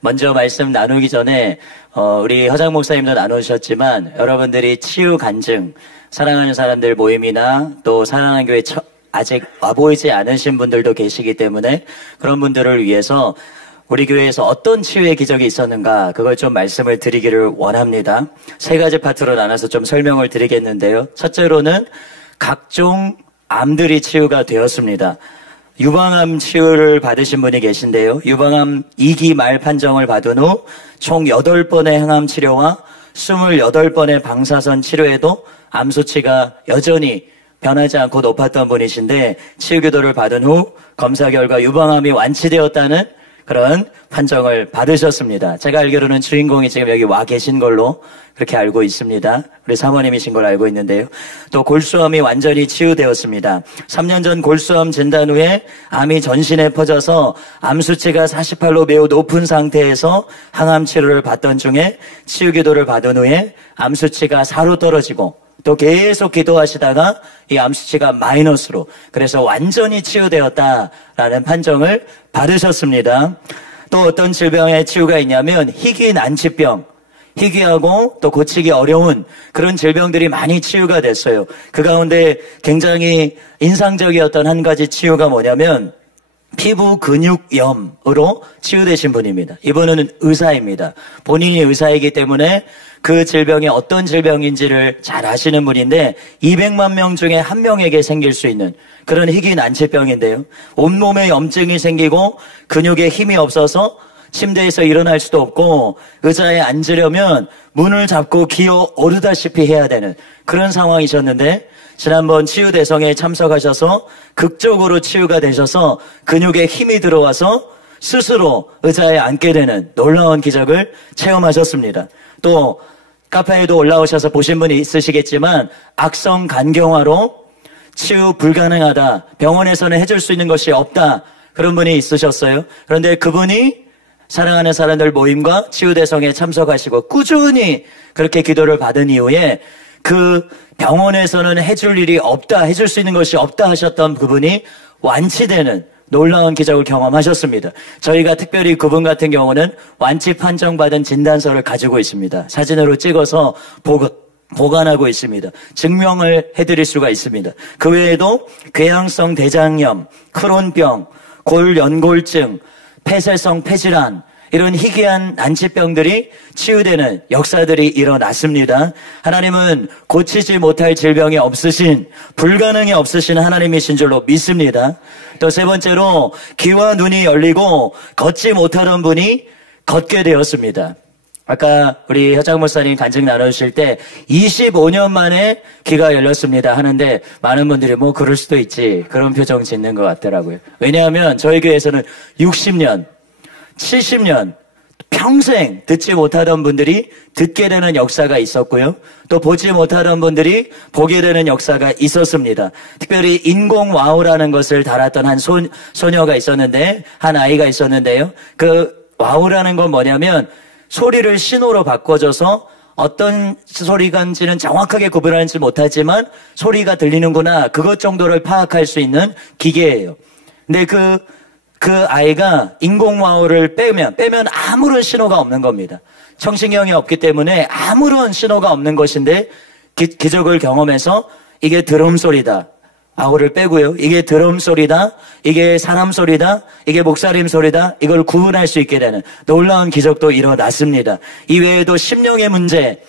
먼저 말씀 나누기 전에 우리 허장 목사님도 나누셨지만 여러분들이 치유 간증, 사랑하는 사람들 모임이나 또 사랑하는 교회 아직 와보이지 않으신 분들도 계시기 때문에 그런 분들을 위해서 우리 교회에서 어떤 치유의 기적이 있었는가 그걸 좀 말씀을 드리기를 원합니다. 세 가지 파트로 나눠서 좀 설명을 드리겠는데요. 첫째로는 각종 암들이 치유가 되었습니다. 유방암 치유를 받으신 분이 계신데요. 유방암 2기 말 판정을 받은 후 총 8번의 항암 치료와 28번의 방사선 치료에도 암 수치가 여전히 변하지 않고 높았던 분이신데 치유기도를 받은 후 검사 결과 유방암이 완치되었다는 그런 판정을 받으셨습니다. 제가 알기로는 주인공이 지금 여기 와 계신 걸로 그렇게 알고 있습니다. 우리 사모님이신 걸로 알고 있는데요. 또 골수암이 완전히 치유되었습니다. 3년 전 골수암 진단 후에 암이 전신에 퍼져서 암 수치가 48로 매우 높은 상태에서 항암 치료를 받던 중에 치유기도를 받은 후에 암 수치가 4로 떨어지고 또 계속 기도하시다가 이 암 수치가 마이너스로, 그래서 완전히 치유되었다라는 판정을 받으셨습니다. 또 어떤 질병의 치유가 있냐면 희귀 난치병, 희귀하고 또 고치기 어려운 그런 질병들이 많이 치유가 됐어요. 그 가운데 굉장히 인상적이었던 한 가지 치유가 뭐냐면 피부 근육염으로 치유되신 분입니다. 이분은 의사입니다. 본인이 의사이기 때문에 그 질병이 어떤 질병인지를 잘 아시는 분인데 200만 명 중에 한 명에게 생길 수 있는 그런 희귀 난치병인데요. 온몸에 염증이 생기고 근육에 힘이 없어서 침대에서 일어날 수도 없고 의자에 앉으려면 문을 잡고 기어 오르다시피 해야 되는 그런 상황이셨는데 지난번 치유대성에 참석하셔서 극적으로 치유가 되셔서 근육에 힘이 들어와서 스스로 의자에 앉게 되는 놀라운 기적을 체험하셨습니다. 또 카페에도 올라오셔서 보신 분이 있으시겠지만 악성 간경화로 치유 불가능하다, 병원에서는 해줄 수 있는 것이 없다, 그런 분이 있으셨어요. 그런데 그분이 사랑하는 사람들 모임과 치유대성에 참석하시고 꾸준히 그렇게 기도를 받은 이후에 그 병원에서는 해줄 일이 없다, 해줄 수 있는 것이 없다 하셨던 그분이 완치되는 놀라운 기적을 경험하셨습니다. 저희가 특별히 그분 같은 경우는 완치 판정받은 진단서를 가지고 있습니다. 사진으로 찍어서 보관하고 있습니다. 증명을 해드릴 수가 있습니다. 그 외에도 궤양성 대장염, 크론병, 골연골증, 폐쇄성 폐질환, 이런 희귀한 난치병들이 치유되는 역사들이 일어났습니다. 하나님은 고치지 못할 질병이 없으신, 불가능이 없으신 하나님이신 줄로 믿습니다. 또 세 번째로 귀와 눈이 열리고 걷지 못하던 분이 걷게 되었습니다. 아까 우리 허장 목사님 간증 나누실 때 25년 만에 귀가 열렸습니다 하는데 많은 분들이 뭐 그럴 수도 있지, 그런 표정 짓는 것 같더라고요. 왜냐하면 저희 교회에서는 60년 70년 평생 듣지 못하던 분들이 듣게 되는 역사가 있었고요. 또 보지 못하던 분들이 보게 되는 역사가 있었습니다. 특별히 인공와우라는 것을 달았던 한 소녀가 있었는데, 한 아이가 있었는데요. 그 와우라는 건 뭐냐면 소리를 신호로 바꿔줘서 어떤 소리인지는 정확하게 구별하지 못하지만 소리가 들리는구나, 그것 정도를 파악할 수 있는 기계예요. 근데 그 아이가 인공와우를 빼면 아무런 신호가 없는 겁니다. 청신경이 없기 때문에 아무런 신호가 없는 것인데 기적을 경험해서 이게 드럼 소리다, 와우를 빼고요, 이게 드럼 소리다, 이게 사람 소리다, 이게 목사님 소리다, 이걸 구분할 수 있게 되는 놀라운 기적도 일어났습니다. 이외에도 심령의 문제,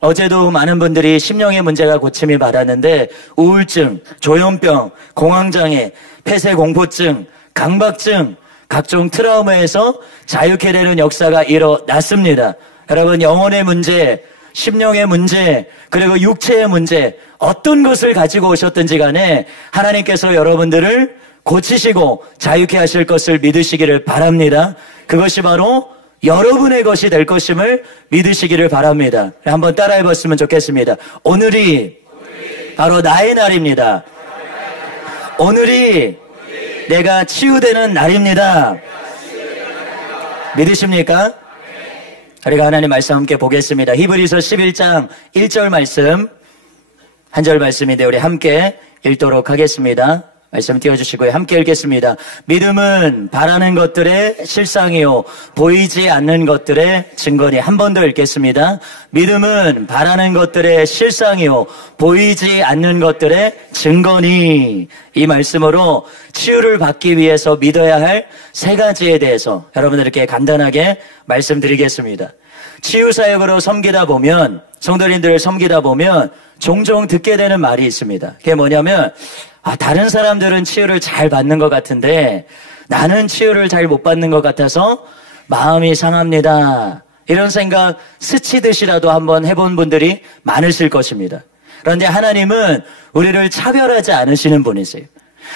어제도 많은 분들이 심령의 문제가 고침을 받았는데 우울증, 조현병, 공황장애, 폐쇄공포증, 강박증, 각종 트라우마에서 자유케 되는 역사가 일어났습니다. 여러분, 영혼의 문제, 심령의 문제, 그리고 육체의 문제, 어떤 것을 가지고 오셨든지 간에 하나님께서 여러분들을 고치시고 자유케 하실 것을 믿으시기를 바랍니다. 그것이 바로 여러분의 것이 될 것임을 믿으시기를 바랍니다. 한번 따라해 봤으면 좋겠습니다. 오늘이 바로 나의 날입니다. 오늘이 내가 치유되는 날입니다. 믿으십니까? 우리가 하나님 말씀 함께 보겠습니다. 히브리서 11장 1절 말씀, 한 절 말씀인데 우리 함께 읽도록 하겠습니다. 말씀 띄워주시고요. 함께 읽겠습니다. 믿음은 바라는 것들의 실상이요 보이지 않는 것들의 증거니. 한 번 더 읽겠습니다. 믿음은 바라는 것들의 실상이요 보이지 않는 것들의 증거니. 이 말씀으로 치유를 받기 위해서 믿어야 할 세 가지에 대해서 여러분들께 간단하게 말씀드리겠습니다. 치유 사역으로 섬기다 보면, 성도님들을 섬기다 보면 종종 듣게 되는 말이 있습니다. 그게 뭐냐면, 다른 사람들은 치유를 잘 받는 것 같은데 나는 치유를 잘 못 받는 것 같아서 마음이 상합니다. 이런 생각 스치듯이라도 한번 해본 분들이 많으실 것입니다. 그런데 하나님은 우리를 차별하지 않으시는 분이세요.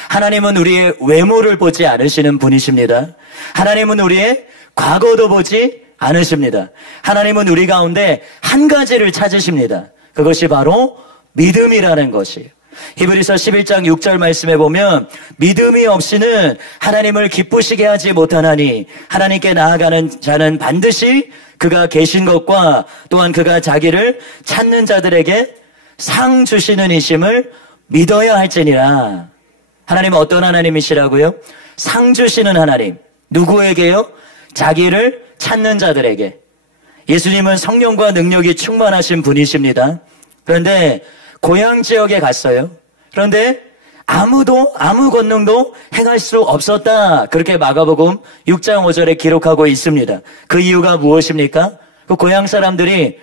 하나님은 우리의 외모를 보지 않으시는 분이십니다. 하나님은 우리의 과거도 보지 않으십니다. 하나님은 우리 가운데 한 가지를 찾으십니다. 그것이 바로 믿음이라는 것이에요. 히브리서 11장 6절 말씀에 보면 믿음이 없이는 하나님을 기쁘시게 하지 못하나니 하나님께 나아가는 자는 반드시 그가 계신 것과 또한 그가 자기를 찾는 자들에게 상 주시는 이심을 믿어야 할지니라. 하나님은 어떤 하나님이시라고요? 상 주시는 하나님. 누구에게요? 자기를 찾는 자들에게. 예수님은 성령과 능력이 충만하신 분이십니다. 그런데 고향 지역에 갔어요. 그런데 아무도 아무 권능도 행할 수 없었다. 그렇게 마가복음 6장 5절에 기록하고 있습니다. 그 이유가 무엇입니까? 그 고향 사람들이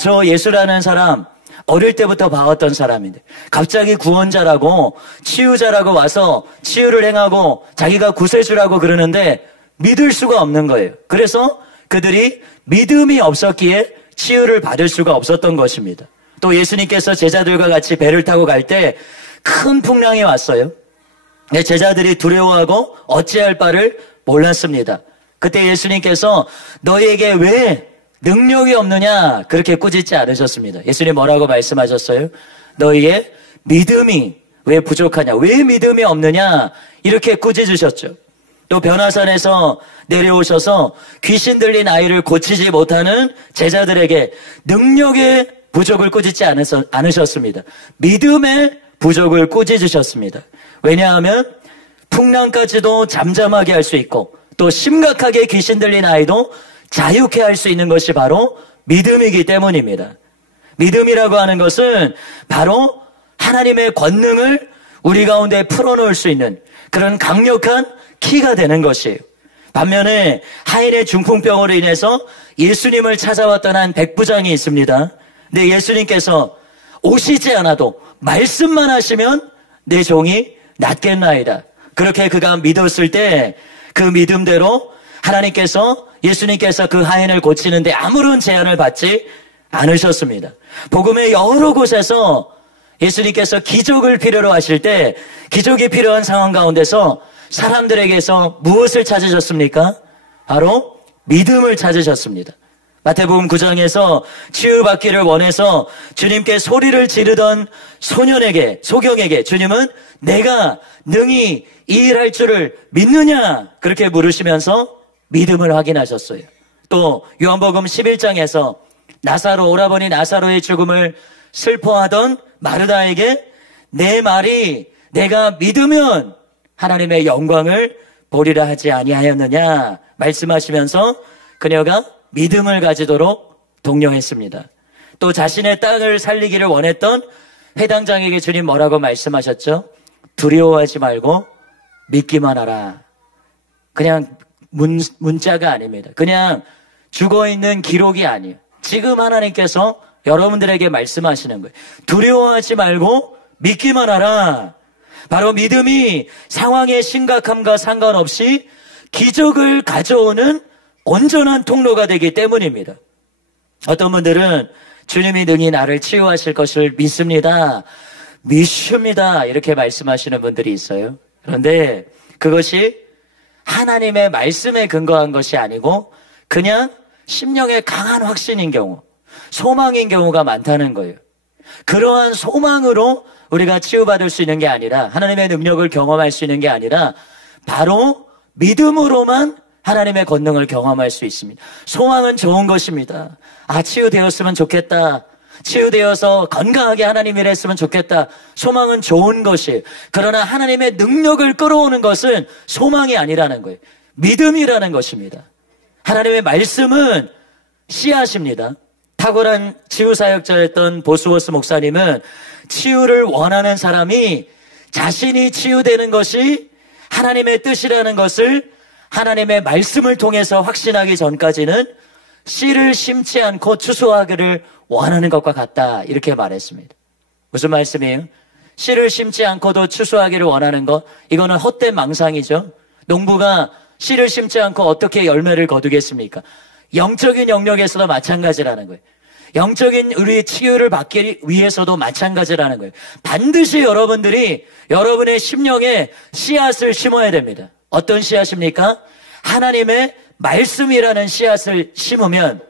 저 예수라는 사람 어릴 때부터 봐왔던 사람인데 갑자기 구원자라고 치유자라고 와서 치유를 행하고 자기가 구세주라고 그러는데 믿을 수가 없는 거예요. 그래서 그들이 믿음이 없었기에 치유를 받을 수가 없었던 것입니다. 또 예수님께서 제자들과 같이 배를 타고 갈 때 큰 풍랑이 왔어요. 제자들이 두려워하고 어찌할 바를 몰랐습니다. 그때 예수님께서 너희에게 왜 능력이 없느냐 그렇게 꾸짖지 않으셨습니다. 예수님 뭐라고 말씀하셨어요? 너희의 믿음이 왜 부족하냐, 왜 믿음이 없느냐 이렇게 꾸짖으셨죠. 또 변화산에서 내려오셔서 귀신 들린 아이를 고치지 못하는 제자들에게 능력의 부족을 꾸짖지 않으셨습니다. 믿음의 부족을 꾸짖으셨습니다. 왜냐하면 풍랑까지도 잠잠하게 할 수 있고 또 심각하게 귀신 들린 아이도 자유케 할 수 있는 것이 바로 믿음이기 때문입니다. 믿음이라고 하는 것은 바로 하나님의 권능을 우리 가운데 풀어놓을 수 있는 그런 강력한 키가 되는 것이에요. 반면에 하인의 중풍병으로 인해서 예수님을 찾아왔던 한 백부장이 있습니다. 근데 예수님께서 오시지 않아도 말씀만 하시면 내 종이 낫겠나이다. 그렇게 그가 믿었을 때 그 믿음대로 하나님께서 예수님께서 그 하인을 고치는데 아무런 제한을 받지 않으셨습니다. 복음의 여러 곳에서 예수님께서 기적을 필요로 하실 때 기적이 필요한 상황 가운데서 사람들에게서 무엇을 찾으셨습니까? 바로 믿음을 찾으셨습니다. 마태복음 9장에서 치유받기를 원해서 주님께 소리를 지르던 소경에게 주님은 내가 능히 이 일 할 줄을 믿느냐 그렇게 물으시면서 믿음을 확인하셨어요. 또 요한복음 11장에서 나사로 오라버니 나사로의 죽음을 슬퍼하던 마르다에게 내 말이 내가 믿으면 하나님의 영광을 보리라 하지 아니하였느냐 말씀하시면서 그녀가 믿음을 가지도록 독려했습니다. 또 자신의 땅을 살리기를 원했던 회당장에게 주님 뭐라고 말씀하셨죠? 두려워하지 말고 믿기만 하라. 그냥 문자가 아닙니다. 그냥 죽어있는 기록이 아니에요. 지금 하나님께서 여러분들에게 말씀하시는 거예요. 두려워하지 말고 믿기만 하라. 바로 믿음이 상황의 심각함과 상관없이 기적을 가져오는 온전한 통로가 되기 때문입니다. 어떤 분들은 주님이 능히 나를 치유하실 것을 믿습니다. 이렇게 말씀하시는 분들이 있어요. 그런데 그것이 하나님의 말씀에 근거한 것이 아니고 그냥 심령의 강한 확신인 경우, 소망인 경우가 많다는 거예요. 그러한 소망으로 우리가 치유받을 수 있는 게 아니라 하나님의 능력을 경험할 수 있는 게 아니라 바로 믿음으로만 하나님의 권능을 경험할 수 있습니다. 소망은 좋은 것입니다. 치유되었으면 좋겠다. 치유되어서 건강하게 하나님 일했으면 좋겠다. 소망은 좋은 것이에요. 그러나 하나님의 능력을 끌어오는 것은 소망이 아니라는 거예요. 믿음이라는 것입니다. 하나님의 말씀은 씨앗입니다. 탁월한 치유사역자였던 보스워스 목사님은 치유를 원하는 사람이 자신이 치유되는 것이 하나님의 뜻이라는 것을 하나님의 말씀을 통해서 확신하기 전까지는 씨를 심지 않고 추수하기를 원하는 것과 같다. 이렇게 말했습니다. 무슨 말씀이에요? 씨를 심지 않고도 추수하기를 원하는 것, 이거는 헛된 망상이죠. 농부가 씨를 심지 않고 어떻게 열매를 거두겠습니까? 영적인 영역에서도 마찬가지라는 거예요. 영적인 우리의 치유를 받기 위해서도 마찬가지라는 거예요. 반드시 여러분들이 여러분의 심령에 씨앗을 심어야 됩니다. 어떤 씨앗입니까? 하나님의 말씀이라는 씨앗을 심으면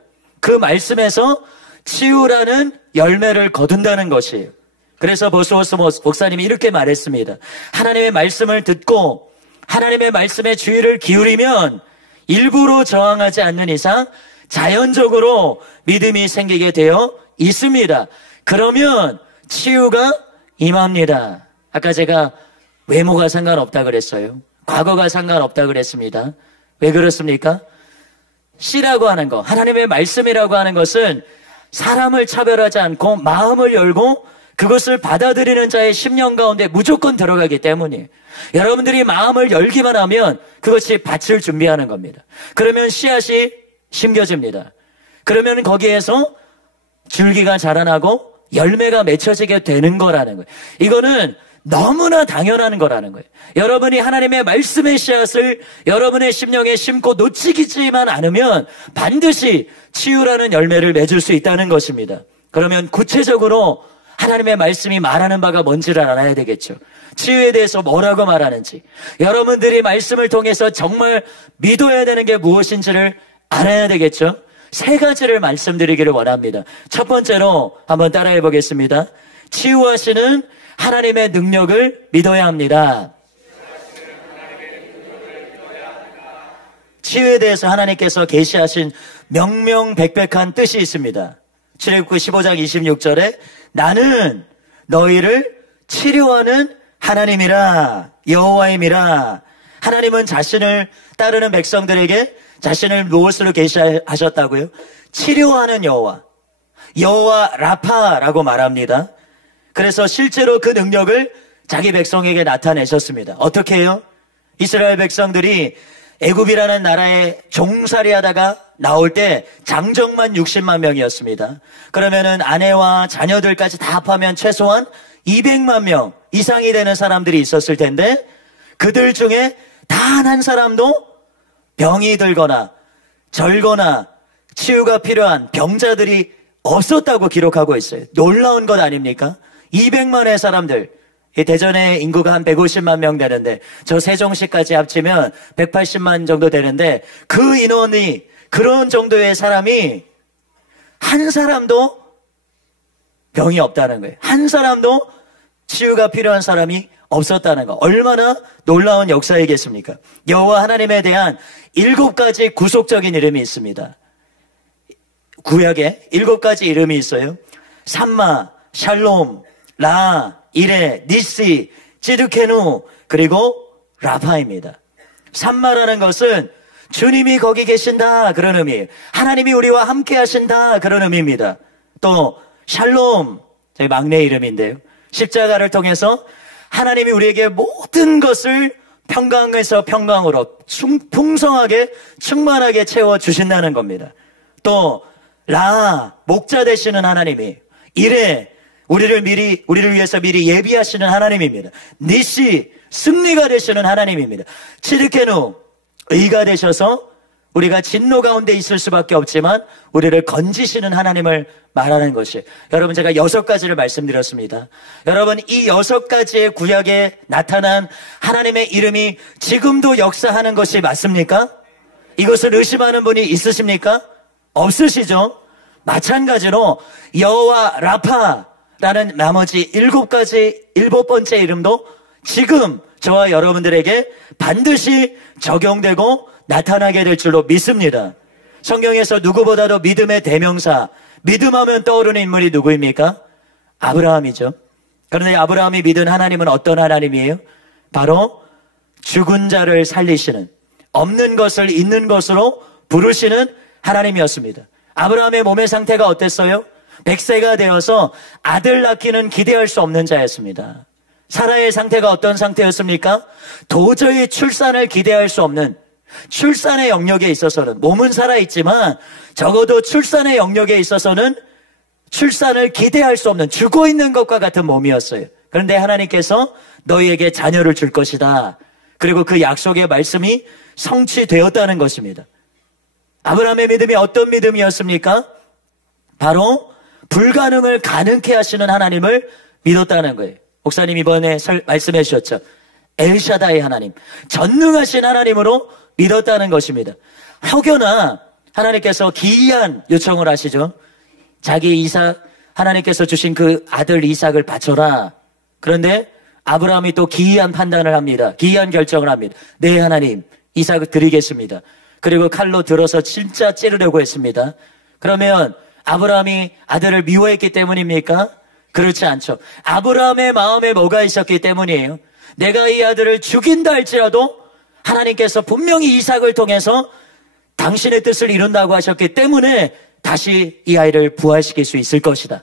그 말씀에서 치유라는 열매를 거둔다는 것이에요. 그래서 보스워스 목사님이 이렇게 말했습니다. 하나님의 말씀을 듣고 하나님의 말씀에 주의를 기울이면 일부러 저항하지 않는 이상 자연적으로 믿음이 생기게 되어 있습니다. 그러면 치유가 임합니다. 아까 제가 외모가 상관없다 그랬어요. 과거가 상관없다 그랬습니다. 왜 그렇습니까? 씨라고 하는 것, 하나님의 말씀이라고 하는 것은 사람을 차별하지 않고 마음을 열고 그것을 받아들이는 자의 심령 가운데 무조건 들어가기 때문이에요. 여러분들이 마음을 열기만 하면 그것이 밭을 준비하는 겁니다. 그러면 씨앗이 심겨집니다. 그러면 거기에서 줄기가 자라나고 열매가 맺혀지게 되는 거라는 거예요. 이거는 너무나 당연한 거라는 거예요. 여러분이 하나님의 말씀의 씨앗을 여러분의 심령에 심고 놓치지만 않으면 반드시 치유라는 열매를 맺을 수 있다는 것입니다. 그러면 구체적으로 하나님의 말씀이 말하는 바가 뭔지를 알아야 되겠죠. 치유에 대해서 뭐라고 말하는지, 여러분들이 말씀을 통해서 정말 믿어야 되는 게 무엇인지를 알아야 되겠죠. 세 가지를 말씀드리기를 원합니다. 첫 번째로 한번 따라해 보겠습니다. 치유하시는 하나님의 능력을 믿어야 합니다. 치유에 대해서 하나님께서 계시하신 명명백백한 뜻이 있습니다. 출애굽기 15장 26절에 나는 너희를 치료하는 하나님이라, 여호와임이라. 하나님은 자신을 따르는 백성들에게 자신을 무엇으로 계시하셨다고요? 치료하는 여호와, 여호와 라파라고 말합니다. 그래서 실제로 그 능력을 자기 백성에게 나타내셨습니다. 어떻게 해요? 이스라엘 백성들이 애굽이라는 나라에 종살이하다가 나올 때 장정만 60만 명이었습니다. 그러면은 아내와 자녀들까지 다 합하면 최소한 200만 명 이상이 되는 사람들이 있었을 텐데 그들 중에 단 한 사람도 병이 들거나 절거나 치유가 필요한 병자들이 없었다고 기록하고 있어요. 놀라운 것 아닙니까? 200만의 사람들, 대전의 인구가 한 150만 명 되는데 저 세종시까지 합치면 180만 정도 되는데 그 인원이, 그런 정도의 사람이 한 사람도 병이 없다는 거예요. 한 사람도 치유가 필요한 사람이 없었다는 거. 얼마나 놀라운 역사이겠습니까? 여호와 하나님에 대한 7가지 구속적인 이름이 있습니다. 구약에 7가지 이름이 있어요. 삼마, 샬롬, 라, 이레, 니시, 찌드케누, 그리고 라파입니다. 삼마라는 것은 주님이 거기 계신다, 그런 의미예요. 하나님이 우리와 함께 하신다, 그런 의미입니다. 또 샬롬, 저희 막내 이름인데요. 십자가를 통해서 하나님이 우리에게 모든 것을 평강에서 평강으로 풍성하게 충만하게 채워주신다는 겁니다. 또 라, 목자 되시는 하나님이, 이레, 우리를 위해서 미리 예비하시는 하나님입니다. 니시, 승리가 되시는 하나님입니다. 치르케누, 의가 되셔서 우리가 진노 가운데 있을 수밖에 없지만 우리를 건지시는 하나님을 말하는 것이에요. 여러분, 제가 6가지를 말씀드렸습니다. 여러분, 이 6가지의 구약에 나타난 하나님의 이름이 지금도 역사하는 것이 맞습니까? 이것을 의심하는 분이 있으십니까? 없으시죠? 마찬가지로 여호와 라파라는 나머지 7번째 이름도 지금 저와 여러분들에게 반드시 적용되고 나타나게 될 줄로 믿습니다. 성경에서 누구보다도 믿음의 대명사, 믿음하면 떠오르는 인물이 누구입니까? 아브라함이죠. 그런데 아브라함이 믿은 하나님은 어떤 하나님이에요? 바로 죽은 자를 살리시는, 없는 것을 있는 것으로 부르시는 하나님이었습니다. 아브라함의 몸의 상태가 어땠어요? 100세가 되어서 아들 낳기는 기대할 수 없는 자였습니다. 사라의 상태가 어떤 상태였습니까? 도저히 출산을 기대할 수 없는, 출산의 영역에 있어서는, 몸은 살아있지만 적어도 출산의 영역에 있어서는 출산을 기대할 수 없는, 죽어 있는 것과 같은 몸이었어요. 그런데 하나님께서 너희에게 자녀를 줄 것이다. 그리고 그 약속의 말씀이 성취되었다는 것입니다. 아브라함의 믿음이 어떤 믿음이었습니까? 바로 불가능을 가능케 하시는 하나님을 믿었다는 거예요. 목사님 이번에 말씀해 주셨죠. 엘샤다의 하나님, 전능하신 하나님으로 믿었다는 것입니다. 혹여나 하나님께서 기이한 요청을 하시죠. 자기 이삭, 하나님께서 주신 그 아들 이삭을 바쳐라. 그런데 아브라함이 또 기이한 판단을 합니다. 기이한 결정을 합니다. 네, 하나님, 이삭을 드리겠습니다. 그리고 칼로 들어서 진짜 찌르려고 했습니다. 그러면 아브라함이 아들을 미워했기 때문입니까? 그렇지 않죠. 아브라함의 마음에 뭐가 있었기 때문이에요. 내가 이 아들을 죽인다 할지라도 하나님께서 분명히 이삭을 통해서 당신의 뜻을 이룬다고 하셨기 때문에 다시 이 아이를 부활시킬 수 있을 것이다.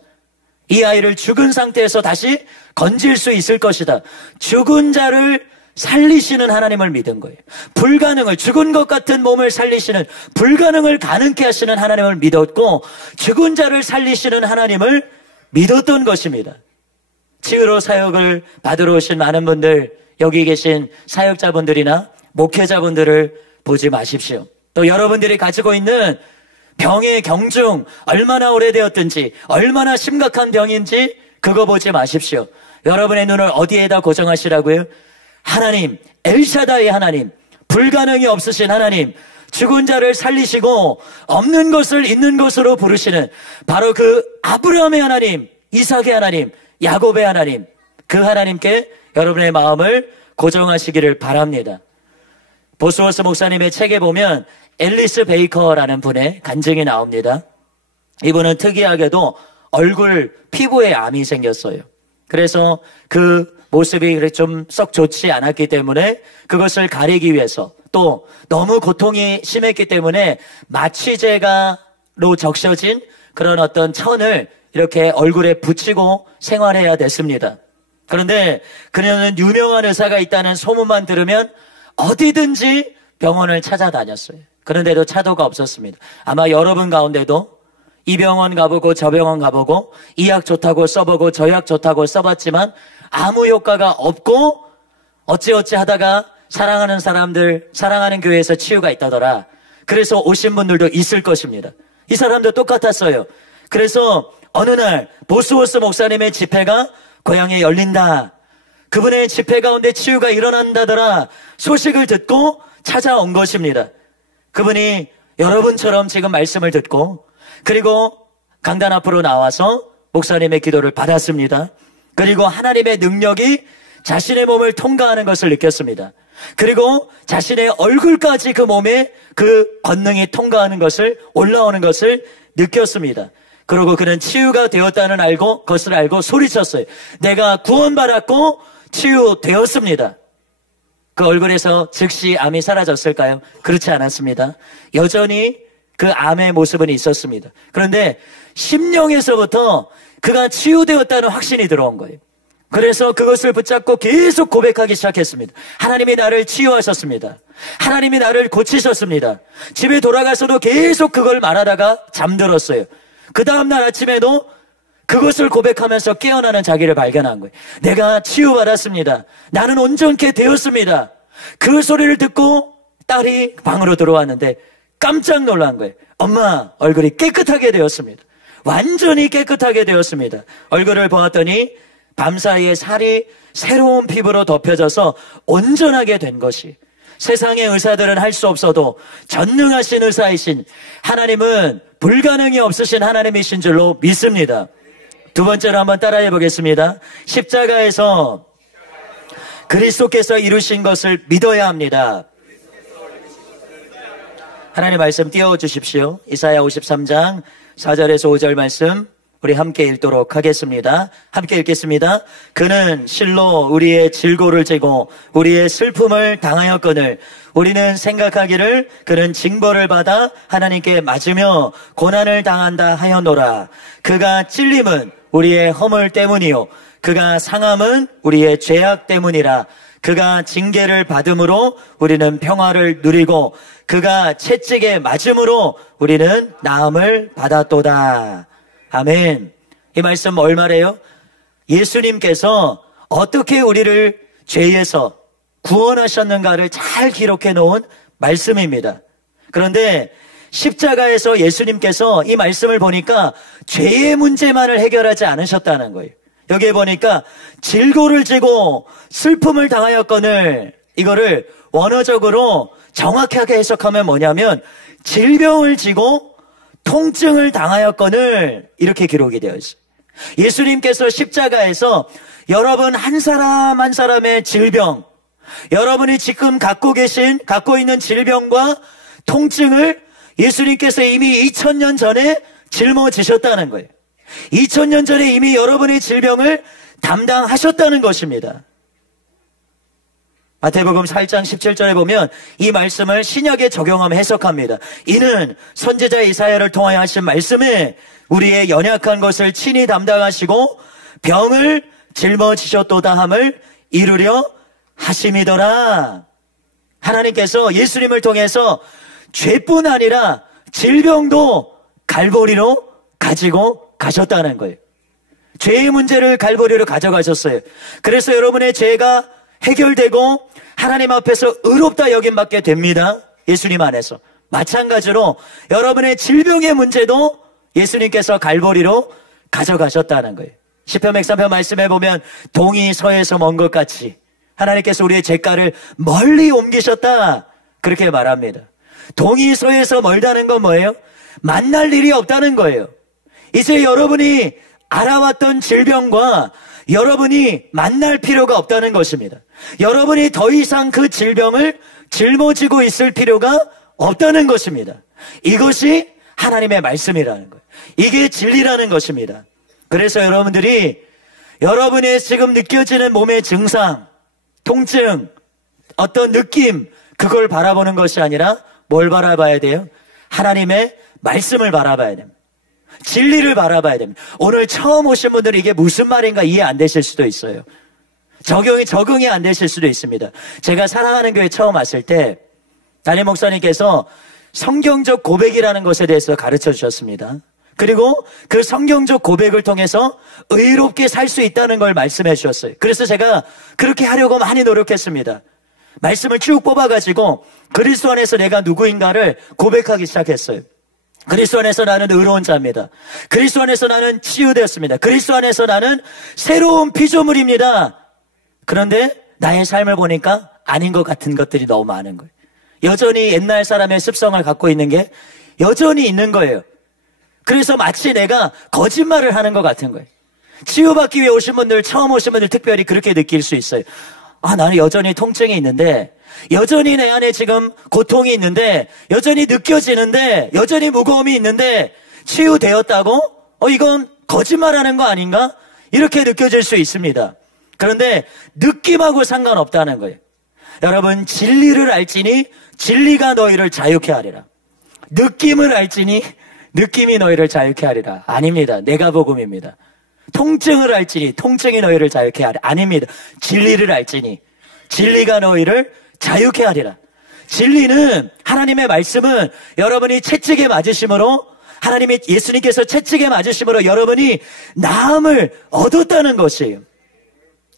이 아이를 죽은 상태에서 다시 건질 수 있을 것이다. 죽은 자를 살리시는 하나님을 믿은 거예요. 불가능을, 죽은 것 같은 몸을 살리시는, 불가능을 가능케 하시는 하나님을 믿었고, 죽은 자를 살리시는 하나님을 믿었던 것입니다. 치유로 사역을 받으러 오신 많은 분들, 여기 계신 사역자분들이나 목회자분들을 보지 마십시오. 또 여러분들이 가지고 있는 병의 경중, 얼마나 오래되었든지, 얼마나 심각한 병인지 그거 보지 마십시오. 여러분의 눈을 어디에다 고정하시라고요? 하나님, 엘샤다의 하나님, 불가능이 없으신 하나님, 죽은 자를 살리시고 없는 것을 있는 것으로 부르시는 바로 그 아브라함의 하나님, 이삭의 하나님, 야곱의 하나님, 그 하나님께 여러분의 마음을 고정하시기를 바랍니다. 보스워스 목사님의 책에 보면 앨리스 베이커라는 분의 간증이 나옵니다. 이분은 특이하게도 얼굴 피부에 암이 생겼어요. 그래서 그 모습이 좀 썩 좋지 않았기 때문에 그것을 가리기 위해서, 또 너무 고통이 심했기 때문에 마취제가로 적셔진 그런 어떤 천을 이렇게 얼굴에 붙이고 생활해야 됐습니다. 그런데 그녀는 유명한 의사가 있다는 소문만 들으면 어디든지 병원을 찾아다녔어요. 그런데도 차도가 없었습니다. 아마 여러분 가운데도 이 병원 가보고 저 병원 가보고 이 약 좋다고 써보고 저 약 좋다고 써봤지만 아무 효과가 없고 어찌어찌 하다가 사랑하는 사람들, 사랑하는 교회에서 치유가 있다더라. 그래서 오신 분들도 있을 것입니다. 이 사람도 똑같았어요. 그래서 어느 날 보스워스 목사님의 집회가 고향에 열린다. 그분의 집회 가운데 치유가 일어난다더라. 소식을 듣고 찾아온 것입니다. 그분이 여러분처럼 지금 말씀을 듣고 그리고 강단 앞으로 나와서 목사님의 기도를 받았습니다. 그리고 하나님의 능력이 자신의 몸을 통과하는 것을 느꼈습니다. 그리고 자신의 얼굴까지 그 몸에 그 권능이 통과하는 것을, 올라오는 것을 느꼈습니다. 그리고 그는 치유가 되었다는 것을 알고 소리쳤어요. 내가 구원받았고 치유되었습니다. 그 얼굴에서 즉시 암이 사라졌을까요? 그렇지 않았습니다. 여전히 그 암의 모습은 있었습니다. 그런데 심령에서부터 그가 치유되었다는 확신이 들어온 거예요. 그래서 그것을 붙잡고 계속 고백하기 시작했습니다. 하나님이 나를 치유하셨습니다. 하나님이 나를 고치셨습니다. 집에 돌아가서도 계속 그걸 말하다가 잠들었어요. 그 다음날 아침에도 그것을 고백하면서 깨어나는 자기를 발견한 거예요. 내가 치유받았습니다. 나는 온전케 되었습니다. 그 소리를 듣고 딸이 방으로 들어왔는데 깜짝 놀란 거예요. 엄마, 얼굴이 깨끗하게 되었습니다. 완전히 깨끗하게 되었습니다. 얼굴을 보았더니 밤사이에 살이 새로운 피부로 덮여져서 온전하게 된 것이, 세상의 의사들은 할 수 없어도 전능하신 의사이신 하나님은 불가능이 없으신 하나님이신 줄로 믿습니다. 두 번째로 한번 따라해 보겠습니다. 십자가에서 그리스도께서 이루신 것을 믿어야 합니다. 하나님 말씀 띄워주십시오. 이사야 53장 4절에서 5절 말씀 우리 함께 읽도록 하겠습니다. 함께 읽겠습니다. 그는 실로 우리의 질고를 지고 우리의 슬픔을 당하였거늘 우리는 생각하기를 그는 징벌을 받아 하나님께 맞으며 고난을 당한다 하였노라. 그가 찔림은 우리의 허물 때문이요 그가 상함은 우리의 죄악 때문이라. 그가 징계를 받음으로 우리는 평화를 누리고 그가 채찍에 맞음으로 우리는 나음을 받았도다. 아멘. 이 말씀 뭘 말해요? 예수님께서 어떻게 우리를 죄에서 구원하셨는가를 잘 기록해 놓은 말씀입니다. 그런데 십자가에서 예수님께서 이 말씀을 보니까 죄의 문제만을 해결하지 않으셨다는 거예요. 여기에 보니까 질고를 지고 슬픔을 당하였거늘 이거를 원어적으로 정확하게 해석하면 뭐냐면 질병을 지고 통증을 당하였거늘 이렇게 기록이 되어 있어요. 예수님께서 십자가에서 여러분 한 사람 한 사람의 질병, 여러분이 지금 갖고 있는 질병과 통증을 예수님께서 이미 2000년 전에 짊어지셨다는 거예요. 2000년 전에 이미 여러분의 질병을 담당하셨다는 것입니다. 마태복음 8장 17절에 보면 이 말씀을 신약에 적용하며 해석합니다. 이는 선지자 이사야를 통하여 하신 말씀에 우리의 연약한 것을 친히 담당하시고 병을 짊어지셨도다 함을 이루려 하심이더라. 하나님께서 예수님을 통해서 죄뿐 아니라 질병도 갈보리로 가지고 가셨다는 거예요. 죄의 문제를 갈보리로 가져가셨어요. 그래서 여러분의 죄가 해결되고 하나님 앞에서 의롭다 여김받게 됩니다. 예수님 안에서. 마찬가지로 여러분의 질병의 문제도 예수님께서 갈보리로 가져가셨다는 거예요. 시편 103편 말씀에 보면 동이 서에서 먼 것 같이 하나님께서 우리의 죄가를 멀리 옮기셨다 그렇게 말합니다. 동이 서에서 멀다는 건 뭐예요? 만날 일이 없다는 거예요. 이제 여러분이 알아왔던 질병과 여러분이 만날 필요가 없다는 것입니다. 여러분이 더 이상 그 질병을 짊어지고 있을 필요가 없다는 것입니다. 이것이 하나님의 말씀이라는 거예요. 이게 진리라는 것입니다. 그래서 여러분들이 여러분의 지금 느껴지는 몸의 증상, 통증, 어떤 느낌 그걸 바라보는 것이 아니라 뭘 바라봐야 돼요? 하나님의 말씀을 바라봐야 됩니다. 진리를 바라봐야 됩니다. 오늘 처음 오신 분들은 이게 무슨 말인가 이해 안 되실 수도 있어요. 적응이 안 되실 수도 있습니다. 제가 사랑하는 교회 처음 왔을 때 담임 목사님께서 성경적 고백이라는 것에 대해서 가르쳐 주셨습니다. 그리고 그 성경적 고백을 통해서 의롭게 살 수 있다는 걸 말씀해 주셨어요. 그래서 제가 그렇게 하려고 많이 노력했습니다. 말씀을 쭉 뽑아가지고 그리스도 안에서 내가 누구인가를 고백하기 시작했어요. 그리스도 안에서 나는 의로운 자입니다. 그리스도 안에서 나는 치유되었습니다. 그리스도 안에서 나는 새로운 피조물입니다. 그런데 나의 삶을 보니까 아닌 것 같은 것들이 너무 많은 거예요. 여전히 옛날 사람의 습성을 갖고 있는 게 여전히 있는 거예요. 그래서 마치 내가 거짓말을 하는 것 같은 거예요. 치유받기 위해 오신 분들, 처음 오신 분들 특별히 그렇게 느낄 수 있어요. 나는 여전히 통증이 있는데, 여전히 내 안에 지금 고통이 있는데, 여전히 느껴지는데, 여전히 무거움이 있는데 치유되었다고? 이건 거짓말하는 거 아닌가? 이렇게 느껴질 수 있습니다. 그런데 느낌하고 상관없다는 거예요. 여러분, 진리를 알지니 진리가 너희를 자유케 하리라. 느낌을 알지니 느낌이 너희를 자유케 하리라. 아닙니다. 내가 복음입니다. 통증을 알지니 통증이 너희를 자유케 하리라. 아닙니다. 진리를 알지니 진리가 너희를 자유케 하리라. 진리는, 하나님의 말씀은 여러분이 채찍에 맞으심으로, 하나님의 예수님께서 채찍에 맞으심으로 여러분이 나음을 얻었다는 것이에요.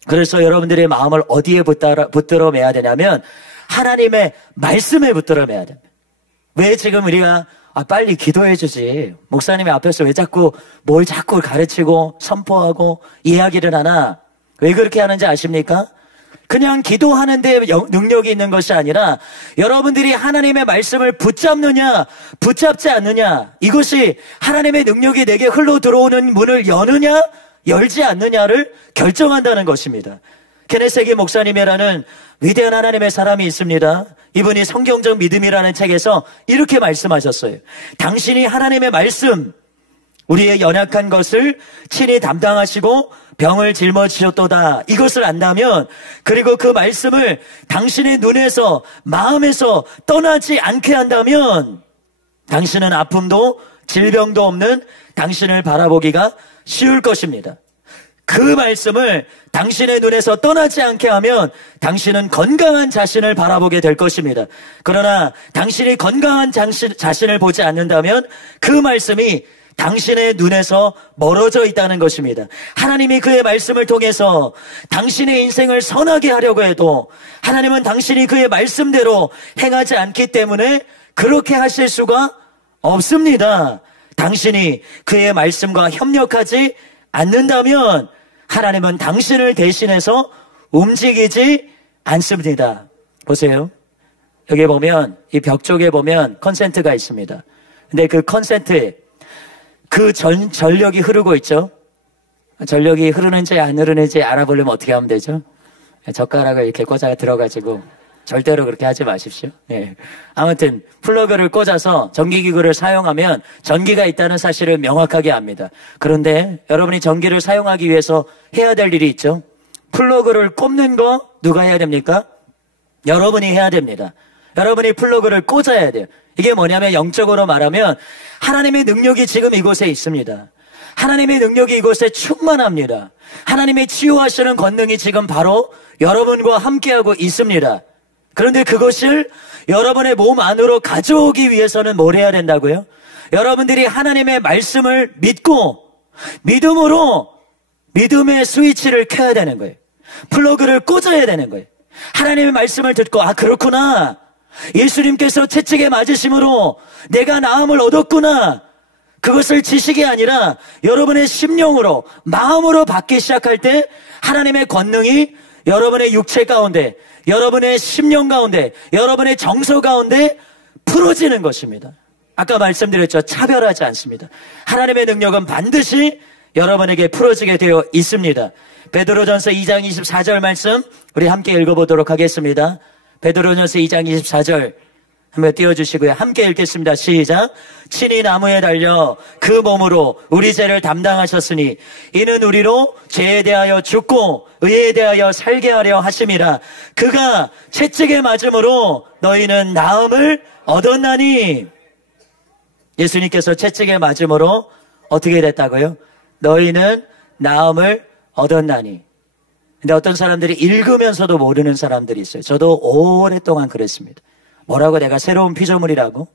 그래서 여러분들의 마음을 어디에 붙들어 매야 되냐면 하나님의 말씀에 붙들어 매야 됩니다. 왜 지금 우리가 빨리 기도해 주지, 목사님의 앞에서 왜 자꾸 뭘 자꾸 가르치고 선포하고 이야기를 하나, 왜 그렇게 하는지 아십니까? 그냥 기도하는데 능력이 있는 것이 아니라 여러분들이 하나님의 말씀을 붙잡느냐 붙잡지 않느냐, 이것이 하나님의 능력이 내게 흘러 들어오는 문을 여느냐 열지 않느냐를 결정한다는 것입니다. 케네스 해기 목사님이라는 위대한 하나님의 사람이 있습니다. 이분이 성경적 믿음이라는 책에서 이렇게 말씀하셨어요. 당신이 하나님의 말씀, 우리의 연약한 것을 친히 담당하시고 병을 짊어지셨도다, 이것을 안다면, 그리고 그 말씀을 당신의 눈에서 마음에서 떠나지 않게 한다면 당신은 아픔도 질병도 없는 당신을 바라보기가 쉬울 것입니다. 그 말씀을 당신의 눈에서 떠나지 않게 하면 당신은 건강한 자신을 바라보게 될 것입니다. 그러나 당신이 건강한 자신을 보지 않는다면 그 말씀이 당신의 눈에서 멀어져 있다는 것입니다. 하나님이 그의 말씀을 통해서 당신의 인생을 선하게 하려고 해도 하나님은 당신이 그의 말씀대로 행하지 않기 때문에 그렇게 하실 수가 없습니다. 당신이 그의 말씀과 협력하지 않는다면 하나님은 당신을 대신해서 움직이지 않습니다. 보세요. 여기 보면, 이 벽 쪽에 보면 컨센트가 있습니다. 근데 그 컨센트에 그 전력이 흐르고 있죠. 전력이 흐르는지 안 흐르는지 알아보려면 어떻게 하면 되죠? 젓가락을 이렇게 꽂아 들어가지고 절대로 그렇게 하지 마십시오. 네. 아무튼 플러그를 꽂아서 전기기구를 사용하면 전기가 있다는 사실을 명확하게 압니다. 그런데 여러분이 전기를 사용하기 위해서 해야 될 일이 있죠. 플러그를 꼽는 거 누가 해야 됩니까? 여러분이 해야 됩니다. 여러분이 플러그를 꽂아야 돼요. 이게 뭐냐면 영적으로 말하면 하나님의 능력이 지금 이곳에 있습니다. 하나님의 능력이 이곳에 충만합니다. 하나님의 치유하시는 권능이 지금 바로 여러분과 함께하고 있습니다. 그런데 그것을 여러분의 몸 안으로 가져오기 위해서는 뭘 해야 된다고요? 여러분들이 하나님의 말씀을 믿고 믿음으로 믿음의 스위치를 켜야 되는 거예요. 플러그를 꽂아야 되는 거예요. 하나님의 말씀을 듣고, 아, 그렇구나, 예수님께서 채찍에 맞으심으로 내가 나음을 얻었구나, 그것을 지식이 아니라 여러분의 심령으로, 마음으로 받기 시작할 때 하나님의 권능이 여러분의 육체 가운데, 여러분의 심령 가운데, 여러분의 정서 가운데 풀어지는 것입니다. 아까 말씀드렸죠. 차별하지 않습니다. 하나님의 능력은 반드시 여러분에게 풀어지게 되어 있습니다. 베드로전서 2장 24절 말씀 우리 함께 읽어보도록 하겠습니다. 베드로전서 2장 24절 한번 띄워주시고요. 함께 읽겠습니다. 시작. 친히 나무에 달려 그 몸으로 우리 죄를 담당하셨으니 이는 우리로 죄에 대하여 죽고 의에 대하여 살게 하려 하심이라. 그가 채찍에 맞음으로 너희는 나음을 얻었나니. 예수님께서 채찍에 맞음으로 어떻게 됐다고요? 너희는 나음을 얻었나니. 근데 어떤 사람들이 읽으면서도 모르는 사람들이 있어요. 저도 오랫동안 그랬습니다. 뭐라고? 내가 새로운 피조물이라고?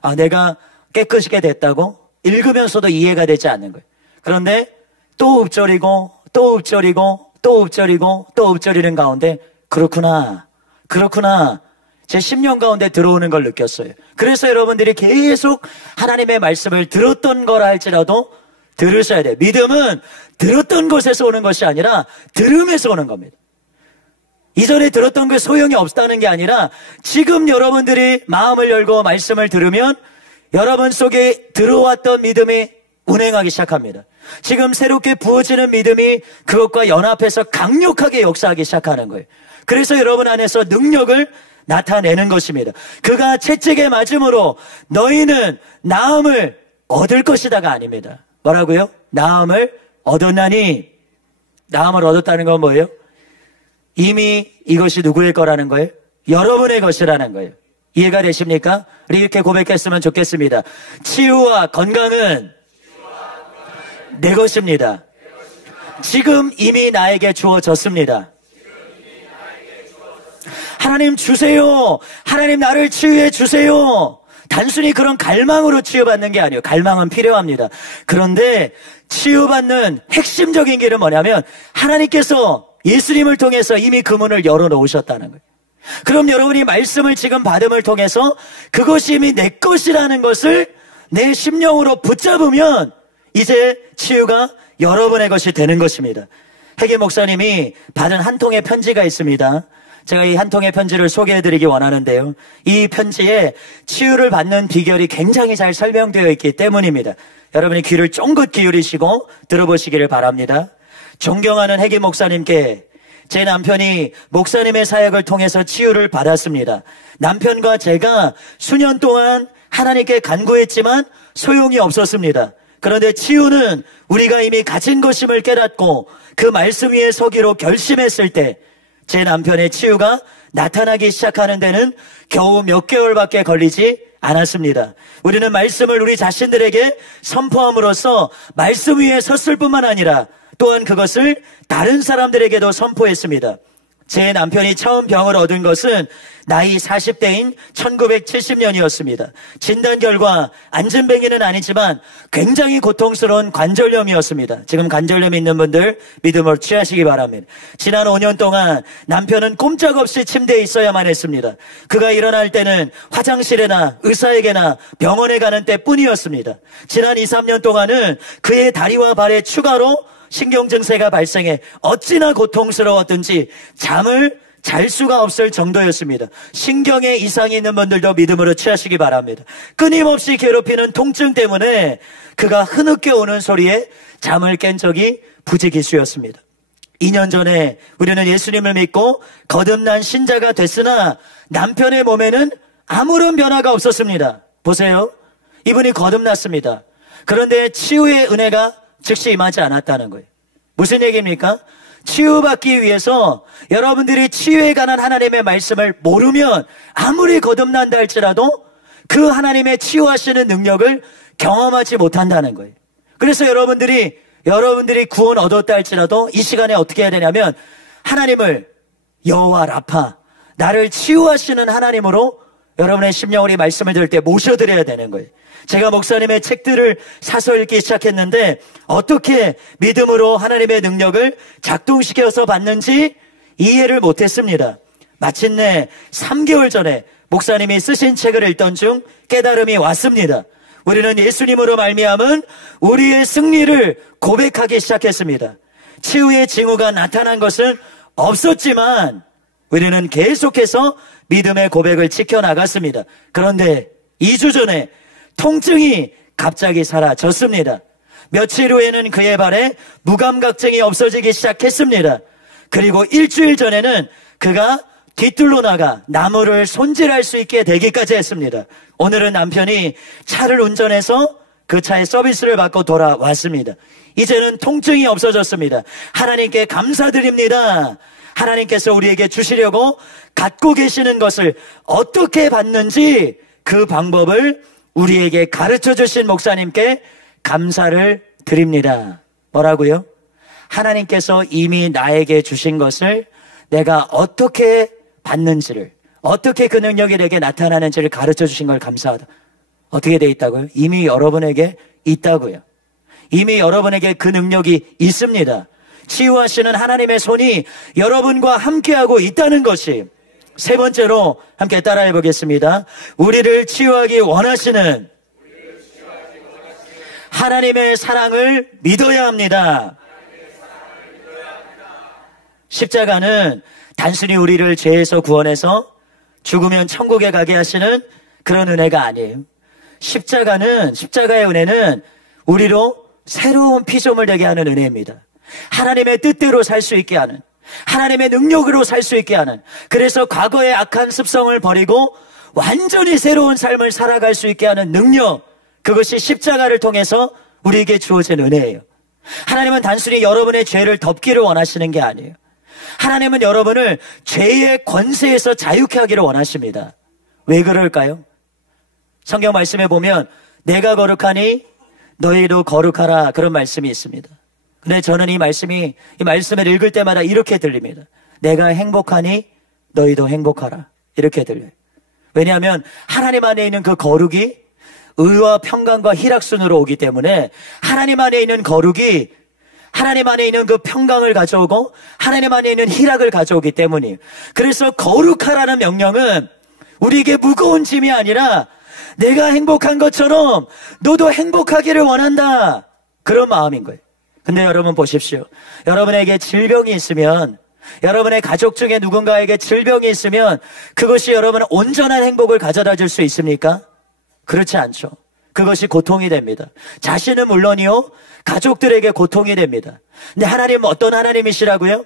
아, 내가 깨끗하게 됐다고? 읽으면서도 이해가 되지 않는 거예요. 그런데 또 읊조리고 또 읊조리고 또 읊조리고 또 읊조리는 가운데 그렇구나, 그렇구나, 제 심령 가운데 들어오는 걸 느꼈어요. 그래서 여러분들이 계속 하나님의 말씀을 들었던 거라 할지라도 들으셔야 돼요. 믿음은 들었던 곳에서 오는 것이 아니라 들음에서 오는 겁니다. 이전에 들었던 그 소용이 없다는 게 아니라 지금 여러분들이 마음을 열고 말씀을 들으면 여러분 속에 들어왔던 믿음이 운행하기 시작합니다. 지금 새롭게 부어지는 믿음이 그것과 연합해서 강력하게 역사하기 시작하는 거예요. 그래서 여러분 안에서 능력을 나타내는 것입니다. 그가 채찍에 맞음으로 너희는 나음을 얻을 것이다가 아닙니다. 뭐라고요? 나음을 얻었나니. 나음을 얻었다는 건 뭐예요? 이미 이것이 누구의 거라는 거예요? 여러분의 것이라는 거예요. 이해가 되십니까? 우리 이렇게 고백했으면 좋겠습니다. 치유와 건강은 내 것입니다. 지금 이미 나에게 주어졌습니다. 하나님 주세요. 하나님 나를 치유해 주세요. 단순히 그런 갈망으로 치유받는 게 아니에요. 갈망은 필요합니다. 그런데 치유받는 핵심적인 길은 뭐냐면 하나님께서 예수님을 통해서 이미 그 문을 열어놓으셨다는 거예요. 그럼 여러분이 말씀을 지금 받음을 통해서 그것이 이미 내 것이라는 것을 내 심령으로 붙잡으면 이제 치유가 여러분의 것이 되는 것입니다. 해계 목사님이 받은 한 통의 편지가 있습니다. 제가 이 한 통의 편지를 소개해드리기 원하는데요. 이 편지에 치유를 받는 비결이 굉장히 잘 설명되어 있기 때문입니다. 여러분이 귀를 쫑긋 기울이시고 들어보시기를 바랍니다. 존경하는 해계 목사님께 제 남편이 목사님의 사역을 통해서 치유를 받았습니다. 남편과 제가 수년 동안 하나님께 간구했지만 소용이 없었습니다. 그런데 치유는 우리가 이미 가진 것임을 깨닫고 그 말씀 위에 서기로 결심했을 때 제 남편의 치유가 나타나기 시작하는 데는 겨우 몇 개월밖에 걸리지 않았습니다. 우리는 말씀을 우리 자신들에게 선포함으로써 말씀 위에 섰을 뿐만 아니라 또한 그것을 다른 사람들에게도 선포했습니다. 제 남편이 처음 병을 얻은 것은 나이 40대인 1970년이었습니다. 진단 결과 안진뱅이는 아니지만 굉장히 고통스러운 관절염이었습니다. 지금 관절염이 있는 분들 믿음으로 취하시기 바랍니다. 지난 5년 동안 남편은 꼼짝없이 침대에 있어야만 했습니다. 그가 일어날 때는 화장실에나 의사에게나 병원에 가는 때뿐이었습니다. 지난 2, 3년 동안은 그의 다리와 발에 추가로 신경증세가 발생해 어찌나 고통스러웠든지 잠을 잘 수가 없을 정도였습니다. 신경에 이상이 있는 분들도 믿음으로 취하시기 바랍니다. 끊임없이 괴롭히는 통증 때문에 그가 흐느껴 오는 소리에 잠을 깬 적이 부지기수였습니다. 2년 전에 우리는 예수님을 믿고 거듭난 신자가 됐으나 남편의 몸에는 아무런 변화가 없었습니다. 보세요. 이분이 거듭났습니다. 그런데 치유의 은혜가 즉시 임하지 않았다는 거예요. 무슨 얘기입니까? 치유받기 위해서 여러분들이 치유에 관한 하나님의 말씀을 모르면 아무리 거듭난다 할지라도 그 하나님의 치유하시는 능력을 경험하지 못한다는 거예요. 그래서 여러분들이 구원 얻었다 할지라도 이 시간에 어떻게 해야 되냐면 하나님을 여호와 라파, 나를 치유하시는 하나님으로 여러분의 심령으로 이 말씀을 들을 때 모셔드려야 되는 거예요. 제가 목사님의 책들을 사서 읽기 시작했는데 어떻게 믿음으로 하나님의 능력을 작동시켜서 받는지 이해를 못했습니다. 마침내 3개월 전에 목사님이 쓰신 책을 읽던 중 깨달음이 왔습니다. 우리는 예수님으로 말미암은 우리의 승리를 고백하기 시작했습니다. 치유의 징후가 나타난 것은 없었지만 우리는 계속해서 믿음의 고백을 지켜나갔습니다. 그런데 2주 전에 통증이 갑자기 사라졌습니다. 며칠 후에는 그의 발에 무감각증이 없어지기 시작했습니다. 그리고 일주일 전에는 그가 뒤뜰로 나가 나무를 손질할 수 있게 되기까지 했습니다. 오늘은 남편이 차를 운전해서 그 차의 서비스를 받고 돌아왔습니다. 이제는 통증이 없어졌습니다. 하나님께 감사드립니다. 하나님께서 우리에게 주시려고 갖고 계시는 것을 어떻게 받는지 그 방법을 우리에게 가르쳐 주신 목사님께 감사를 드립니다. 뭐라고요? 하나님께서 이미 나에게 주신 것을 내가 어떻게 받는지를, 어떻게 그 능력이 내게 나타나는지를 가르쳐 주신 걸 감사하다. 어떻게 돼 있다고요? 이미 여러분에게 있다고요. 이미 여러분에게 그 능력이 있습니다. 치유하시는 하나님의 손이 여러분과 함께하고 있다는 것이. 세 번째로 함께 따라해 보겠습니다. 우리를 치유하기 원하시는 하나님의 사랑을 믿어야 합니다. 십자가는 단순히 우리를 죄에서 구원해서 죽으면 천국에 가게 하시는 그런 은혜가 아니에요. 십자가의 은혜는 우리로 새로운 피조물 되게 하는 은혜입니다. 하나님의 뜻대로 살 수 있게 하는, 하나님의 능력으로 살 수 있게 하는, 그래서 과거의 악한 습성을 버리고 완전히 새로운 삶을 살아갈 수 있게 하는 능력, 그것이 십자가를 통해서 우리에게 주어진 은혜예요. 하나님은 단순히 여러분의 죄를 덮기를 원하시는 게 아니에요. 하나님은 여러분을 죄의 권세에서 자유케 하기를 원하십니다. 왜 그럴까요? 성경 말씀에 보면 내가 거룩하니 너희도 거룩하라, 그런 말씀이 있습니다. 근데 저는 이 말씀을 읽을 때마다 이렇게 들립니다. 내가 행복하니 너희도 행복하라, 이렇게 들려요. 왜냐하면 하나님 안에 있는 그 거룩이 의와 평강과 희락순으로 오기 때문에 하나님 안에 있는 거룩이 하나님 안에 있는 그 평강을 가져오고 하나님 안에 있는 희락을 가져오기 때문이에요. 그래서 거룩하라는 명령은 우리에게 무거운 짐이 아니라 내가 행복한 것처럼 너도 행복하기를 원한다, 그런 마음인 거예요. 근데 여러분 보십시오. 여러분에게 질병이 있으면, 여러분의 가족 중에 누군가에게 질병이 있으면 그것이 여러분의 온전한 행복을 가져다 줄 수 있습니까? 그렇지 않죠. 그것이 고통이 됩니다. 자신은 물론이요, 가족들에게 고통이 됩니다. 근데 하나님은 어떤 하나님이시라고요?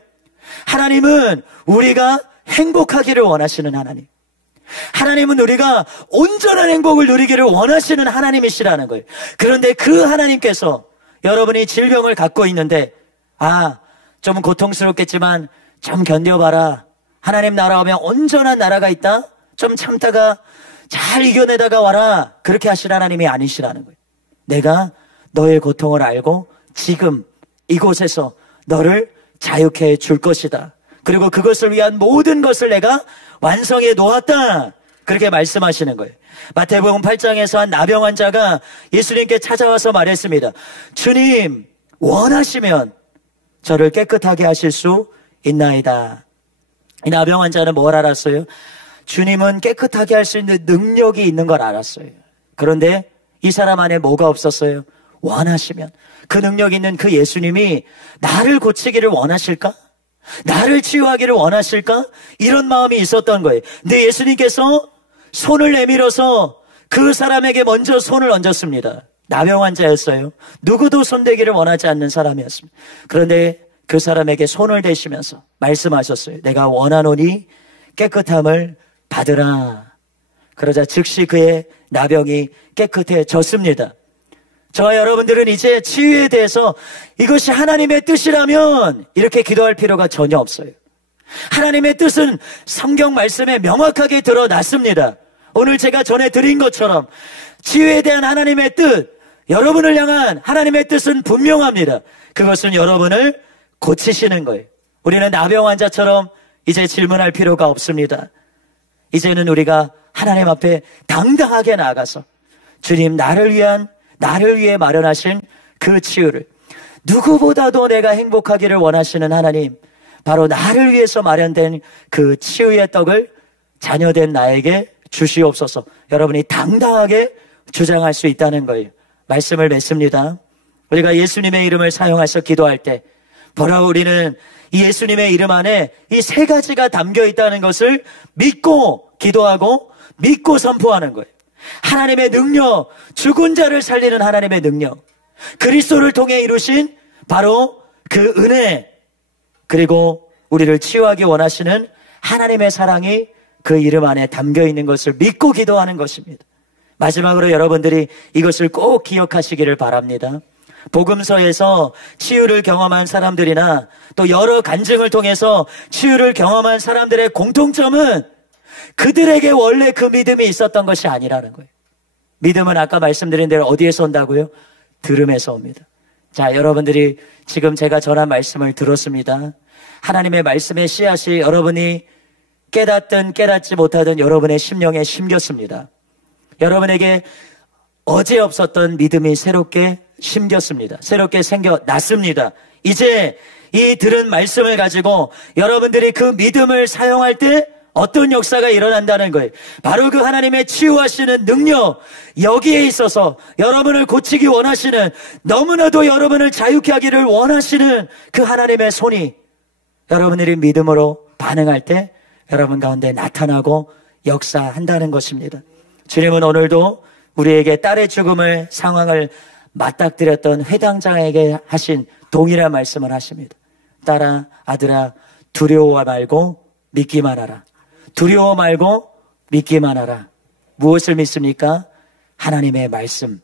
하나님은 우리가 행복하기를 원하시는 하나님. 하나님은 우리가 온전한 행복을 누리기를 원하시는 하나님이시라는 거예요. 그런데 그 하나님께서 여러분이 질병을 갖고 있는데, 좀 고통스럽겠지만 좀 견뎌봐라. 하나님 나라 오면 온전한 나라가 있다. 좀 참다가 잘 이겨내다가 와라. 그렇게 하실 하나님이 아니시라는 거예요. 내가 너의 고통을 알고 지금 이곳에서 너를 자유케 해줄 것이다. 그리고 그것을 위한 모든 것을 내가 완성해 놓았다. 그렇게 말씀하시는 거예요. 마태복음 8장에서 한 나병 환자가 예수님께 찾아와서 말했습니다. 주님, 원하시면 저를 깨끗하게 하실 수 있나이다. 이 나병 환자는 뭘 알았어요? 주님은 깨끗하게 할 수 있는 능력이 있는 걸 알았어요. 그런데 이 사람 안에 뭐가 없었어요? 원하시면. 그 능력 있는 그 예수님이 나를 고치기를 원하실까? 나를 치유하기를 원하실까? 이런 마음이 있었던 거예요. 근데 예수님께서 손을 내밀어서 그 사람에게 먼저 손을 얹었습니다. 나병 환자였어요. 누구도 손대기를 원하지 않는 사람이었습니다. 그런데 그 사람에게 손을 대시면서 말씀하셨어요. 내가 원하노니 깨끗함을 받으라. 그러자 즉시 그의 나병이 깨끗해졌습니다. 저와 여러분들은 이제 치유에 대해서 이것이 하나님의 뜻이라면 이렇게 기도할 필요가 전혀 없어요. 하나님의 뜻은 성경 말씀에 명확하게 드러났습니다. 오늘 제가 전해드린 것처럼 치유에 대한 하나님의 뜻, 여러분을 향한 하나님의 뜻은 분명합니다. 그것은 여러분을 고치시는 거예요. 우리는 나병 환자처럼 이제 질문할 필요가 없습니다. 이제는 우리가 하나님 앞에 당당하게 나아가서 주님, 나를 위해 마련하신 그 치유를, 누구보다도 내가 행복하기를 원하시는 하나님, 바로 나를 위해서 마련된 그 치유의 떡을 자녀된 나에게 주시옵소서. 여러분이 당당하게 주장할 수 있다는 거예요. 말씀을 맺습니다. 우리가 예수님의 이름을 사용해서 기도할 때 바로 우리는 이 예수님의 이름 안에 이 세 가지가 담겨 있다는 것을 믿고 기도하고 믿고 선포하는 거예요. 하나님의 능력, 죽은 자를 살리는 하나님의 능력, 그리스도를 통해 이루신 바로 그 은혜, 그리고 우리를 치유하기 원하시는 하나님의 사랑이 그 이름 안에 담겨 있는 것을 믿고 기도하는 것입니다. 마지막으로 여러분들이 이것을 꼭 기억하시기를 바랍니다. 복음서에서 치유를 경험한 사람들이나 또 여러 간증을 통해서 치유를 경험한 사람들의 공통점은 그들에게 원래 그 믿음이 있었던 것이 아니라는 거예요. 믿음은 아까 말씀드린 대로 어디에서 온다고요? 들음에서 옵니다. 자, 여러분들이 지금 제가 전한 말씀을 들었습니다. 하나님의 말씀의 씨앗이 여러분이 깨닫든 깨닫지 못하든 여러분의 심령에 심겼습니다. 여러분에게 어제 없었던 믿음이 새롭게 심겼습니다. 새롭게 생겨났습니다. 이제 이 들은 말씀을 가지고 여러분들이 그 믿음을 사용할 때 어떤 역사가 일어난다는 거예요. 바로 그 하나님의 치유하시는 능력, 여기에 있어서 여러분을 고치기 원하시는, 너무나도 여러분을 자유케 하기를 원하시는 그 하나님의 손이 여러분들이 믿음으로 반응할 때 여러분 가운데 나타나고 역사한다는 것입니다. 주님은 오늘도 우리에게 딸의 죽음을 상황을 맞닥뜨렸던 회당장에게 하신 동일한 말씀을 하십니다. 딸아, 아들아, 두려워 말고 믿기만 하라. 두려워 말고 믿기만 하라. 무엇을 믿습니까? 하나님의 말씀.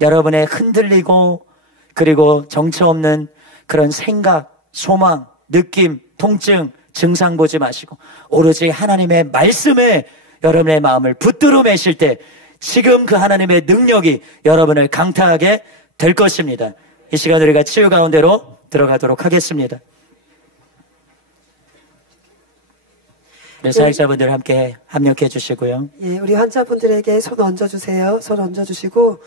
여러분의 흔들리고 그리고 정처 없는 그런 생각, 소망, 느낌, 통증, 증상 보지 마시고 오로지 하나님의 말씀에 여러분의 마음을 붙들어 매실 때 지금 그 하나님의 능력이 여러분을 강타하게 될 것입니다. 이 시간 우리가 치유 가운데로 들어가도록 하겠습니다. 네, 사역자분들 함께 합력해 주시고요. 예, 우리 환자분들에게 손 얹어주세요. 손 얹어주시고,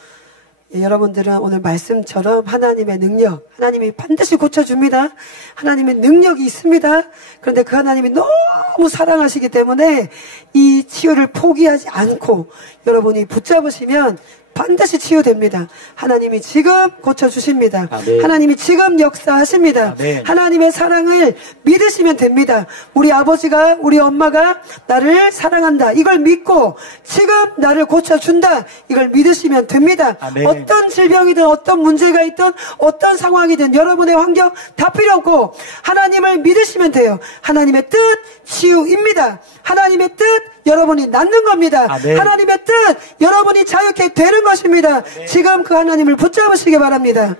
예, 여러분들은 오늘 말씀처럼 하나님의 능력, 하나님이 반드시 고쳐줍니다. 하나님의 능력이 있습니다. 그런데 그 하나님이 너무 사랑하시기 때문에 이 치유를 포기하지 않고 여러분이 붙잡으시면 반드시 치유됩니다. 하나님이 지금 고쳐주십니다. 아멘. 하나님이 지금 역사하십니다. 아멘. 하나님의 사랑을 믿으시면 됩니다. 우리 아버지가, 우리 엄마가 나를 사랑한다. 이걸 믿고 지금 나를 고쳐준다. 이걸 믿으시면 됩니다. 아멘. 어떤 질병이든 어떤 문제가 있든 어떤 상황이든 여러분의 환경 다 필요 없고 하나님을 믿으시면 돼요. 하나님의 뜻 치유입니다. 하나님의 뜻 여러분이 낫는 겁니다. 아멘. 하나님의 뜻 여러분이 자유케 되는 것입니다. 지금 그 하나님을 붙잡으시기 바랍니다.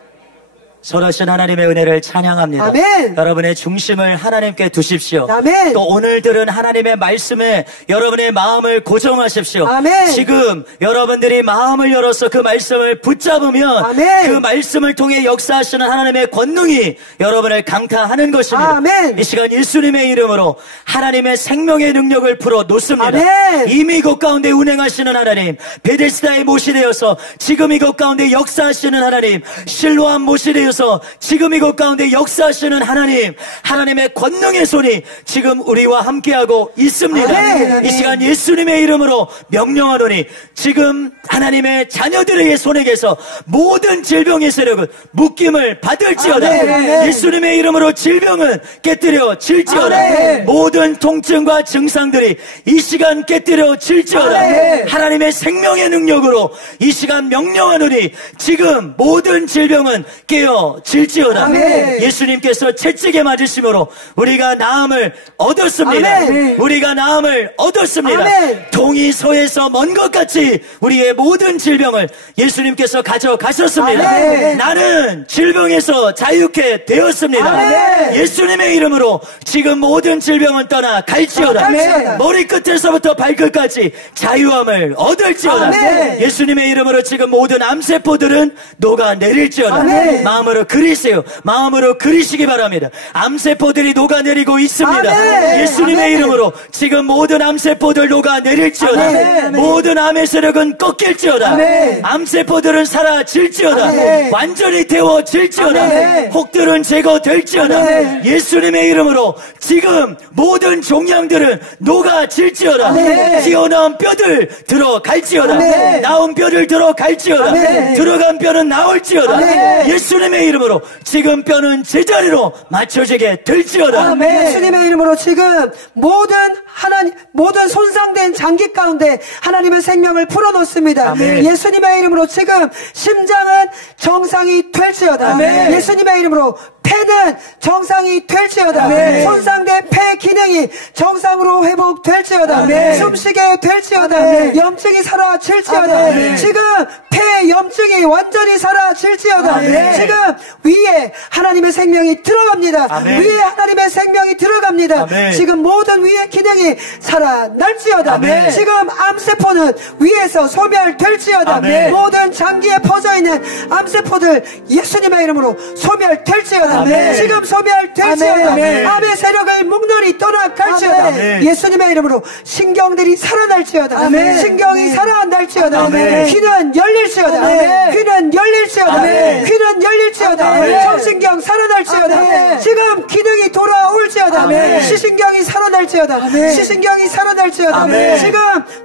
선하신 하나님의 은혜를 찬양합니다. 아멘. 여러분의 중심을 하나님께 두십시오. 아멘. 또 오늘 들은 하나님의 말씀에 여러분의 마음을 고정하십시오. 아멘. 지금 여러분들이 마음을 열어서 그 말씀을 붙잡으면 아멘. 그 말씀을 통해 역사하시는 하나님의 권능이 여러분을 강타하는 것입니다. 아멘. 이 시간 예수님의 이름으로 하나님의 생명의 능력을 풀어 놓습니다. 아멘. 이미 이곳 가운데 운행하시는 하나님, 베데스다의 못이 되어서 지금 이곳 가운데 역사하시는 하나님, 실로암 못이 되어서 지금 이곳 가운데 역사하시는 하나님, 하나님의 권능의 손이 지금 우리와 함께하고 있습니다. 아멘. 이 시간 예수님의 이름으로 명령하노니 지금 하나님의 자녀들의 손에게서 모든 질병의 세력은 묶임을 받을지어다. 아멘. 예수님의 이름으로 질병은 깨뜨려 질지어다. 아멘. 모든 통증과 증상들이 이 시간 깨뜨려 질지어다. 아멘. 하나님의 생명의 능력으로 이 시간 명령하노니 지금 모든 질병은 깨어 질지어다. 아멘. 예수님께서 채찍에 맞으심으로 우리가 나음을 얻었습니다. 아멘. 우리가 나음을 얻었습니다. 아멘. 동이 서에서 먼 것 같이 우리의 모든 질병을 예수님께서 가져가셨습니다. 아멘. 나는 질병에서 자유케 되었습니다. 아멘. 예수님의 이름으로 지금 모든 질병은 떠나 갈지어다. 아멘. 머리끝에서부터 발끝까지 자유함을 얻을지어다. 아멘. 예수님의 이름으로 지금 모든 암세포들은 녹아내릴지어다. 아멘. 마음으로 그리세요. 마음으로 그리시기 바랍니다. 암세포들이 녹아내리고 있습니다. 아멘. 예수님의 아멘. 이름으로 지금 모든 암세포들 녹아내릴지어다. 아멘. 모든 암의 세력은 꺾일지어다. 아멘. 암세포들은 사라질지어다. 아멘. 완전히 데워질지어다. 아멘. 혹들은 제거될지어다. 아멘. 예수님의 이름으로 지금 모든 종양들은 녹아질지어다. 아멘. 튀어나온 뼈들 들어갈지어다. 아멘. 나온 뼈들 들어갈지어다. 아멘. 들어간 뼈는 나올지어다. 아멘. 예수님의 이름으로 지금 뼈는 제자리로 맞춰지게 될지어다. 아멘. 예수님의 이름으로 지금 모든 손상된 장기 가운데 하나님의 생명을 풀어놓습니다. 아멘. 예수님의 이름으로 지금 심장은 정상이 될지어다. 아멘. 예수님의 이름으로 폐는 정상이 될지어다. 아멘. 손상된 폐 기능이 정상으로 회복될지어다. 아멘. 숨쉬게 될지어다. 아멘. 염증이 사라질지어다. 아멘. 지금 폐 염증이 완전히 사라질지어다. 아멘. 지금 위에 하나님의 생명이 들어갑니다. 아멘. 위에 하나님의 생명이 들어갑니다. 아멘. 지금 모든 위의 기능이 살아날지어다. 아멘. 지금 암세포는 위에서 소멸될지어다. 아멘. 모든 장기에 퍼져있는 암세포들 예수님의 이름으로 소멸될지어다. 아멘. 지금 소멸될지어다. 아멘. 암의 세력을 묵널이 떠나갈지어다. 아멘. 예수님의 이름으로 신경들이 살아날지어다. 아멘. 신경이 살아난달지어다. 아멘. 귀는 열릴지어다. 아멘. 귀는 열릴지어다. 아멘. 귀는 열릴지어다. 아멘. 정신경 살아날지어다. 아멘. 지금 기능이 돌아올지어다. 아멘. 시신경이 살아날지어다. 아멘. 시신경이 살아날지어다. 아멘. 지금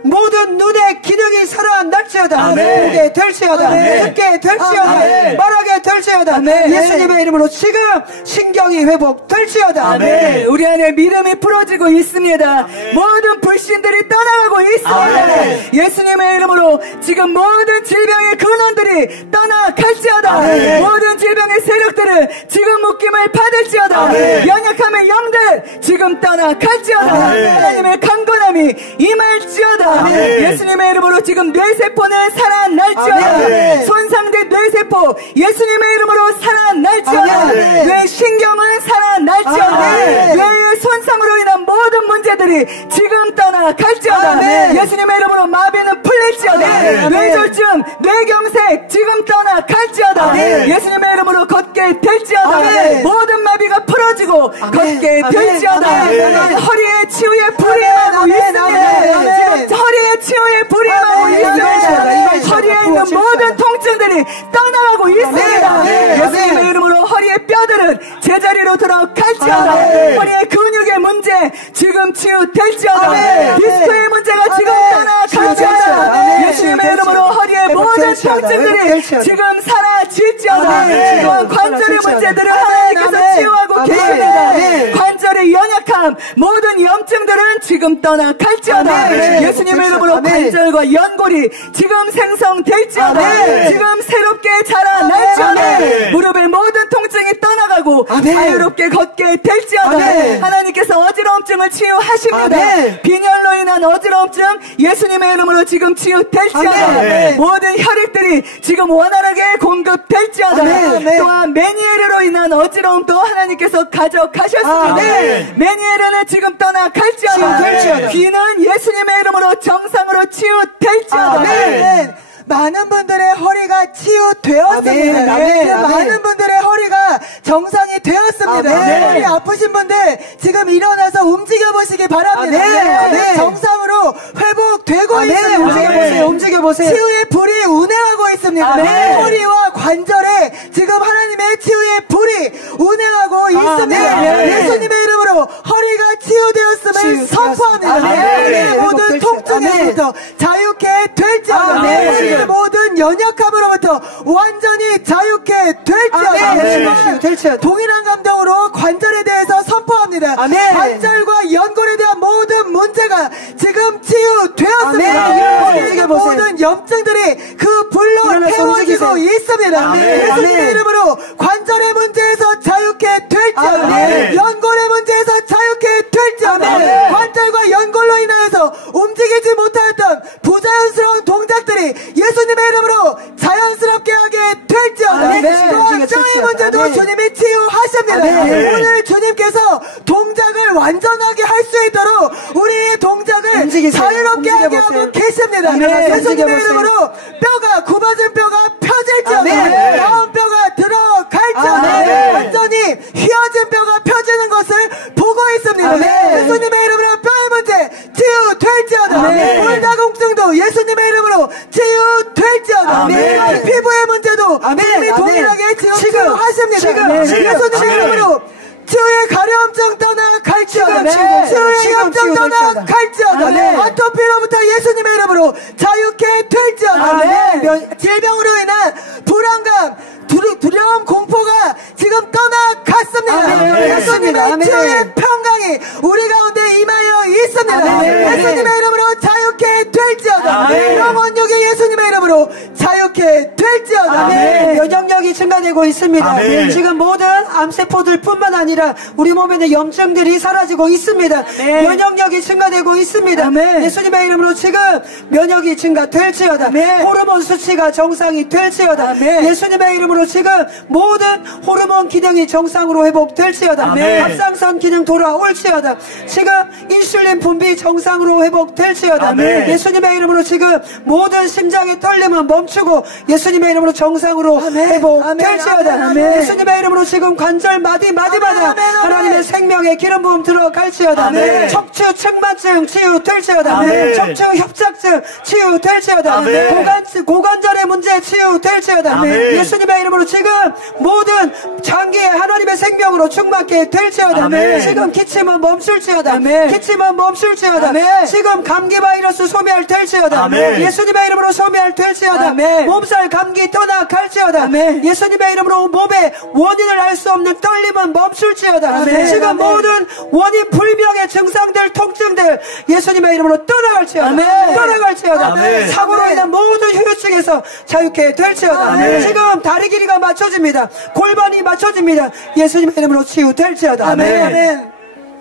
모든 눈의 기능이 살아날지어다. 아멘. 보게 될지어다. 아멘. 듣게 될지어다. 아멘. 말하게 될지어다. 아멘. 예수님의 이름으로 지금 신경이 회복될지어다. 아멘. 우리 안에 믿음이 풀어지고 있습니다. 모든 불신들이 떠나가고 있습니다. 아멘. 예수님의 이름으로 지금 모든 질병의 근원들이 떠나갈지어다. 아멘. 모든 질병의 세력들은 지금 묶임을 받을지어다. 아멘. 연약함의 영들 지금 떠나갈지어다. 아멘. 하나님의 강건함이 임할지어다. 아멘. 예수님의 이름으로 지금 뇌세포는 살아날지어다. 아멘. 손상된 뇌세포 예수님의 이름으로 살아날지어다. 아멘. 뇌신경은 살아날지어다. 아멘. 뇌의 손상으로 인한 모든 문제들이 지금 떠나갈지어다. 아멘. 예수님의 이름으로 마비는 풀릴지어다. 아멘. 뇌졸중, 뇌경색 지금 떠나갈지어다. 아멘. 예수님의 이름으로 걷게 될지어다. 아멘. 모든 마비가 풀어지고 걷게 아멘. 될지어다. 아멘. 허리의 치유에 불이 임하고 아멘. 있습니다. 아멘. 지금 허리의 치유에 불이 임하고 아멘. 있습니다. 아멘. 허리에 있는 아멘. 모든 통증들이 떠나가고 있습니다. 아멘. 예수님의 아멘. 이름으로 허리의 뼈들은 제자리로 들어갈지어다. 아멘. 허리의 근육의 문제 지금 치유될지어다. 아멘. 디스크의 문제가 지금 아멘. 떠나갈지어다. 아멘. 예수님의 이름으로 허리의 모든 통증들이 지금 사라질지어다. 아멘. 또한 관절의 사라질지어다. 문제들을 아멘. 하나님께서 아멘. 치유하고 아멘. 계십니다. 아멘. 관절의 연약함, 모든 염증들은 지금 떠나갈지어다. 아멘. 예수님의 아멘. 이름으로 아멘. 관절과 연골이 지금 생성될지어다. 아멘. 지금 새롭게 자라날지어다. 아멘. 무릎의 모든 통증이 떠나가고 아멘. 자유롭게 걷게 될지어다. 아멘. 하나님께서 어지러움증을 치유하십니다. 아멘. 빈혈로 인한 어지러움증 예수님의 이름으로 지금 치유될지어다. 아멘. 모든 혈액들이 지금 원활하게 공급될지어다. 아멘. 또한 메니에르로 인한 어지러움도 하나님께서 가져가셨습니다. 아멘. 메니에르는 지금 떠나갈지어다. 치유될지어다. 귀는 예수님의 이름으로 정상으로 치유될지어다. 아멘. 많은 분들의 허리가 치유되었습니다. 아멘. 아멘. 그 많은 분들의 허리가 정상이 되었습니다. 아멘. 허리 아프신 분들 지금 일어나서 움직여 보시기 바랍니다. 아멘. 아멘. 정상으로 회복되고 아멘. 있습니다. 움직여보세요. 움직여보세요. 치유의 불이 운행하고 있습니다. 아멘. 허리와 관절에 지금 하나님의 치유의 불이 운행하고 있습니다. 아멘. 예수님의 이름으로 허리가 치유되었음을 치유되었습니다. 선포합니다. 아멘. 허리의 모든 회복될지어다. 통증에로부터 자유케 될지어다. 아멘. 허리의 모든 연약함으로부터 완전히 자유케 될지어다. 아멘. 될지어다. 동일한 감정으로 관절에 대해서 선포합니다. 아멘. 관절과 연골에 대한 모든 문제가 지금 치유되었습니다. 아멘. 허리의 움직여보세요. 모든 염증들이 그 불로 일어나서 태워지고 움직이세요. 있습니다. 아멘. 예수님의 아멘. 이름으로 관절의 문제에서 자유케 될지어다. 아멘. 연골의 문제에서 자유케 될지어다. 아멘. 관절과 연골로 인하여서 움직이지 못하였던 부자연스러운 동작들이 예수님의 이름으로 자연스럽게 하게 될지어다. 아멘. 또한 움직여 뼈의 주시옵소서. 문제도 아멘. 주님이 치유하십니다. 아멘. 오늘 주님께서 동작을 완전하게 할 수 있도록 우리의 동작을 움직이세요. 자유롭게 하게 움직여보세요. 하고 계십니다. 아멘. 예수님의 움직여보세요. 이름으로 뼈가 굽어진 뼈가 펴질지어다. 아멘. 다음 뼈가 들어갈지어다. 아멘. 완전히 휘어진 뼈가 펴지는 것을 보고 있습니다. 아멘. 예수님의 이름으로 뼈의 문제 치유될지어다. 아멘. 골다공증도 예수님의 이름으로 치유될지어다. 아멘. 피부의 문제도 아멘. 주님이 아멘. 동일하게 지금 지금. 치유하십니다. 지금. 예수님의 아멘. 이름으로 치유의 가려움증 떠나갈지어다. 지금. 치유의 지금 염증 치유될지어다. 떠나갈지어다. 아멘. 아토피로부터 예수님의 이름으로 자유케 될지어다. 아멘. 질병으로 인한 불안감, 두려움, 공포가 지금 떠나갔습니다. 아멘. 예수님의 아멘. 치유의 평강이 우리 가운데 임하여 있습니다. 아멘. 예수님의 이름으로 자유케 될지어다. 아멘. 영혼력이 예수님의 이름으로 자유케 될지어다. 아멘. 면역력이 증가되고 있습니다. 아멘. 지금 모든 암세포들뿐만 아니라 우리 몸에 있는 염증들이 사라지고 있습니다. 면역력이 증가되고 있습니다. 아멘. 예수님의 이름으로 지금 면역이 증가될지어다. 아멘. 호르몬 수치가 정상이 될지어다. 아멘. 예수님의 이름으로 지금 모든 호르몬 기능이 정상으로 회복될지어다. 아멘. 갑상선 기능 돌아올지어다. 지금 인슐린 분비 정상으로 회복될지어다. 아멘. 예수님의 이름으로 지금 모든 심장의 떨림은 멈추고 예수님의 이름으로 정상으로 회복될지어다. 아멘. 예수님의 이름으로 지금 관절 마디마다 아멘. 하나님의 생명의 기름 부음 들어갈지어다. 아멘. 척추 측만증 치유될지어다. 아멘. 척추 협착증 치유될지어다. 아멘. 고관절의 문제 치유될지어다. 아멘. 예수님의 이름으로 지금 모든 장기에 하나님의 생명으로 충만케 될지어다. 아멘. 지금 기침은 멈출지어다. 아멘. 기침은 멈출지어다. 아멘. 지금 감기 바이러스 소멸 될지어다. 아멘. 예수님의 이름으로 소멸 될지어다. 아멘. 몸살 감기 떠나갈지어다. 아멘. 예수님의 이름으로 몸의 원인을 알 수 없는 떨림은 멈출지어다. 아멘. 지금 아멘. 모든 원인 불명의 증상들 통증들 예수님의 이름으로 떠나갈지어다. 아멘. 떠나갈지어다. 아멘. 사고로 인한 모든 후유증에서 자유케 될지어다. 아멘. 지금 다리 길이가 맞춰집니다. 골반이 맞춰집니다. 예수님의 이름으로 치유될지어다. 아멘.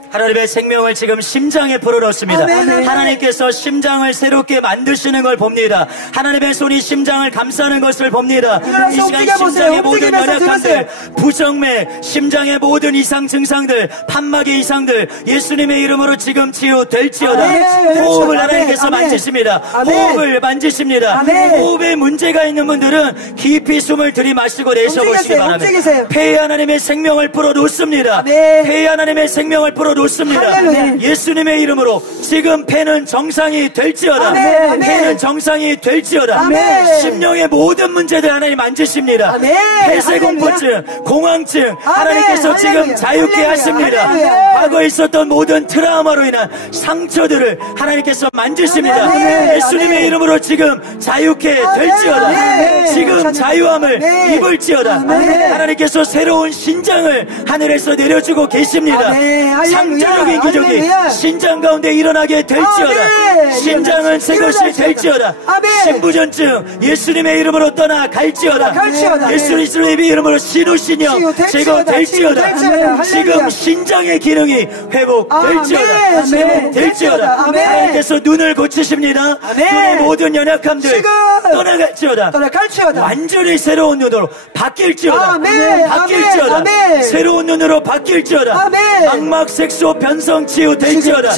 하나님의 생명을 지금 심장에 불어넣습니다. 아멘. 하나님께서 심장을 새롭게 만드시는 걸 봅니다. 하나님의 손이 심장을 감싸는 것을 봅니다. 일어나서 이 시간 움직여보세요. 심장의 모든 움직이면서 연약함들, 부정맥, 심장의 모든 이상 증상들, 판막의 이상들 예수님의 이름으로 지금 치유될지어다. 아멘. 호흡을 아멘. 하나님께서 아멘. 만지십니다. 아멘. 호흡을 만지십니다. 아멘. 호흡에 문제가 있는 분들은 깊이 숨을 들이마시고 내쉬어보시기 움직이세요. 바랍니다. 움직이세요. 폐에 하나님의 생명을 불어넣습니다. 아멘. 폐에 하나님의 생명을 불어넣습니다. 놓습니다. 할렐루야. 예수님의 이름으로 지금 폐는 정상이 될지어다. 아멘. 폐는 정상이 될지어다. 아멘. 심령의 모든 문제들 하나님 만지십니다. 아멘. 폐쇄공포증, 공황증 하나님께서 아멘. 지금 할렐루야. 자유케 할렐루야. 하십니다. 할렐루야. 과거에 있었던 모든 트라우마로 인한 상처들을 하나님께서 만지십니다. 아멘. 예수님의 아멘. 이름으로 지금 자유케 될지어다. 아멘. 지금 자유함을 아멘. 입을지어다. 아멘. 하나님께서 새로운 신장을 하늘에서 내려주고 계십니다. 아멘. 할렐루야. 창조적인 기적이 할렐루야. 신장 가운데 일어나게 될지어다. 아멘. 신장은 새 것이 일어나시다. 될지어다. 아멘. 신부전증 예수님의 이름으로 떠나 갈지어다. 갈지어다. 예수님의 이름으로 신우신영 치유 될지어다. 제거될지어다. 치유 될지어다. 지금 할렐루야. 신장의 기능이 회복될지어다. 아멘. 회복될지어다. 아멘. 하나님께서 눈을 고치십니다. 아멘. 눈의 모든 연약함들 지금 떠나갈지어다. 갈지어다. 완전히 새로운 눈으로 바뀔지어다. 아멘. 바뀔지어다. 아멘. 새로운 눈으로 바뀔지어다. 아멘. 망막 색소 변성 치유될지어다.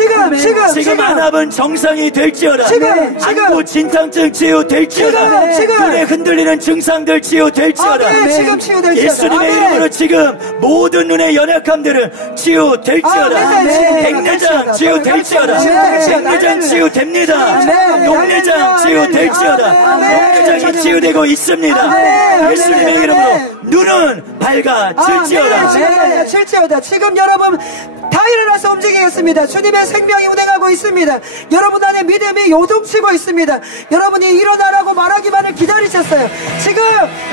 지금 안압은 정상이 될지어다. 지금. 안구 진탕증 치유될지어다. 지금. 눈에 흔들리는 증상들 치유될지어다. 아멘. 지금 치유될지어다. 예수님의 아멘. 이름으로 지금 모든 눈의 연약함들은 치유될지어다. 아멘. 백내장 치유될지어다. 치유될지어다. 백내장 치유됩니다. 아멘. 녹내장 아멘. 치유될지어다. 아멘. 녹내장이 치유되고 있습니다. 아멘. 예수님의 아멘. 이름으로 눈은 밝아질지어다. 질지어다. 지금 여러분 다 일어나서 움직이겠습니다. 주님의 생명이 운행하고 있습니다. 여러분 안에 믿음이 요동치고 있습니다. 여러분이 일어나라고 말하기만을 기다리셨어요. 지금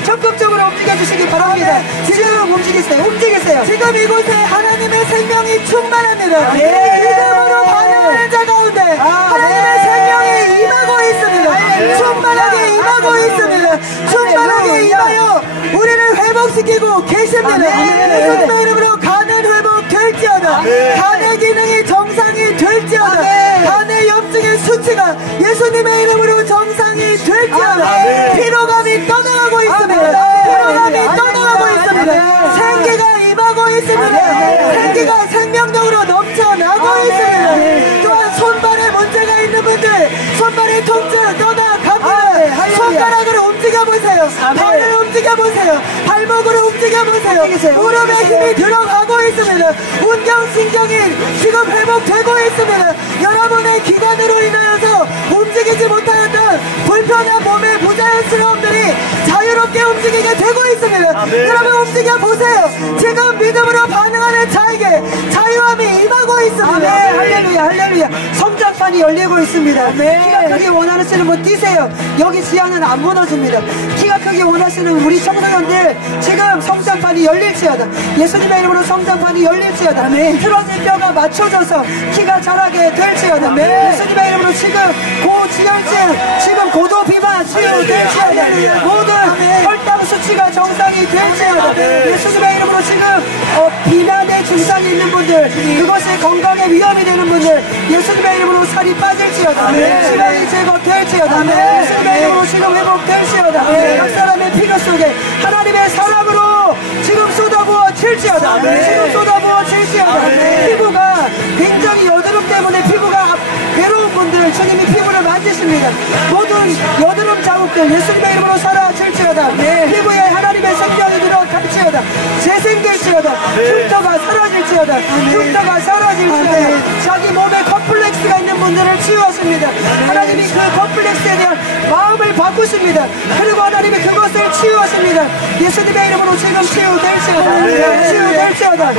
적극적으로 움직여주시기 바랍니다. 지금 움직이세요. 지금 이곳에 하나님의 생명이 충만합니다. 아멘. 믿음으로 반응하는 자 가운데 하나님의 생명이 임하고 있습니다. 충만하게 임하고 있습니다. 충만하게 임하여 우리를 회복시키고 계십니다. 예수님의 이름으로 간은 회복될지어다. 간의 기능이 정상이 될지어다. 간의 염증의 수치가 예수님의 이름으로 정상이 될지어다. 피로감이 떠나가고 있습니다. 피로감이 떠나가고 있습니다. 생기가 임하고 있습니다. 생기가 생명력으로 넘쳐나고 있습니다. 또한 손발에 문제가 있는 분들 손발의 통증 떠나갑니다. 손가락으로 움직여보세요. 발을 움직여보세요. 발목으로 움직여보세요. 무릎에 힘이 들어가고 있습니다. 운경신경이 지금 회복되고 있습니다. 여러분의 기관으로 인하여서 움직이지 못하였던 불편한 몸의 부자연스러움들이 자유롭게 움직이게 되고 있습니다. 여러분 움직여보세요. 지금 믿음으로 반응하는 자에게 자유함이 임하고 있습니다. 할렐루야. 성장판이 열리고 있습니다. 키가 크기 원하시는 분 뛰세요. 여기 지하는 안 무너집니다. 키가 크기 원하시는 우리 청소년들 지금 성장판이 열릴지어다. 예수님의 이름으로 성장판이 열릴지어다. 틀어진 뼈가 맞춰져서 키가 자라게 될지어다. 예수님의 이름으로 지금 고지혈증 지금 고도 비만 치유될지어다. 모든 혈당 수치가 정상이 될지어다. 예수님의 이름으로 지금 비만의 증상이 있는 분들 그것이 건강에 위험이 되는 분들 예수님의 이름으로 살이 빠질지어다. 질환이 제거될지어다. 예수님의 이름으로 지금 회복될지어다. 각 사람의 필요 속에 하나님의 사랑으로 지금 쏟아부어질지어다. 지금 쏟아부어질지어다. 피부가 굉장히 여드름 때문에 피부가 괴로운 분들 주님이 피부를 만지십니다. 모든 여드름 자국들 예수님의 이름으로 사라질지어다. 피부에 하나님의 생명이 들어갈지어다. 재생될지어다. 흉터가 사라질지어다. 흉터가 사라질지어다. 자기 몸에 컴플렉스가 있는 분들을 치유하십니다. 하나님이 그 컴플렉스에 대한 마음을 바꾸십니다. 그리고 하나님이 그것을 치유하십니다. 예수님의 이름으로 지금 치유될지어다. 치유될지어다.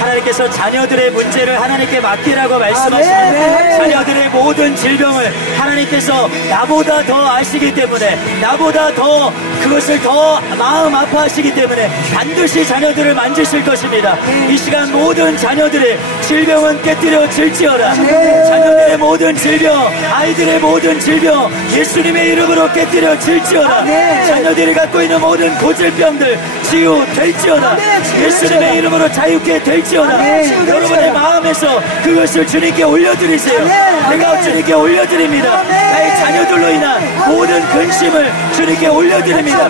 하나님께서 자녀들의 문제를 하나님께 맡기라고 말씀하십니다. 자녀들의 모든 질병을 하나님께서 나보다 더 아시기 때문에 나보다 더 그것을 더 마음 아파하시기 때문에 반드시 자녀들을 만지실 것입니다. 이 시간 모든 자녀들의 질병은 깨뜨려질지어다. 자녀들의 모든 질병 아이들의 모든 질병 예수님의 이름으로 깨뜨려질지어다. 자녀들이 갖고 있는 모든 고질병들 치유될지어다. 예수님의 이름으로 자유케 될지어다. 여러분의 마음에서 그것을 주님께 올려드리세요. 내가 주님께 올려드립니다. 나의 자녀들로 인한 모든 근심을 주님께 올려드립니다.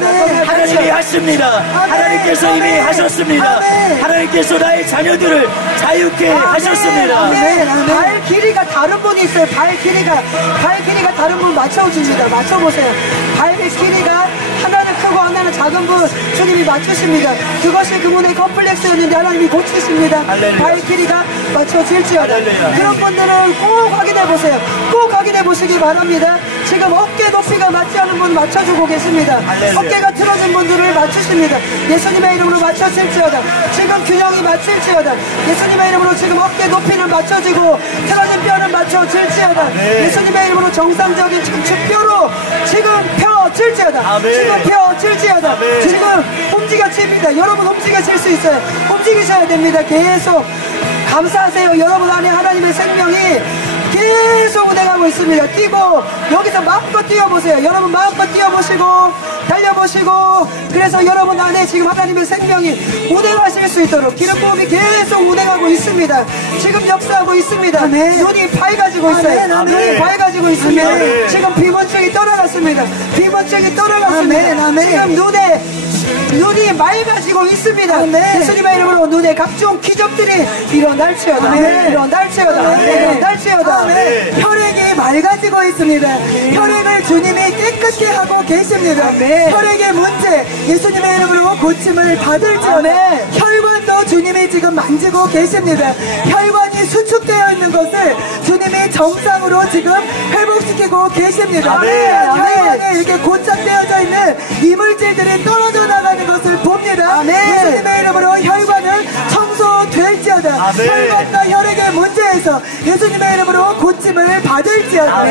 하나님이 하십니다. 하나님께서 이미 하셨습니다. 하나님께서 나의 자녀들을 자유케 하셨습니다. 발 길이가 다른 분이 있어요. 발 길이가 다른 분 맞춰줍니다. 맞춰보세요. 발 길이가 하나는 크고 하나는 작은 분 주님이 맞추십니다. 그것이 그분의 컴플렉스였는데 하나님이 고치십니다. 할렐루야. 발길이가 맞춰질지어다. 할렐루야. 그런 분들은 꼭 확인해보세요. 꼭 확인해보시기 바랍니다. 지금 어깨 높이가 맞지 않은 분 맞춰주고 계십니다. 할렐루야. 어깨가 틀어진 분들을 맞추십니다. 예수님의 이름으로 맞춰질지어다. 지금 균형이 맞출지어다. 예수님의 이름으로 지금 어깨 높이는 맞춰지고 틀어진 뼈는 맞춰질지어다. 아멘. 예수님의 이름으로 정상적인 척추뼈로 지금 펴질지어다. 아멘. 지금 펴질지어다. 아멘. 지금 움직여집니다. 여러분 움직여질 수 있어요. 움직이셔야 됩니다. 계속 감사하세요. 여러분 안에 하나님의 생명이 계속 운행하고 있습니다. 뛰고 여기서 마음껏 뛰어보세요. 여러분 마음껏 뛰어보시고 달려보시고 그래서 여러분 안에 지금 하나님의 생명이 운행하실 수 있도록 기름 부음이 계속 운행하고 있습니다. 지금 역사하고 있습니다. 눈이 밝아지고 있어요. 눈이 밝아지고 있습니다. 지금 비문증이 떠나갔습니다. 비문증이 떠나갔습니다. 지금 눈이 맑아지고 있습니다. 예수님의 이름으로 눈에 각종 기적들이 일어날지어다. 일어날지어다. 일어날지어다. 혈액이 맑아지고 있습니다. 혈액을 주님이 깨끗게 하고 계십니다. 혈액의 문제 예수님의 이름으로 고침을 받을지어다. 혈관도 주님이 지금 만지고 계십니다. 혈관이 수축되어 있는 것을 주님이 정상으로 지금 회복시키고 계십니다. 혈관에 이렇게 고착되어져 있는 이물질들이 떨어져 나가는 것을 봅니다. 예수님의 이름으로 혈관은 청소될지어다. 혈관과 혈액의 문제에서 예수님의 이름으로 고침을 받을지어다.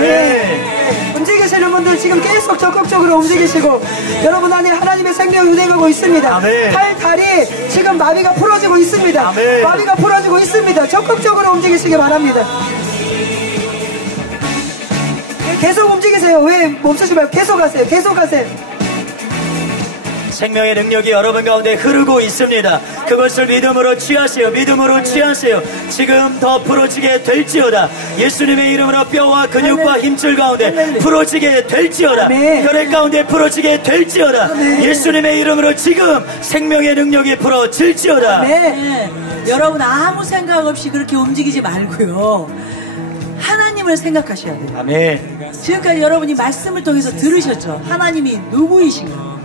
움직이시는 분들 지금 계속 적극적으로 움직이시고 여러분 안에 하나님의 생명이 운행하고 있습니다. 팔, 다리 지금 마비가 풀어지고 있습니다. 마비가 풀어지고 있습니다. 적극적으로 움직이시기 바랍니다. 계속 움직이세요. 왜 멈추지 말고 계속 하세요. 계속 하세요. 생명의 능력이 여러분 가운데 흐르고 있습니다. 그것을 믿음으로 취하세요. 믿음으로 취하세요. 지금 더 풀어지게 될지어다. 예수님의 이름으로 뼈와 근육과 힘줄 가운데 풀어지게 될지어다. 혈액 가운데 풀어지게 될지어다. 예수님의 이름으로 지금 생명의 능력이 풀어질지어다. 여러분 아무 생각 없이 그렇게 움직이지 말고요. 하나님을 생각하셔야 돼요. 아멘. 지금까지 여러분이 말씀을 통해서 들으셨죠. 하나님이 누구이신가?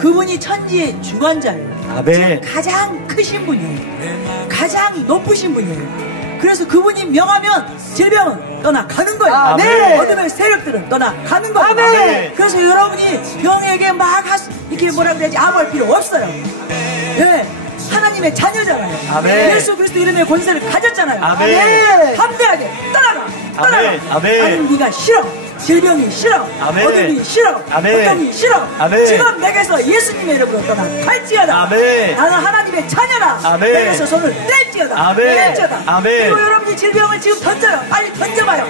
그분이 천지의 주관자예요. 아멘. 가장 크신 분이에요. 가장 높으신 분이에요. 그래서 그분이 명하면 질병은 떠나가는 거예요. 아멘. 어둠의 세력들은 떠나가는 거예요. 아멘. 그래서 여러분이 병에게 막 이렇게 뭐라 그래야지 아무 할 필요 없어요. 네. 하나님의 자녀잖아요. 아멘. 예수 그리스도 이름의 권세를 가졌잖아요. 아멘. 담대하게 떠나가. 아멘. 아멘. 나는 네가 싫어. 질병이 싫어. 아멘. 어둠이 싫어. 아멘. 고통이 싫어. 아멘. 지금 내게서 예수님의 이름으로 떠나갈지어다. 아멘. 나는 하나님의 자녀라. 아멘. 내게서 손을 뗄지어다. 아멘. 뗄지어다. 아멘. 그리고 여러분이 질병을 지금 던져요. 빨리 던져봐요.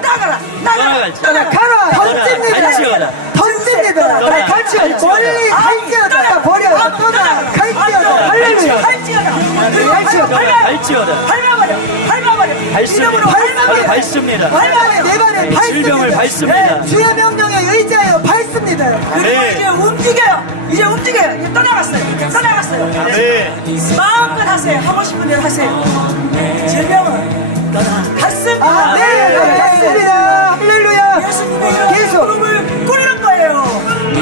나가라. 나가라. 떠나갈지어다. 던집니다. 던집니다. 갈지어다. 멀리 갈지어다. 버려요. 갈지어다. 할렐루야. 갈지어다. 갈지어다. 밟아버려. 밟아버려. 이름으로 밟아버려. 밟습니다. 밟아요. 내 발에 질병을 밟습니다. 주의 명령에 의지하여 밟습니다. 그리고 이제 움직여요. 이제 움직여요. 이제 떠나갔어요. 떠나갔어요. 아멘. 마음껏 하세요. 하고 싶은 대로 하세요. 질병은 떠나갔습니다. 맞습니다. 할렐루야. 예수님의 이름으로 계속. 무릎을 꿇는 거예요.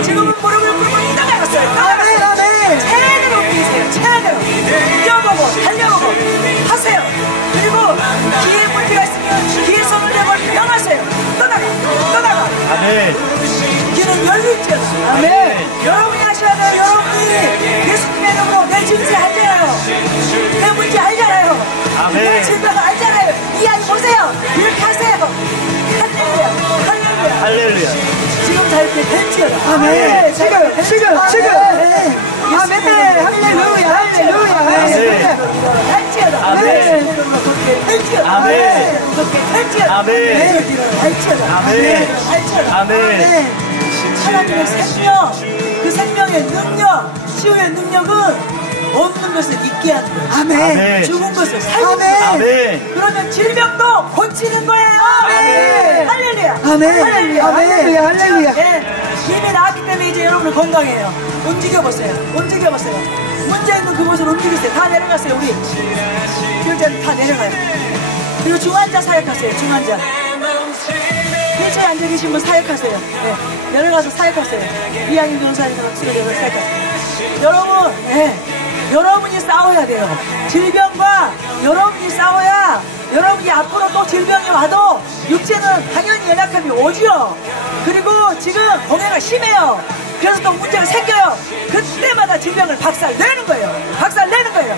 지금은 무릎을 꿇고 떠나갔어요. 아멘, 아멘. 제대로 움직이세요. 제대로. 뛰어보고 달려보고 하세요. 그리고 기에 문제가 있으면 기에 손을 대고 명하세요. 떠나가. 아멘. 귀는 열릴지어다. 아멘. 여러분이 하셔야 돼요. 여러분이 예수님의 이름으로 내 증세 알잖아요. 내 문제 알잖아요. 아멘. 내 질병 알잖아요. 이 아이 보세요. 이렇게 하세요. 할렐루야. 할렐루야. 지금 다 이렇게 됐지어다. 아멘. 지금. 아멘. 할렐루야. 할지어다. 아멘. 할지어다. 아멘. 할지어다. 아멘. 할지어다. 아멘. 할지어다. 아멘. 하나님의 생명, 그 생명의 능력, 치유의 능력은 없는 것을 잊게 하는 거예요. 아멘. 죽은 것을 살리는 아멘. 거예요. 아멘. 그러면 질병도 고치는 거예요. 아멘. 할렐루야. 아멘. 할렐루야. 아멘. 할렐루야. 예. 이미 나왔기 때문에 이제 여러분은 건강해요. 움직여보세요. 문제 있는 그곳으로 움직이세요. 다 내려가세요. 우리 교육자님 다 내려가요. 그리고 중환자 사역하세요. 중환자. 근처에 앉아 계신 분 사역하세요. 네. 내려가서 사역하세요. 이양인 변호사님과 수고해 사역하세요. 여러분, 여러분이 싸워야 돼요. 질병과 여러분이 싸워야 여러분이 앞으로 또 질병이 와도 육체는 당연히 연약함이 오죠. 그리고 지금 공해가 심해요. 그래서 또 문제가 생겨요. 그때마다 질병을 박살내는 거예요. 박살내는 거예요.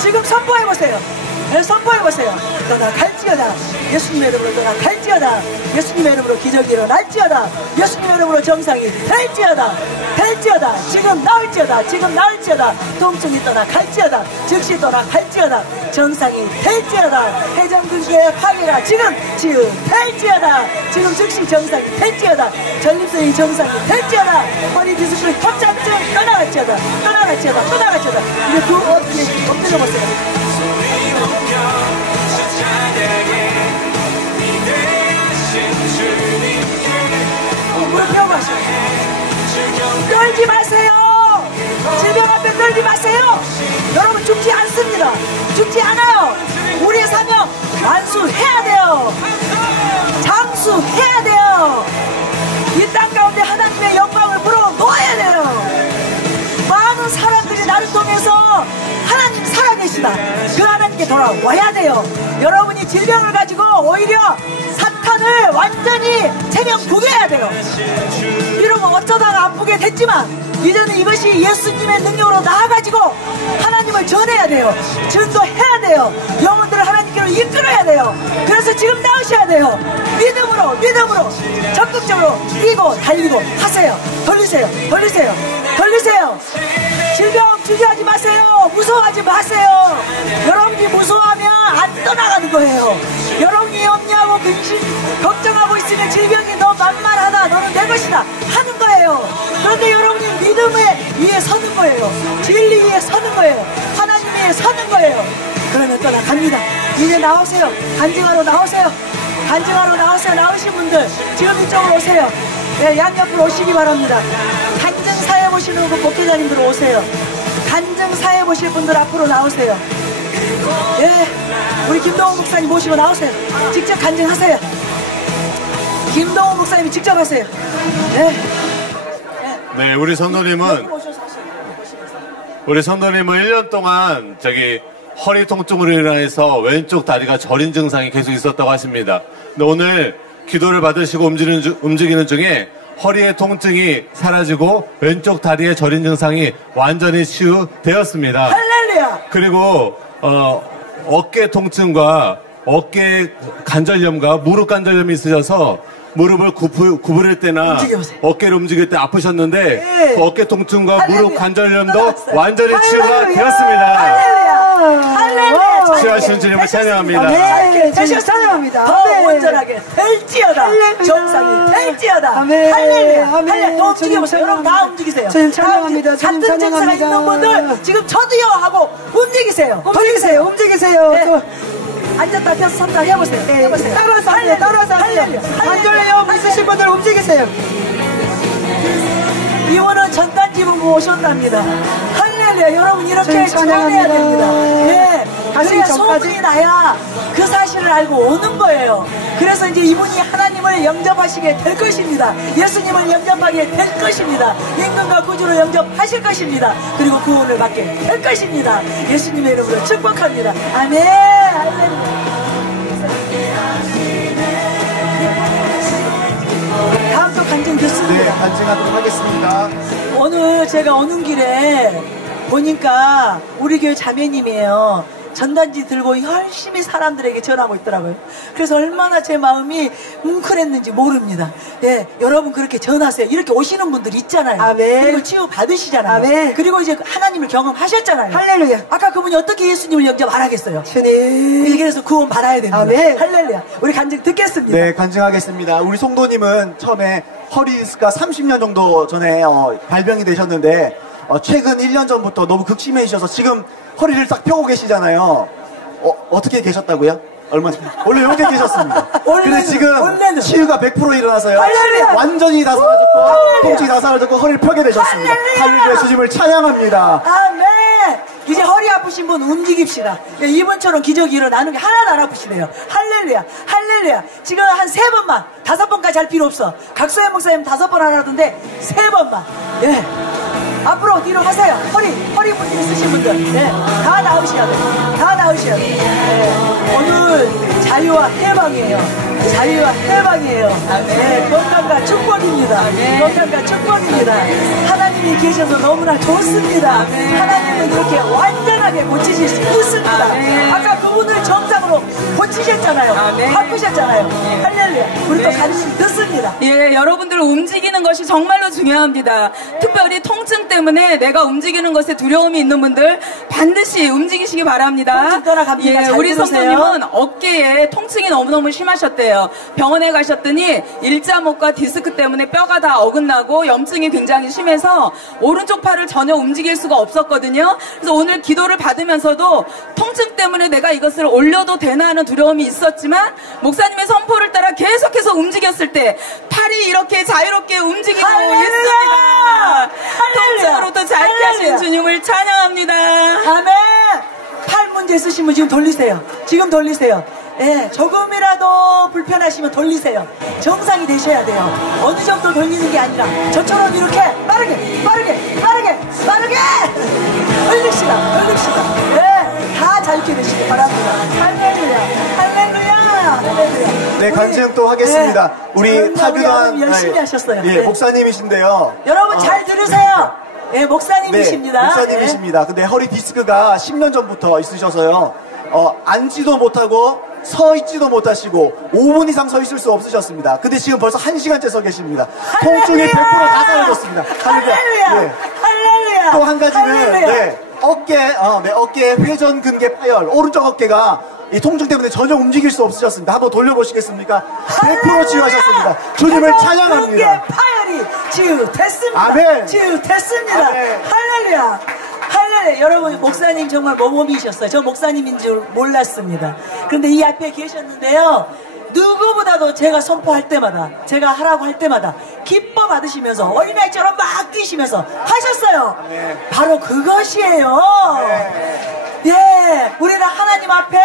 지금 선포해보세요. 선포해보세요. 너나 갈지어다. 예수님의 이름으로 너나 갈지어다. 예수님의 이름으로 기적이 일어날지어다. 예수님의 이름으로 정상이 될지어다. 될지어다. 지금 나올지어다. 지금 나올지어다. 통증이 떠나 갈지어다. 즉시 떠나 갈지어다. 정상이 될지어다. 해장근개의 파괴가 지금 치유될지어다. 지금 즉시 정상이 될지어다. 전립선이 정상이 될지어다. 허리 디스크 협착증 떠나갈지어다. 떠나갈지어다. 떠나갈지어다. 이제 그 엎드려 보세요. 무릎 펴보세요. 떨지 마세요. 질병 앞에 떨지 마세요. 여러분 죽지 않습니다. 죽지 않아요. 우리의 사명 완수해야 돼요. 장수해야 돼요. 이 땅 가운데 하나님의 영광을 불어넣어야 돼요. 많은 사람들이 나를 통해서 하나님 살아계시다. 그 하나님께 돌아와야 돼요. 여러분이 질병을 가지고 오히려 사탄을 완전히 체면 구겨야 돼요. 이러면 어쩌다가 아프게 됐지만 이제는 이것이 예수님의 능력으로 나아가지고 하나님을 전해야 돼요. 전도해야 돼요. 영혼들을 하나님께로 이끌어야 돼요. 그래서 지금 나오셔야 돼요. 믿음으로 적극적으로 뛰고 달리고 하세요. 돌리세요. 질병 주저하지 마세요. 무서워하지 마세요. 여러분이 무서워하면 안 떠나가는 거예요. 여러분이 염려하고 근심 걱정하고 있으면 질병이 너 만만하다. 너는 내 것이다. 하는 거예요. 그런데 여러분이 믿음 위에 서는 거예요. 진리 위에 서는 거예요. 하나님 위에 서는 거예요. 그러면 떠나갑니다. 이제 나오세요. 간증하러 나오세요. 나오신 분들 지금 이쪽으로 오세요. 네, 양옆으로 오시기 바랍니다. 간증 사회 보시는 분 목회자님들 오세요. 간증 사회 보실 분들 앞으로 나오세요. 예, 우리 김동훈 목사님 모시고 나오세요. 직접 간증하세요. 김동훈 목사님이 직접 하세요. 네, 우리 선도님은 1년 동안 허리 통증으로 인해서 왼쪽 다리가 저린 증상이 계속 있었다고 하십니다. 근데 오늘 기도를 받으시고 움직이는 중에 허리의 통증이 사라지고 왼쪽 다리의 저린 증상이 완전히 치유되었습니다. 할렐루야! 그리고 어깨 통증과 어깨 관절염과 무릎 관절염이 있으셔서 무릎을 구부릴 때나 움직여보세요. 어깨를 움직일 때 아프셨는데 네. 그 어깨 통증과 할렐루야. 무릎 관절염도 떠났어요. 완전히 치유가 할렐루야. 되었습니다. 할렐루야! 치유하신 주님을 찬양합니다. 네, 다시 찬양합니다. 더 온전하게 될지어다. 정상이 될지어다. 할렐루야. 할렐루야. 더 움직여보세요. 여러분 다 움직이세요. 주님 찬양합니다. 같은 주님 증상이 찬양합니다. 있는 분들 지금 저도요 하고 움직이세요. 움직이세요. 네. 또 앉았다 펴서 섰다 해보세요. 따라서 하세요. 관절염 있으신 분들 움직이세요. 이번은 전단지 보고 오셨답니다. 할렐루야. 여러분 이렇게 찬양해야 됩니다. 네. 그래야 소문이 나야 그 사실을 알고 오는 거예요. 그래서 이제 이분이 하나님을 영접하시게 될 것입니다. 예수님을 영접하게 될 것입니다. 임금과 구주로 영접하실 것입니다. 그리고 구원을 받게 될 것입니다. 예수님의 이름으로 축복합니다. 아멘. 할렐루야. 다음 또 간증 듣습니다. 네, 간증하도록 하겠습니다. 오늘 제가 오는 길에 보니까 우리 교회 자매님이에요. 전단지 들고 열심히 사람들에게 전하고 있더라고요. 그래서 얼마나 제 마음이 뭉클했는지 모릅니다. 예, 여러분 그렇게 전하세요. 이렇게 오시는 분들 있잖아요. 아멘. 그리고 치유 받으시잖아요. 아멘. 그리고 이제 하나님을 경험하셨잖아요. 할렐루야. 아까 그분이 어떻게 예수님을 영접 안 하겠어요? 주님. 그래서 구원 받아야 됩니다. 아멘. 할렐루야. 우리 간증 듣겠습니다. 네, 간증하겠습니다. 우리 송도님은 처음에 허리 디스크가 30년 정도 전에 발병이 되셨는데 최근 1년 전부터 너무 극심해지셔서 지금 허리를 딱 펴고 계시잖아요. 어떻게 계셨다고요? 얼마 전? 원래 이렇게 계셨습니다. 근데 지금 치유가 100% 일어나서요. 할렐루야. 완전히 다 사라졌고 통증이 다 사라졌고 허리를 펴게 되셨습니다. 할렐루야. 주님을 찬양합니다. 아멘. 이제 허리 아프신 분 움직입시다. 이분처럼 기적이 일어나는 게 하나도 안 아프시네요. 할렐루야, 할렐루야. 지금 한 3번만, 5번까지 할 필요 없어. 각소연 목사님 5번 하라던데 3번만. 예. 앞으로 뒤로 하세요. 허리 문제 있으신 분들. 예. 다 나오셔야 돼요. 다 나오셔야 돼요. 예. 오늘 자유와 해방이에요. 자유와 해방이에요. 네, 건강과 축복입니다. 건강과 축복입니다. 하나님이 계셔서 너무나 좋습니다. 하나님은 이렇게 완전하게 고치실 수 있습니다. 아까 그분을 정상으로 고치셨잖아요. 바꾸셨잖아요. 할렐루야. 우리 또 가르침 듣습니다. 예, 여러분들 움직이는 것이 정말로 중요합니다. 특별히 통증 때문에 내가 움직이는 것에 두려움이 있는 분들 반드시 움직이시기 바랍니다. 통증 떠나갑니다. 예, 잘 우리 들으세요. 성도님은 어깨에 통증이 너무너무 심하셨대요. 병원에 가셨더니 일자목과 디스크 때문에 뼈가 다 어긋나고 염증이 굉장히 심해서 오른쪽 팔을 전혀 움직일 수가 없었거든요. 그래서 오늘 기도를 받으면서도 통증 때문에 내가 이것을 올려도 되나 하는 두려움이 있었지만 목사님의 선포를 따라 계속해서 움직였을 때 팔이 이렇게 자유롭게 움직이고 있습니다. 통증으로부터 자유케 하신 주님을 찬양합니다. 아멘. 팔 문제 있으신 분 지금 돌리세요. 지금 돌리세요. 예, 조금이라도 불편하시면 돌리세요. 정상이 되셔야 돼요. 어느 정도 돌리는 게 아니라 저처럼 이렇게 빠르게 돌립시다. 예, 다 자유케 되시기 바랍니다. 할렐루야, 할렐루야, 할렐루야. 네, 간증 또 하겠습니다. 네, 우리 타규단 열심히 하셨어요. 예, 네. 목사님이신데요. 여러분 잘 들으세요. 예, 목사님이십니다. 네, 목사님이십니다. 근데 허리 디스크가 10년 전부터 있으셔서요. 앉지도 못하고 서 있지도 못하시고 5분 이상 서 있을 수 없으셨습니다. 근데 지금 벌써 1시간째 서 계십니다. 통증이 100%다 사라졌습니다. 할렐루야! 네. 할렐루야! 또 한 가지는 할렐루야! 네, 어깨 회전근개 파열, 오른쪽 어깨가 이 통증 때문에 전혀 움직일 수 없으셨습니다. 한번 돌려보시겠습니까? 100% 치유하셨습니다. 주님을 찬양합니다. 파열이 치유됐습니다. 아멘. 치유됐습니다. 아멘. 할렐루야. 할렐루야. 여러분, 목사님 정말 모범이셨어요. 저 목사님인 줄 몰랐습니다. 그런데 이 앞에 계셨는데요. 누구보다도 제가 선포할 때마다, 제가 하라고 할 때마다 기뻐 받으시면서 어린아이처럼 막 뛰시면서 하셨어요. 바로 그것이에요. 예, 우리는 하나님 앞에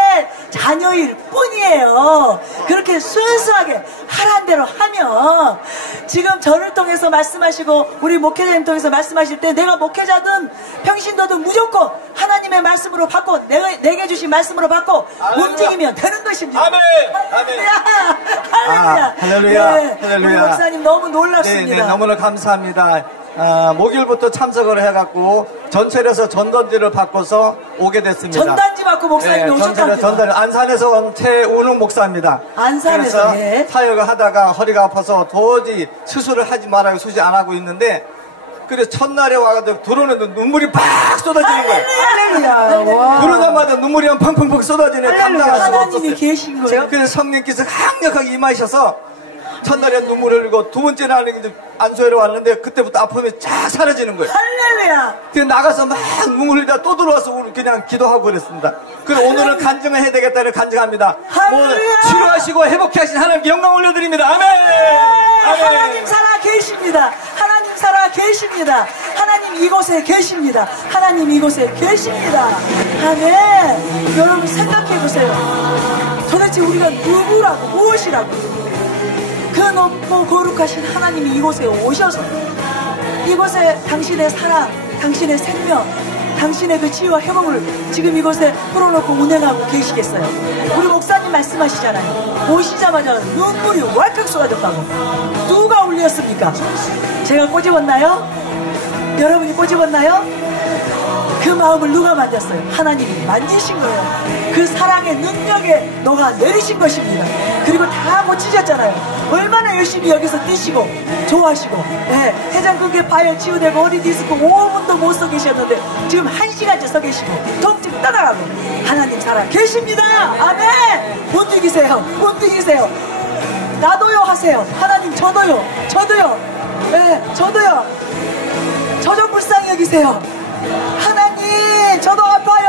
자녀일 뿐이에요. 그렇게 순수하게 하라는 대로 하면 지금 저를 통해서 말씀하시고 우리 목회자님 통해서 말씀하실 때 내가 목회자든 평신도든 무조건 하나님의 말씀으로 받고 내게 주신 말씀으로 받고 움직이면 되는 것입니다. 아멘. 아멘. 할렐루야. 할렐루야. 네, 할렐루야. 우리 목사님 너무 놀랍습니다. 네, 너무나 감사합니다. 목요일부터 참석을 해갖고 전철에서 전단지를 바꿔서 오게 됐습니다. 전단지 받고 목사님이 오셨답니다. 전단지 안산에서 온 최우능 목사입니다. 안산에서, 그래서 예. 사역을 하다가 허리가 아파서 도저히 수술을 하지 말라고 수술 안 하고 있는데 그래서 첫날에 와가지고 들어오는데 눈물이 팍 쏟아지는 거예요. 할렐루야. 그러자마자 눈물이 펑펑펑 쏟아지는 감당할 수가 하나님이 없었어요. 계신 거예요. 제가 그래서 성령께서 강력하게 임하셔서 첫날에 눈물을 흘리고 두 번째 날에 이제 안수회로 왔는데 그때부터 아픔이 쫙 사라지는 거예요. 할렐루야. 그래서 나가서 막 눈물 흘리다 또 들어와서 그냥 기도하고 그랬습니다. 그래서 오늘은 간증을 해야 되겠다를 간증합니다. 오늘 치료하시고 회복해 하신 하나님께 영광 올려드립니다. 아멘. 하나님 살아 계십니다. 하나님 살아 계십니다. 하나님 이곳에 계십니다. 하나님 이곳에 계십니다. 아멘. 여러분 생각해 보세요. 도대체 우리가 누구라고 무엇이라고 그 높고 거룩하신 하나님이 이곳에 오셔서 이곳에 당신의 사랑, 당신의 생명, 당신의 그 치유와 회복을 지금 이곳에 풀어놓고 운행하고 계시겠어요? 우리 목사님 말씀하시잖아요. 오시자마자 눈물이 왈칵 쏟아졌다고. 누가 올렸습니까? 제가 꼬집었나요? 여러분이 꼬집었나요? 그 마음을 누가 만졌어요? 하나님이 만지신 거예요. 그 사랑의 능력에 녹아 내리신 것입니다. 그리고 다 고치셨잖아요. 얼마나 열심히 여기서 뛰시고 좋아하시고 해장국에 파열 치유되고 허리 디스크 5분도 못 서 계셨는데 지금 1시간째 서 계시고 통증 떠나가고 하나님 살아 계십니다. 아멘. 움직이세요. 움직이세요. 나도요 하세요. 하나님 저도요. 저도요. 저 좀 불쌍히 여기세요. 하나님 저도 아파요.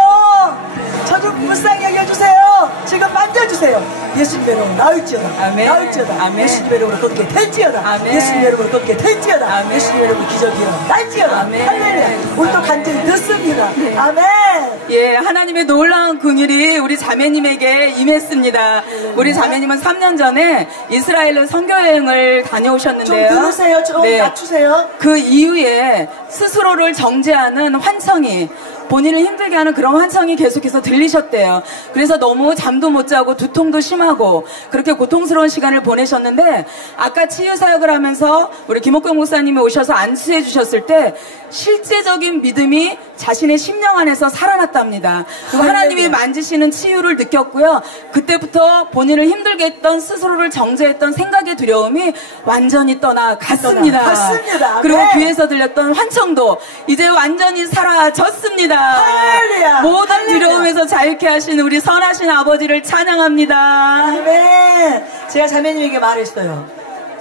저 좀 불쌍히 여겨주세요. 지금 만져주세요. 예수님의 이름으로 나을지어다. 아멘. 나을지어다. 아멘. 예수님의 이름으로 걷게 될지어다. 아멘. 예수님의 이름으로 걷게 될지어다. 아멘. 예수님의 이름으로 기적이 일어날지어다. 아멘. 할렐루야. 우리 또 간증 듣습니다. 네. 아멘. 예, 하나님의 놀라운 긍휼이 우리 자매님에게 임했습니다. 우리 자매님은 3년 전에 이스라엘로 선교여행을 다녀오셨는데요. 좀 들으세요. 좀 낮추세요. 그 이후에 스스로를 정죄하는 환청이, 본인을 힘들게 하는 그런 환청이 계속해서 들리셨대요. 그래서 너무 잠도 못 자고 두통도 심하고 그렇게 고통스러운 시간을 보내셨는데, 아까 치유사역을 하면서 우리 김옥경 목사님이 오셔서 안수해 주셨을 때 실제적인 믿음이 자신의 심령 안에서 살아났답니다. 그리고 하나님이 만지시는 치유를 느꼈고요. 그때부터 본인을 힘들게 했던, 스스로를 정죄했던 생각의 두려움이 완전히 떠나갔습니다. 갔습니다. 그리고 네. 귀에서 들렸던 환청도 이제 완전히 사라졌습니다. 할렐루야. 모든 할렐루야. 두려움에서 자유케 하신 우리 선하신 아버지를 찬양합니다. 아멘. 제가 자매님에게 말했어요.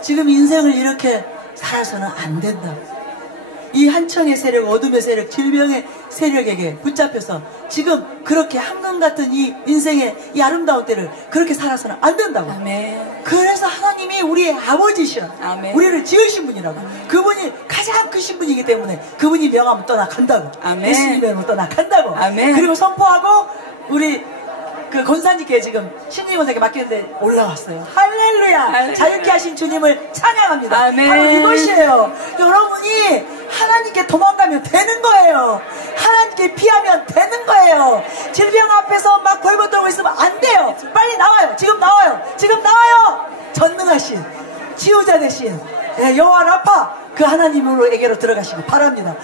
지금 인생을 이렇게 살아서는 안 된다. 이 한청의 세력, 어둠의 세력, 질병의 세력에게 붙잡혀서 지금 그렇게 황금 같은 이 인생의 이 아름다운 때를 그렇게 살아서는 안 된다고. 아멘. 그래서 하나님이 우리의 아버지셔. 아멘. 우리를 지으신 분이라고. 그분이 가장 크신 분이기 때문에 그분이 명하면 떠나간다고. 아멘. 예수님이 명하면 떠나간다고. 아멘. 그리고 선포하고 우리 그 권사님께 지금 신임 권사님께 맡기는데 올라왔어요. 할렐루야. 할렐루야. 자유케 하신 주님을 찬양합니다. 아멘. 바로 이것이에요. 여러분이 하나님께 도망가면 되는 거예요. 하나님께 피하면 되는 거예요. 질병 앞에서 막 벌벌 떨고 있으면 안 돼요. 빨리 나와요. 지금 나와요. 지금 나와요. 전능하신 치유자 되신 여호와 라파 그 하나님으로에게로 들어가시기 바랍니다.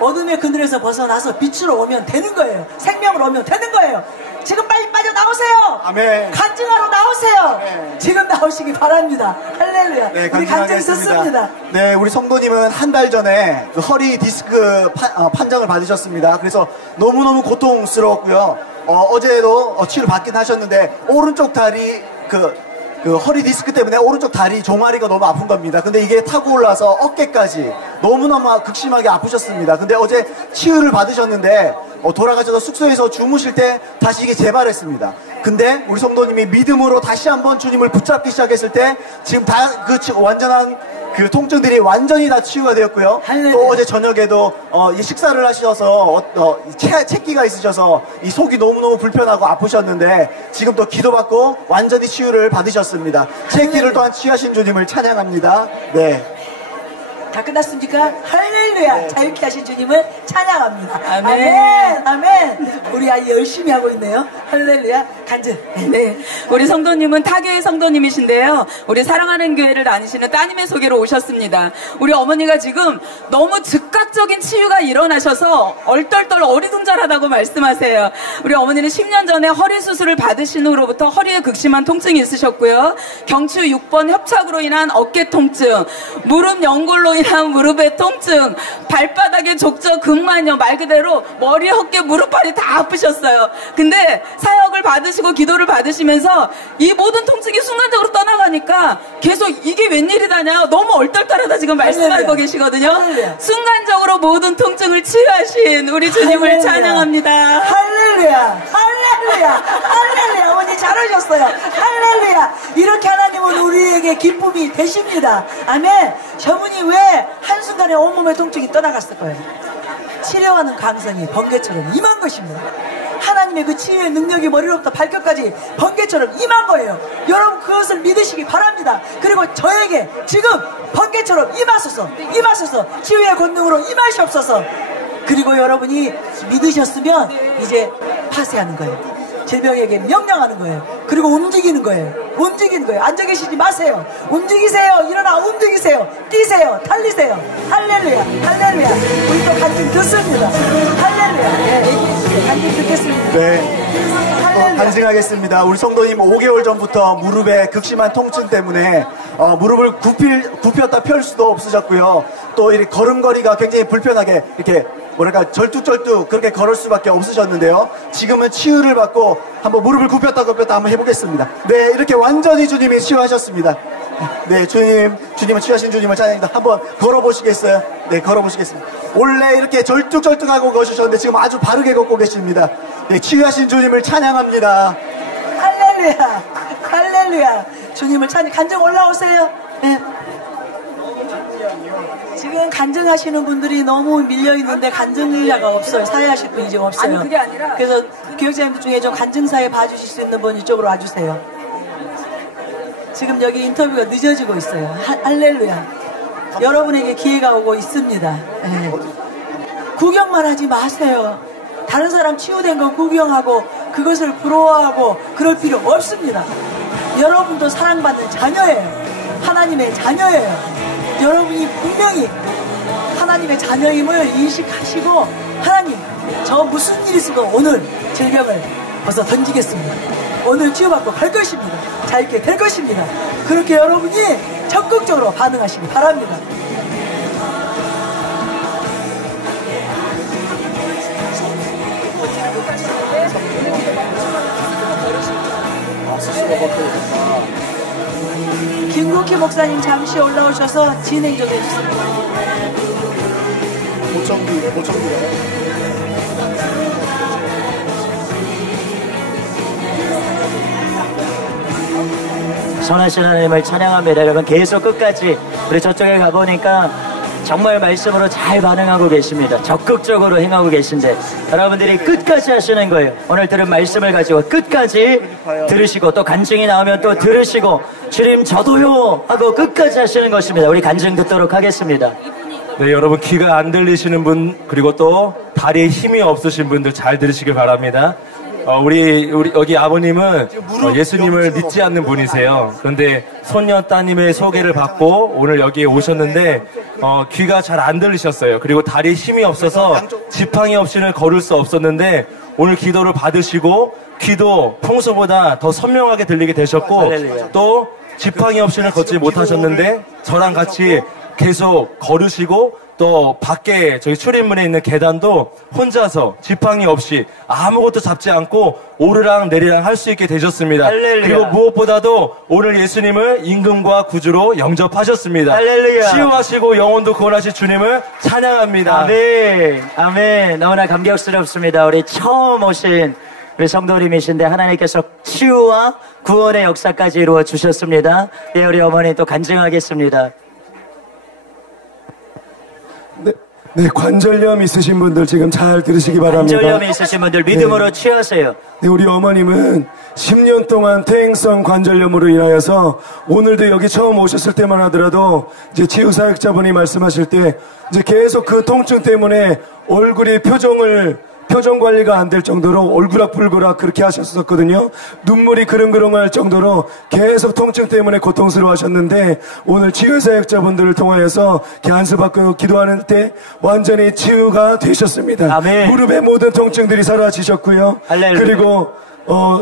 어둠의 그늘에서 벗어나서 빛으로 오면 되는 거예요. 생명으로 오면 되는 거예요. 지금 빨리 빠져나오세요. 아멘. 간증하러 나오세요. 아멘. 지금 나오시기 바랍니다. 할렐루야. 네, 우리 간증 듣습니다. 네, 우리 성도님은 한 달 전에 그 허리 디스크 판정을 받으셨습니다. 그래서 너무너무 고통스러웠고요. 어제도 치료를 받긴 하셨는데 오른쪽 다리 그 허리 디스크 때문에 오른쪽 다리 종아리가 너무 아픈 겁니다. 근데 이게 타고 올라서 어깨까지 너무너무 극심하게 아프셨습니다. 근데 어제 치유를 받으셨는데 돌아가셔서 숙소에서 주무실 때 다시 이게 재발했습니다. 근데 우리 성도님이 믿음으로 다시 한번 주님을 붙잡기 시작했을 때 지금 다 그 완전한 그 통증들이 완전히 다 치유가 되었고요. 또 어제 저녁에도 이 식사를 하셔서 채기가 있으셔서 이 속이 너무너무 불편하고 아프셨는데 지금 또 기도받고 완전히 치유를 받으셨습니다. 채기를 또한 치유하신 주님을 찬양합니다. 네. 다 끝났습니까? 할렐루야. 네. 자유케 하신 주님을 찬양합니다. 아멘. 아멘. 아멘. 우리 아이 열심히 하고 있네요. 할렐루야. 간증. 네, 우리 성도님은 타교의 성도님이신데요. 우리 사랑하는 교회를 다니시는 따님의 소개로 오셨습니다. 우리 어머니가 지금 너무 즉각적인 치유가 일어나셔서 얼떨떨 어리둥절하다고 말씀하세요. 우리 어머니는 10년 전에 허리 수술을 받으신 후로부터 허리에 극심한 통증이 있으셨고요. 경추 6번 협착으로 인한 어깨 통증, 무릎 연골로 인한 무릎의 통증, 발바닥의 족저 근만여, 말 그대로 머리, 어깨, 무릎팔이 다 아프셨어요. 근데 사역을 받으시고 기도를 받으시면서 이 모든 통증이 순간적으로 떠나가니까 계속 이게 웬일이다냐, 너무 얼떨떨하다 지금 말씀하고 계시거든요. 할렐루야. 순간적으로 모든 통증을 치유하신 우리 주님을 할렐루야. 찬양합니다. 할렐루야. 할렐루야. 할렐루야. 어머니 잘하셨어요. 할렐루야. 이렇게 하나님은 우리에게 기쁨이 되십니다. 아멘. 저분이 왜 한순간에 온몸의 통증이 떠나갔을 거예요. 치료하는 감성이 번개처럼 임한 것입니다. 하나님의 그 치유의 능력이 머리로부터 발끝까지 번개처럼 임한 거예요. 여러분 그것을 믿으시기 바랍니다. 그리고 저에게 지금 번개처럼 임하소서 치유의 권능으로 임하시옵소서. 그리고 여러분이 믿으셨으면 이제 파쇄하는 거예요. 질병에게 명령하는 거예요. 그리고 움직이는 거예요. 앉아 계시지 마세요. 움직이세요. 일어나 움직이세요. 뛰세요. 달리세요. 할렐루야. 할렐루야. 우리 또 간증 듣습니다. 할렐루야. 네, 간증 듣겠습니다. 네. 간증하겠습니다. 우리 성도님 5개월 전부터 무릎에 극심한 통증 때문에 무릎을 굽혔다 펼 수도 없으셨고요. 또 이렇게 걸음걸이가 굉장히 불편하게 이렇게 뭐랄까 절뚝절뚝 그렇게 걸을 수밖에 없으셨는데요. 지금은 치유를 받고 한번 무릎을 굽혔다 한번 해보겠습니다. 네, 이렇게 완전히 주님이 치유하셨습니다. 네, 주님은 치유하신 주님을 찬양합니다. 한번 걸어보시겠어요? 네, 걸어보시겠습니다. 원래 이렇게 절뚝절뚝하고 걸으셨는데 지금 아주 바르게 걷고 계십니다. 네, 치유하신 주님을 찬양합니다. 할렐루야. 할렐루야. 주님을 찬양. 간증 올라오세요. 네. 지금 간증하시는 분들이 너무 밀려있는데 간증자가 없어요. 사회하실 분이 지금 없어요. 아니, 그게 아니라 그래서 교육자님들 중에 좀 간증사에 봐주실 수 있는 분 이쪽으로 와주세요. 지금 여기 인터뷰가 늦어지고 있어요. 할렐루야. 여러분에게 기회가 오고 있습니다. 네. 구경만 하지 마세요. 다른 사람 치유된 거 구경하고 그것을 부러워하고 그럴 필요 없습니다. 여러분도 사랑받는 자녀예요. 하나님의 자녀예요. 여러분이 분명히 하나님의 자녀임을 인식하시고 하나님 저 무슨 일이 있어도 오늘 질병을 벗어 던지겠습니다. 오늘 치유받고 갈 것입니다. 자 있게 될 것입니다. 그렇게 여러분이 적극적으로 반응하시기 바랍니다. 김국희 목사님 잠시 올라오셔서 진행 좀 해주세요. 선하신 하나님을 찬양합니다. 여러분 계속 끝까지 우리 저쪽에 가보니까 정말 말씀으로 잘 반응하고 계십니다. 적극적으로 행하고 계신데 여러분들이 끝까지 하시는 거예요. 오늘 들은 말씀을 가지고 끝까지 들으시고 또 간증이 나오면 또 들으시고 주님 저도요 하고 끝까지 하시는 것입니다. 우리 간증 듣도록 하겠습니다. 네, 여러분 귀가 안 들리시는 분 그리고 또 다리에 힘이 없으신 분들 잘 들으시길 바랍니다. 우리 여기 아버님은 예수님을 믿지 않는 분이세요. 그런데 손녀 따님의 소개를 받고 오늘 여기에 오셨는데 귀가 잘 안 들리셨어요. 그리고 다리에 힘이 없어서 지팡이 없이는 걸을 수 없었는데 오늘 기도를 받으시고 귀도 평소보다 더 선명하게 들리게 되셨고 또 지팡이 없이는 걷지 못하셨는데 저랑 같이 계속 걸으시고 또 밖에 저기 출입문에 있는 계단도 혼자서 지팡이 없이 아무것도 잡지 않고 오르락 내리락 할 수 있게 되셨습니다. 할렐루야. 그리고 무엇보다도 오늘 예수님을 임금과 구주로 영접하셨습니다. 할렐루야. 치유하시고 영혼도 구원하실 주님을 찬양합니다. 아멘. 아멘. 너무나 감격스럽습니다. 우리 처음 오신 우리 성도님이신데 하나님께서 치유와 구원의 역사까지 이루어 주셨습니다. 예, 우리 어머니 또 간증하겠습니다. 네, 관절염 있으신 분들 지금 잘 들으시기 바랍니다. 관절염이 있으신 분들 믿음으로 취하세요. 네, 우리 어머님은 10년 동안 퇴행성 관절염으로 인하여서 오늘도 여기 처음 오셨을 때만 하더라도 이제 치유사역자분이 말씀하실 때 이제 계속 그 통증 때문에 얼굴이 표정 관리가 안 될 정도로 얼굴락불굴락 그렇게 하셨었거든요. 눈물이 그릉그릉할 정도로 계속 통증 때문에 고통스러워 하셨는데 오늘 치유사역자분들을 통하여서 안수받고 기도하는 때 완전히 치유가 되셨습니다. 아멘. 무릎의 모든 통증들이 사라지셨고요. 할렐루야. 그리고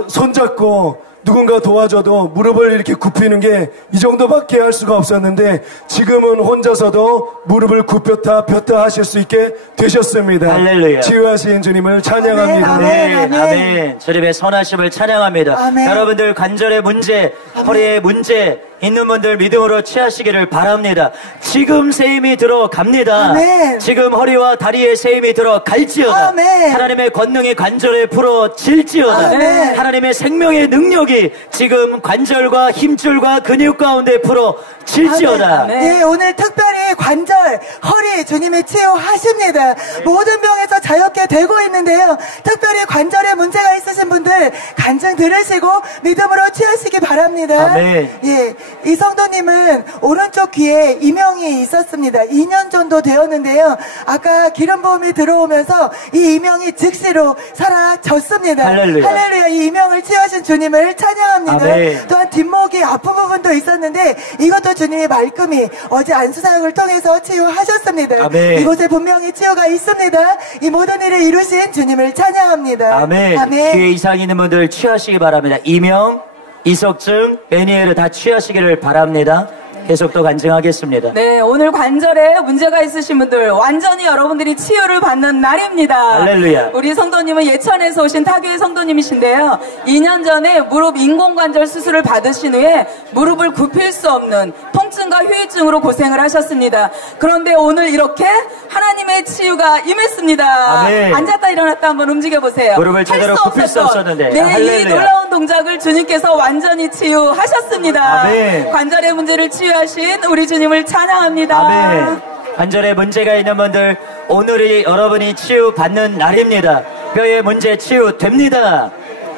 손잡고 누군가 도와줘도 무릎을 이렇게 굽히는 게 이 정도밖에 할 수가 없었는데 지금은 혼자서도 무릎을 굽혔다 폈다 하실 수 있게 되셨습니다. 할렐루야. 치유하신 주님을 찬양합니다. 아멘. 아멘. 아멘. 주님의 선하심을 찬양합니다. 아멘. 여러분들 관절의 문제, 허리의 문제 있는 분들 믿음으로 취하시기를 바랍니다. 지금 새 힘이 들어갑니다. 아멘. 지금 허리와 다리에 새 힘이 들어갈지어다. 아멘. 하나님의 권능이 관절에 풀어질지어다. 아멘. 하나님의 생명의 능력이 지금 관절과 힘줄과 근육 가운데 풀어질지어다. 네, 오늘 특별히 관절, 허리 주님이 치유하십니다. 모든 병에서 자유롭게 되고 있는데요. 특별히 관절에 문제가 있으신 분들 간증 들으시고 믿음으로 취하시기 바랍니다. 아멘. 예, 이 성도님은 오른쪽 귀에 이명이 있었습니다. 2년 정도 되었는데요. 아까 기름 부음이 들어오면서 이 이명이 즉시로 사라졌습니다. 할렐루야. 할렐루야. 이 이명을 치유하신 주님을 찬양합니다. 아멘. 또한 뒷목이 아픈 부분도 있었는데 이것도 주님이 말끔히 어제 안수사역을 통해서 치유하셨습니다. 아멘. 이곳에 분명히 치유가 있습니다. 이 모든 일을 이루신 주님을 찬양합니다. 아멘. 아멘. 귀에 이상 있는 분들 취하시기 바랍니다. 이명, 이석증, 메니에르 다 취하시기를 바랍니다. 계속 또 간증하겠습니다. 네, 오늘 관절에 문제가 있으신 분들 완전히 여러분들이 치유를 받는 날입니다. 할렐루야. 우리 성도님은 예천에서 오신 타교의 성도님이신데요. 2년 전에 무릎 인공관절 수술을 받으신 후에 무릎을 굽힐 수 없는 통증과 후유증으로 고생을 하셨습니다. 그런데 오늘 이렇게 하나님의 치유가 임했습니다. 아멘. 앉았다 일어났다 한번 움직여 보세요. 무릎을 제대로 굽힐 수 없었는데. 네, 할렐루야. 이 놀라운 동작을 주님께서 완전히 치유하셨습니다. 아멘. 관절의 문제를 치유하신 우리 주님을 찬양합니다. 아멘. 관절에 문제가 있는 분들, 오늘이 여러분이 치유받는 날입니다. 뼈의 문제 치유됩니다.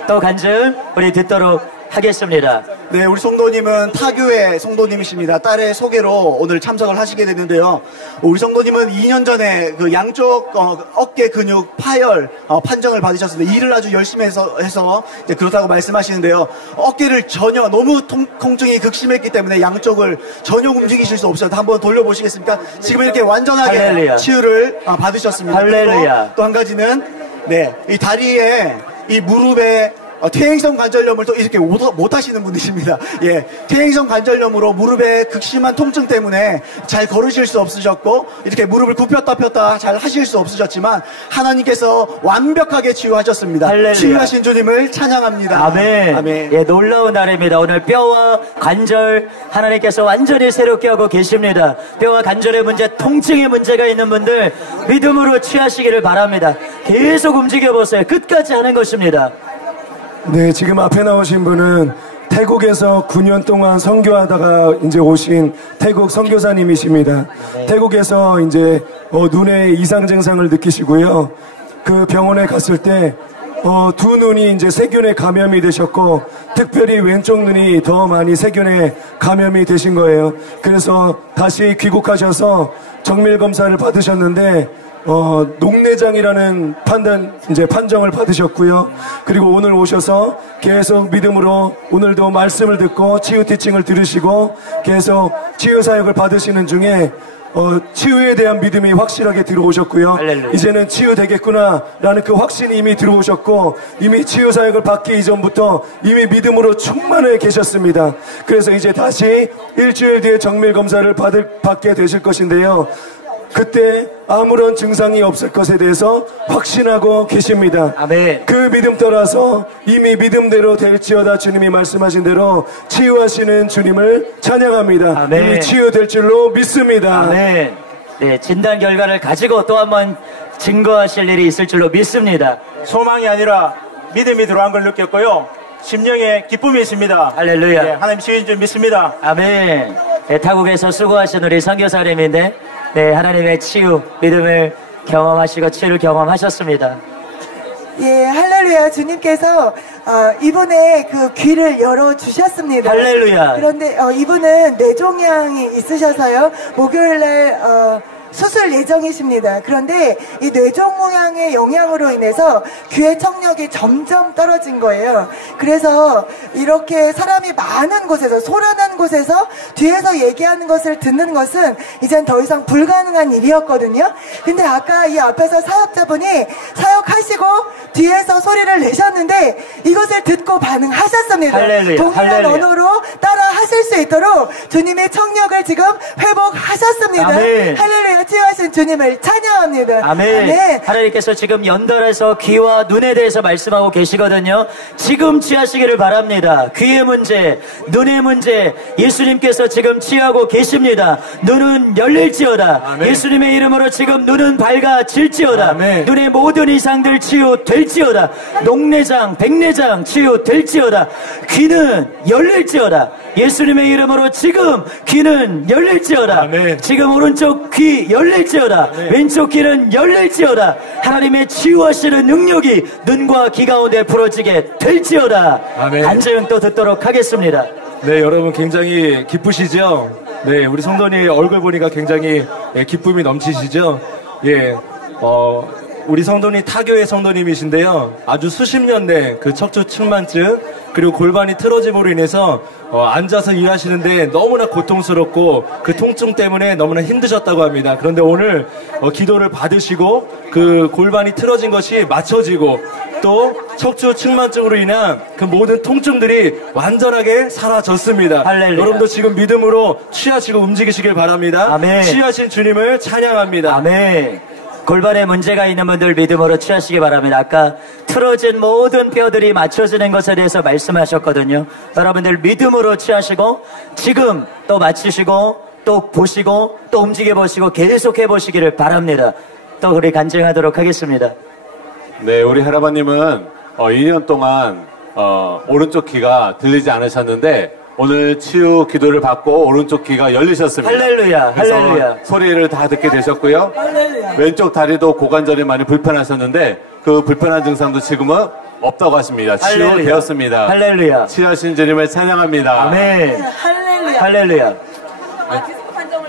또 간증 우리 듣도록 하겠습니다. 네, 우리 성도님은 타교회 성도님이십니다. 딸의 소개로 오늘 참석을 하시게 됐는데요. 우리 성도님은 2년 전에 그 양쪽 어깨 근육 파열 판정을 받으셨습니다. 일을 아주 열심히 해서 이제 그렇다고 말씀하시는데요. 어깨를 전혀 너무 통증이 극심했기 때문에 양쪽을 전혀 움직이실 수 없어서 한번 돌려보시겠습니까? 지금 이렇게 완전하게 할렐루야. 치유를 받으셨습니다. 할렐루야. 또 한 가지는 이 다리에 이 무릎에 퇴행성 관절염을 또 이렇게 못 하시는 분이십니다. 예, 퇴행성 관절염으로 무릎에 극심한 통증 때문에 잘 걸으실 수 없으셨고 이렇게 무릎을 굽혔다 폈다 잘 하실 수 없으셨지만 하나님께서 완벽하게 치유하셨습니다. 할렐루야. 치유하신 주님을 찬양합니다. 아멘. 아멘. 예, 놀라운 날입니다. 오늘 뼈와 관절 하나님께서 완전히 새롭게 하고 계십니다. 뼈와 관절의 문제, 통증의 문제가 있는 분들 믿음으로 취하시기를 바랍니다. 계속 움직여보세요. 끝까지 하는 것입니다. 네, 지금 앞에 나오신 분은 태국에서 9년 동안 선교하다가 이제 오신 태국 선교사님이십니다. 태국에서 이제 눈에 이상 증상을 느끼시고요. 그 병원에 갔을 때 두 눈이 이제 세균에 감염이 되셨고 특별히 왼쪽 눈이 더 많이 세균에 감염이 되신 거예요. 그래서 다시 귀국하셔서 정밀 검사를 받으셨는데 녹내장이라는 판정을 받으셨고요. 그리고 오늘 오셔서 계속 믿음으로 오늘도 말씀을 듣고 치유 티칭을 들으시고 계속 치유 사역을 받으시는 중에 치유에 대한 믿음이 확실하게 들어오셨고요. 할렐루야. 이제는 치유되겠구나라는 그 확신이 이미 들어오셨고 이미 치유 사역을 받기 이전부터 이미 믿음으로 충만해 계셨습니다. 그래서 이제 다시 일주일 뒤에 정밀 검사를 받게 되실 것인데요. 그때 아무런 증상이 없을 것에 대해서 확신하고 계십니다. 아멘. 그 믿음 따라서 이미 믿음대로 될지어다 주님이 말씀하신 대로 치유하시는 주님을 찬양합니다. 아멘. 이미 치유될 줄로 믿습니다. 아멘. 네, 진단 결과를 가지고 또 한번 증거하실 일이 있을 줄로 믿습니다. 소망이 아니라 믿음이 들어간 걸 느꼈고요. 심령에 기쁨이 있습니다. 할렐루야. 네, 하나님 치유인 줄 믿습니다. 아멘. 네, 타국에서 수고하신 우리 선교사님인데 네, 하나님의 치유, 믿음을 경험하시고 치유를 경험하셨습니다. 예, 할렐루야. 주님께서 이분의 그 귀를 열어주셨습니다. 할렐루야. 그런데 이분은 뇌종양이 있으셔서요. 목요일날 수술 예정이십니다. 그런데 이 뇌종양의 영향으로 인해서 귀의 청력이 점점 떨어진 거예요. 그래서 이렇게 사람이 많은 곳에서, 소란한 곳에서 뒤에서 얘기하는 것을 듣는 것은 이젠 더 이상 불가능한 일이었거든요. 근데 아까 이 앞에서 사역자분이 사역하시고 뒤에서 소리를 내셨는데 이것을 듣고 반응하셨습니다. 할렐루야. 동일한 할렐루야. 언어로 따라 하실 수 있도록 주님의 청력을 지금 회복하셨습니다. 아멘. 할렐루야. 치유하신 주님을 찬양합니다. 아멘. 아멘. 하나님께서 지금 연달아서 귀와 눈에 대해서 말씀하고 계시거든요. 지금 치유하시기를 바랍니다. 귀의 문제, 눈의 문제, 예수님께서 지금 치유하고 계십니다. 눈은 열릴지어다. 아멘. 예수님의 이름으로 지금 눈은 밝아질지어다. 아멘. 눈의 모든 이상들 치유될지어다. 녹내장, 백내장 치유될지어다. 귀는 열릴지어다. 예수님의 이름으로 지금 귀는 열릴지어다. 아멘. 지금 오른쪽 귀 열릴지어다. 왼쪽 귀는 열릴지어다. 하나님의 치유하시는 능력이 눈과 귀 가운데 풀어지게 될지어다. 아멘. 간증 또 듣도록 하겠습니다. 네, 여러분 굉장히 기쁘시죠? 네, 우리 성도님 얼굴 보니까 굉장히 기쁨이 넘치시죠? 예, 우리 성도님 타교회 성도님이신데요. 아주 수십 년 된 그 척추 측만증 그리고 골반이 틀어짐으로 인해서 앉아서 일하시는데 너무나 고통스럽고 그 통증 때문에 너무나 힘드셨다고 합니다. 그런데 오늘 기도를 받으시고 그 골반이 틀어진 것이 맞춰지고 또 척추 측만증으로 인한 그 모든 통증들이 완전하게 사라졌습니다. 할렐루야. 여러분도 지금 믿음으로 취하시고 움직이시길 바랍니다. 아멘. 취하신 주님을 찬양합니다. 아멘. 골반에 문제가 있는 분들 믿음으로 취하시기 바랍니다. 아까 틀어진 모든 뼈들이 맞춰지는 것에 대해서 말씀하셨거든요. 여러분들 믿음으로 취하시고 지금 또 맞추시고 또 보시고 또 움직여 보시고 계속해 보시기를 바랍니다. 또 우리 간증하도록 하겠습니다. 네, 우리 할아버님은 2년 동안 오른쪽 귀가 들리지 않으셨는데 오늘 치유 기도를 받고 오른쪽 귀가 열리셨습니다. 할렐루야, 그래서 할렐루야. 소리를 다 듣게 되셨고요. 할렐루야. 왼쪽 다리도 고관절이 많이 불편하셨는데 그 불편한 증상도 지금은 없다고 하십니다. 치유되었습니다. 할렐루야. 치유하신 주님을 찬양합니다. 아멘. 할렐루야. 할렐루야.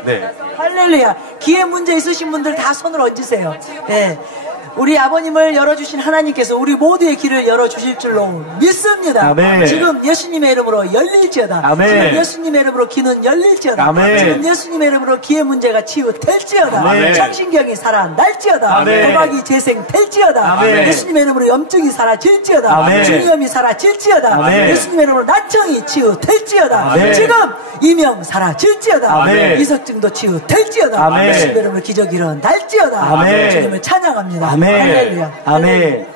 네. 할렐루야. 귀에 문제 있으신 분들 다 손을 얹으세요. 네. 우리 아버님을 열어주신 하나님께서 우리 모두의 길을 열어주실 줄로 믿습니다. 아멘. 지금 예수님의 이름으로 열릴지어다. 아멘. 지금 예수님의 이름으로 귀는 열릴지어다. 아멘. 지금 예수님의 이름으로 귀의 문제가 치유될지어다. 아멘. 청신경이 살아날지어다. 아멘. 도박이 재생될지어다. 아멘. 예수님의 이름으로 염증이 사라질지어다. 아멘. 중이염이 사라질지어다. 아멘. 예수님의 이름으로 난청이 치유될지어다. 아멘. 지금 이명 사라질지어다. 아멘. 이석증도 치유될지어다. 아멘. 예수님의 이름으로 기적이 일어날지어다. 아멘. 주님을 찬양합니다. 아멘. 할렐루야. 아멘.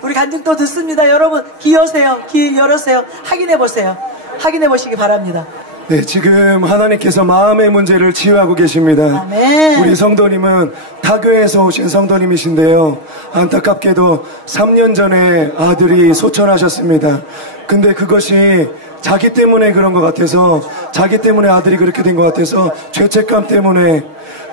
우리 간증 또 듣습니다. 여러분 귀 여세요. 귀 열으세요. 확인해 보세요. 확인해 보시기 바랍니다. 네, 지금 하나님께서 마음의 문제를 치유하고 계십니다. 아멘. 우리 성도님은 타교에서 오신 성도님이신데요. 안타깝게도 3년 전에 아들이 소천하셨습니다. 근데 그것이 자기 때문에 그런 것 같아서, 자기 때문에 아들이 그렇게 된 것 같아서 죄책감 때문에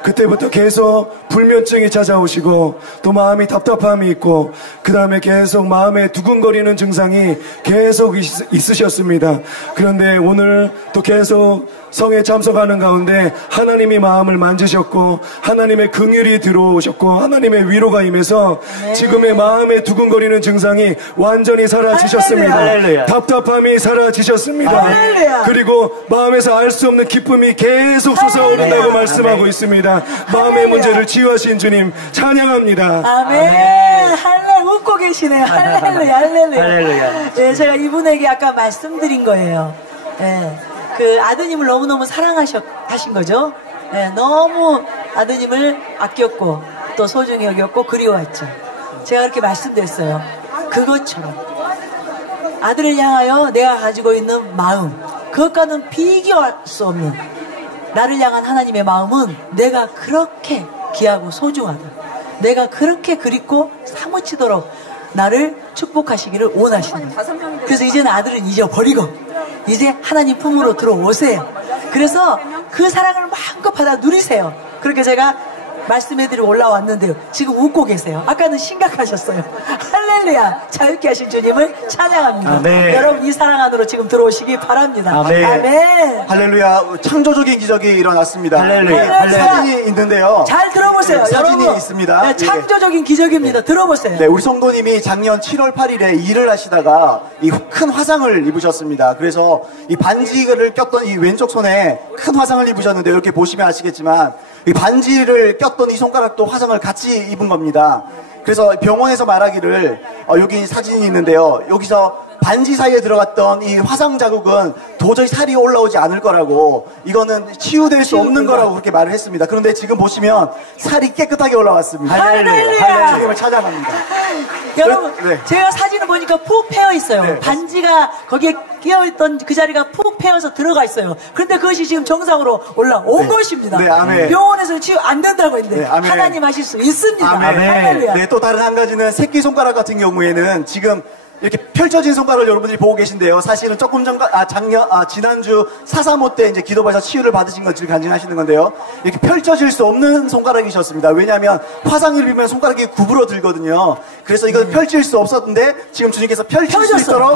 그때부터 계속 불면증이 찾아오시고 또 마음이 답답함이 있고 그 다음에 계속 마음에 두근거리는 증상이 계속 있으셨습니다. 그런데 오늘 또 계속 성에 참석하는 가운데 하나님이 마음을 만지셨고 하나님의 긍휼이 들어오셨고 하나님의 위로가 임해서 지금의 마음에 두근거리는 증상이 완전히 사라지셨습니다. 할렐루야. 답답함이 사라지셨습니다. 할렐루야. 그리고 마음에서 알 수 없는 기쁨이 계속 솟아오른다고 말씀하고 있습니다. 마음의 문제를 치유하신 주님 찬양합니다. 아멘. 할렐 웃고 계시네요. 할렐루야. 할렐루야. 할렐루야. 네, 제가 이분에게 아까 말씀드린 거예요. 네, 그 아드님을 너무너무 사랑하신 거죠. 네, 너무 아드님을 아꼈고 또 소중히 여겼고 그리워했죠. 제가 그렇게 말씀드렸어요. 그것처럼 아들을 향하여 내가 가지고 있는 마음, 그것과는 비교할 수 없는 나를 향한 하나님의 마음은 내가 그렇게 귀하고 소중하다. 내가 그렇게 그립고 사무치도록 나를 축복하시기를 원하시는 거예요. 그래서 이제는 아들은 잊어버리고 이제 하나님 품으로 들어오세요. 그래서 그 사랑을 마음껏 받아 누리세요. 그렇게 제가 말씀해드리고 올라왔는데요. 지금 웃고 계세요. 아까는 심각하셨어요. 할렐루야. 자유케 하신 주님을 찬양합니다. 아멘. 여러분 이 사랑 안으로 지금 들어오시기 바랍니다. 아멘. 아멘. 할렐루야. 창조적인 기적이 일어났습니다. 할렐루야. 사진이 있는데요. 잘 들어보세요. 네, 사진이 여러분. 있습니다. 네, 창조적인 기적입니다. 들어보세요. 네, 우리 성도님이 작년 7월 8일에 일을 하시다가 이 큰 화상을 입으셨습니다. 그래서 이 반지를 꼈던 이 왼쪽 손에 큰 화상을 입으셨는데 이렇게 보시면 아시겠지만 이 반지를 꼈던 이 손가락도 화상을 같이 입은 겁니다. 그래서 병원에서 말하기를 여기 사진이 있는데요. 여기서 반지 사이에 들어갔던 이 화상 자국은 도저히 살이 올라오지 않을 거라고, 이거는 치유될 수 없는 거라고 그렇게 말을 했습니다. 그런데 지금 보시면 살이 깨끗하게 올라왔습니다. 할렐루야. 주님을 찬양합니다. 여러분, 네. 제가 사진을 보니까 푹 패여 있어요. 네. 반지가 거기에 끼어있던 그 자리가 푹 패여서 들어가 있어요. 그런데 그것이 지금 정상으로 올라온 네. 것입니다. 네, 아멘. 병원에서 치유 안 된다고 했는데 네, 아멘. 하나님 하실 수 있습니다. 아멘. 할렐루야. 네, 또 다른 한 가지는 새끼손가락 같은 경우에는 지금 이렇게 펼쳐진 손가락을 여러분들이 보고 계신데요. 사실은 조금 전, 지난주 435 때 이제 기도받아서 치유를 받으신 것을 간증하시는 건데요. 이렇게 펼쳐질 수 없는 손가락이셨습니다. 왜냐하면 화상을 입으면 손가락이 구부러 들거든요. 그래서 이걸 펼칠 수 없었는데 지금 주님께서 펼칠 수 있도록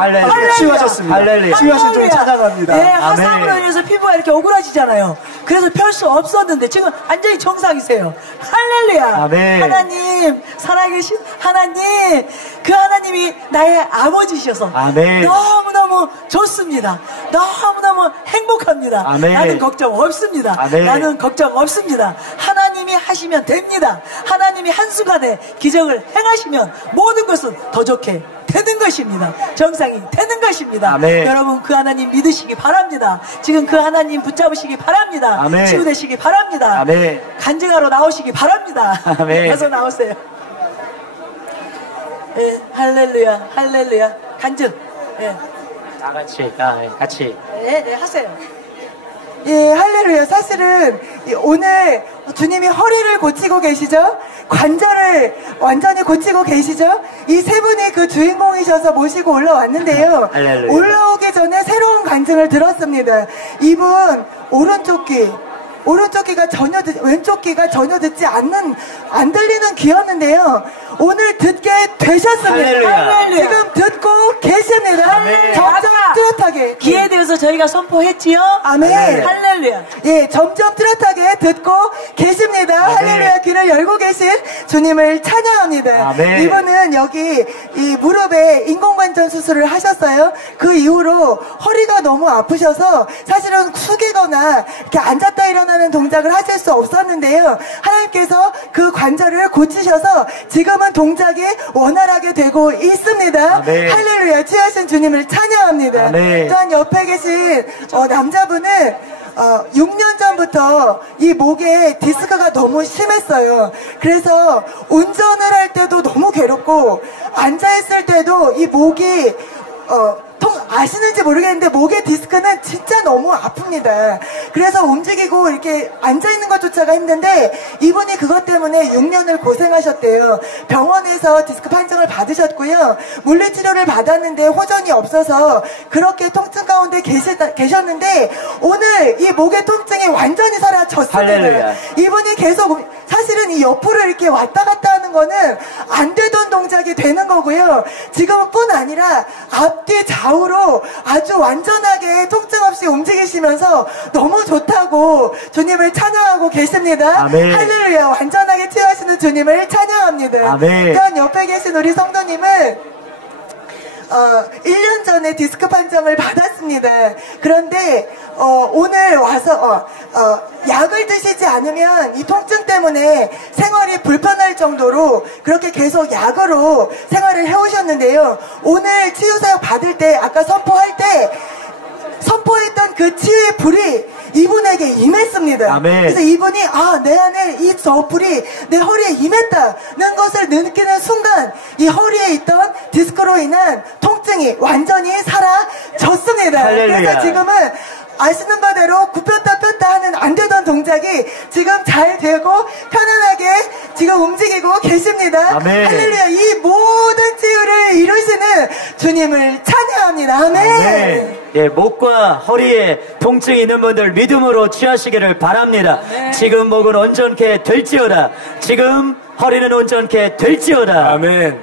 치유하셨습니다. 할렐루야. 치유하신 주님 찬양합니다. 네, 화상으로 인해서 피부가 이렇게 오그라지잖아요. 그래서 펼 수 없었는데 지금 완전히 정상이세요. 할렐루야. 아멘. 하나님, 살아계신 하나님, 그 하나님이 나의 아버지셔서 아멘. 너무너무 좋습니다. 너무너무 행복합니다. 아멘. 나는 걱정 없습니다. 아멘. 나는 걱정 없습니다. 하나님이 하시면 됩니다. 하나님이 한순간에 기적을 행하시면 모든 것은 더 좋게 되는 것입니다. 정상이 되는 것입니다. 아멘. 여러분 그 하나님 믿으시기 바랍니다. 지금 그 하나님 붙잡으시기 바랍니다. 아멘. 치유되시기 바랍니다. 아멘. 간증하러 나오시기 바랍니다. 아멘. 가서 나오세요. 예, 할렐루야, 할렐루야. 간증. 예. 다 같이, 같이. 네, 네, 하세요. 예, 할렐루야. 사실은 오늘 주님이 허리를 고치고 계시죠? 관절을 완전히 고치고 계시죠? 이 세 분이 그 주인공이셔서 모시고 올라왔는데요. 할렐루야. 올라오기 전에 새로운 간증을 들었습니다. 이분 오른쪽 귀가 전혀 왼쪽 귀가 전혀 듣지 않는, 안 들리는 귀였는데요. 오늘 듣게 되셨습니다. 할렐루야. 지금 듣고 계십니다. 점점 뚜렷하게. 귀에 대해서 저희가 선포했지요? 아멘. 할렐루야. 예, 점점 뚜렷하게 듣고 계십니다. 할렐루야. 귀를 열고 계신 주님을 찬양합니다. 아멘. 이분은 여기 이 무릎에 인공관절 수술을 하셨어요. 그 이후로 허리가 너무 아프셔서 사실은 숙이거나 이렇게 앉았다 일어나는 동작을 하실 수 없었는데요. 하나님께서 그 관절을 고치셔서 지금은 동작이 원활하게 되고 있습니다. 아멘. 할렐루야. 취하신 주님을 찬양합니다. 아멘. 또한 옆에 계신 남자분은 6년 전부터 이 목에 디스크가 너무 심했어요. 그래서 운전을 할 때도 너무 괴롭고 앉아있을 때도 이 목이 아시는지 모르겠는데 목의 디스크는 진짜 너무 아픕니다. 그래서 움직이고 이렇게 앉아있는 것조차가 힘든데 이분이 그것 때문에 6년을 고생하셨대요. 병원에서 디스크 판정을 받으셨고요. 물리치료를 받았는데 호전이 없어서 그렇게 통증 가운데 계셨는데 오늘 이 목의 통증이 완전히 사라졌습니다. 할렐루야. 이분이 계속 사실은 이 옆으로 이렇게 왔다 갔다 하는 거는 안 되던 동작이 되는 거고요. 지금은 뿐 아니라 앞뒤 좌우로 아주 완전하게 통증 없이 움직이시면서 너무 좋다고 주님을 찬양하고 계십니다. 아멘. 할렐루야. 완전하게 치유하시는 주님을 찬양합니다. 아멘. 또한 옆에 계신 우리 성도님은 1년 전에 디스크 판정을 받았습니다. 그런데 오늘 와서 약을 드시지 않으면 이 통증 때문에 생활이 불편할 정도로 그렇게 계속 약으로 생활을 해오셨는데요. 오늘 치유사역 받을 때 아까 선포했던 그 치유의 불이 이분에게 임했습니다. 아멘. 그래서 이분이 내 안에 저 불이 내 허리에 임했다는 것을 느끼는 순간 이 허리에 있던 디스크로 인한 통증이 완전히 사라졌습니다. 할렐루야. 그래서 지금은 아시는 바대로 굽혔다 폈다 하는 안 되던 동작이 지금 잘 되고 편안하게 지금 움직이고 계십니다. 아멘. 할렐루야. 이 모든 치유를 이루시는 주님을 찬양합니다. 아멘. 아멘. 예, 목과 허리에 통증이 있는 분들 믿음으로 취하시기를 바랍니다. 지금 목은 온전케 될지어다. 지금 허리는 온전케 될지어다. 아멘.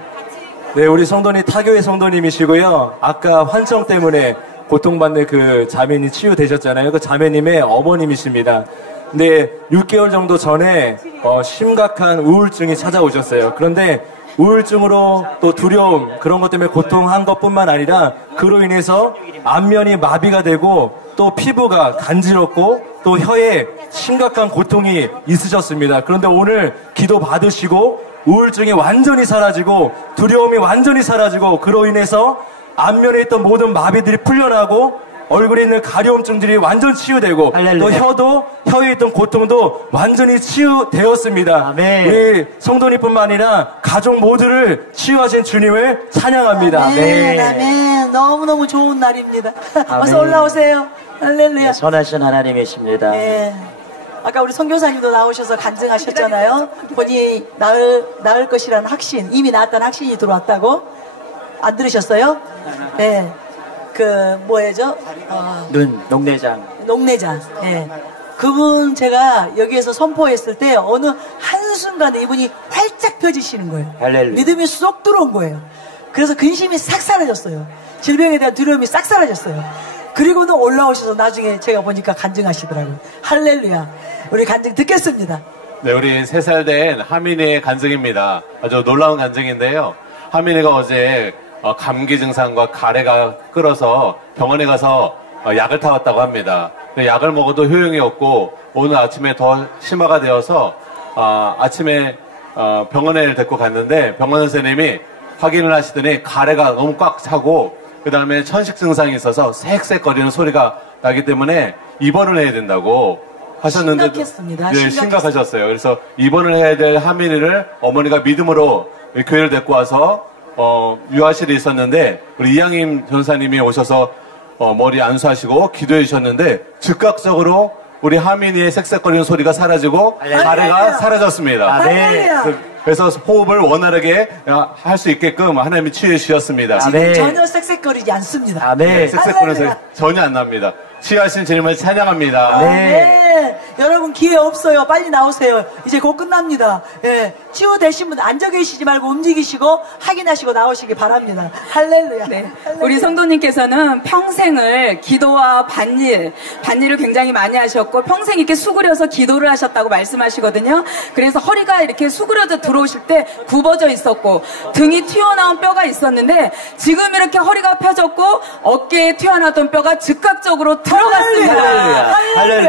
네, 우리 성도님 타교회 성도님이시고요. 아까 환청 때문에 고통받는 그 자매님 치유되셨잖아요. 그 자매님의 어머님이십니다. 근데 6개월 정도 전에 심각한 우울증이 찾아오셨어요. 그런데 우울증으로 또 두려움 그런 것 때문에 고통한 것뿐만 아니라 그로 인해서 안면이 마비가 되고 또 피부가 간지럽고 또 혀에 심각한 고통이 있으셨습니다. 그런데 오늘 기도 받으시고 우울증이 완전히 사라지고 두려움이 완전히 사라지고 그로 인해서 안면에 있던 모든 마비들이 풀려나고 얼굴에 있는 가려움증들이 완전 치유되고 할렐루야. 또 혀에 있던 고통도 완전히 치유되었습니다. 아멘. 우리 성도님뿐만 아니라 가족 모두를 치유하신 주님을 찬양합니다. 아멘. 아멘. 너무너무 좋은 날입니다. 어서 올라오세요. 할렐루야. 네, 선하신 하나님이십니다. 네. 아까 우리 선교사님도 나오셔서 간증하셨잖아요. 본인이 나을 것이라는 확신, 이미 나았다는 확신이 들어왔다고. 안 들으셨어요? 네. 뭐예요? 녹내장. 예. 그분 제가 여기에서 선포했을 때 어느 한순간에 이분이 활짝 펴지시는 거예요. 할렐루야. 믿음이 쏙 들어온 거예요. 그래서 근심이 싹 사라졌어요. 질병에 대한 두려움이 싹 사라졌어요. 그리고는 올라오셔서 나중에 제가 보니까 간증하시더라고요. 할렐루야. 우리 간증 듣겠습니다. 네, 우리 3살 된 하민이의 간증입니다. 아주 놀라운 간증인데요. 하민이가 어제 감기 증상과 가래가 끓어서 병원에 가서 약을 타왔다고 합니다. 약을 먹어도 효용이 없고 오늘 아침에 더 심화가 되어서 아침에 병원에 데리고 갔는데 병원 선생님이 확인을 하시더니 가래가 너무 꽉 차고 그 다음에 천식 증상이 있어서 색색거리는 소리가 나기 때문에 입원을 해야 된다고 하셨는데 심각했습니다. 네, 심각하셨어요. 그래서 입원을 해야 될 하민이를 어머니가 믿음으로 교회를 데리고 와서 유아실에 있었는데 우리 이양임 전사님이 오셔서 머리 안수하시고 기도해 주셨는데 즉각적으로 우리 하민이의 색색거리는 소리가 사라지고 가래가 사라졌습니다. 그래서 호흡을 원활하게 할 수 있게끔 하나님이 치유해 주셨습니다. 지금 전혀 색색거리지 않습니다. 네, 색색거리는 소리 전혀 안 납니다. 치유하신 주님을 찬양합니다. 네. 여러분 기회 없어요. 빨리 나오세요. 이제 곧 끝납니다. 예. 치유되신 분 앉아 계시지 말고 움직이시고 확인하시고 나오시기 바랍니다. 할렐루야. 네. 우리 성도님께서는 평생을 기도와 반일을 굉장히 많이 하셨고 평생 이렇게 수그려서 기도를 하셨다고 말씀하시거든요. 그래서 허리가 이렇게 수그려져 들어오실 때 굽어져 있었고 등이 튀어나온 뼈가 있었는데 지금 이렇게 허리가 펴졌고 어깨에 튀어나왔던 뼈가 즉각적으로 들어갔습니다.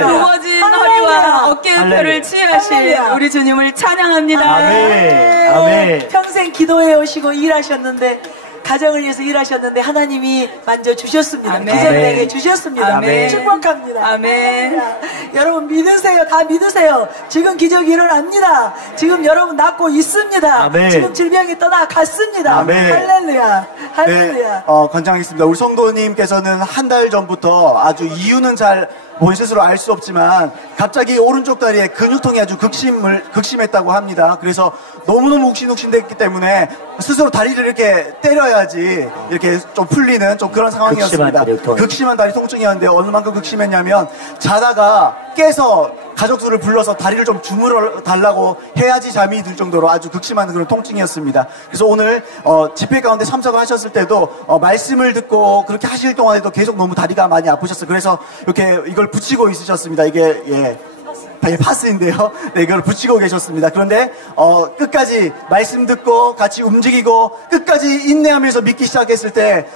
굽어진 허리와 어깨의 뼈를 치유하실 우리 주님을 찬양합니다. 아멘. 평생 기도해 오시고 일하셨는데 가정을 위해서 일하셨는데 하나님이 만져주셨습니다. 기적되게 주셨습니다. 축복합니다. 아멘. 여러분 믿으세요. 다 믿으세요. 지금 기적이 일어납니다. 지금 여러분 낫고 있습니다. 지금 질병이 떠나갔습니다. 할렐루야. 할렐루야. 네, 권장하겠습니다. 우리 성도님께서는 한 달 전부터 아주 이유는 잘 본 스스로 알 수 없지만 갑자기 오른쪽 다리에 근육통이 아주 극심했다고 합니다. 그래서 너무너무 욱신욱신됐기 때문에 스스로 다리를 이렇게 때려야지 이렇게 좀 풀리는 좀 그런 상황이었습니다. 극심한 다리 통증이었는데 어느 만큼 극심했냐면 자다가 깨서 가족들을 불러서 다리를 좀 주물러 달라고 해야지 잠이 들 정도로 아주 극심한 그런 통증이었습니다. 그래서 오늘 집회 가운데 참석을 하셨을 때도 말씀을 듣고 그렇게 하실 동안에도 계속 너무 다리가 많이 아프셨어요. 그래서 이렇게 이걸 붙이고 있으셨습니다. 이게 파스인데요. 네, 이걸 붙이고 계셨습니다. 그런데 끝까지 말씀 듣고 같이 움직이고 끝까지 인내하면서 믿기 시작했을 때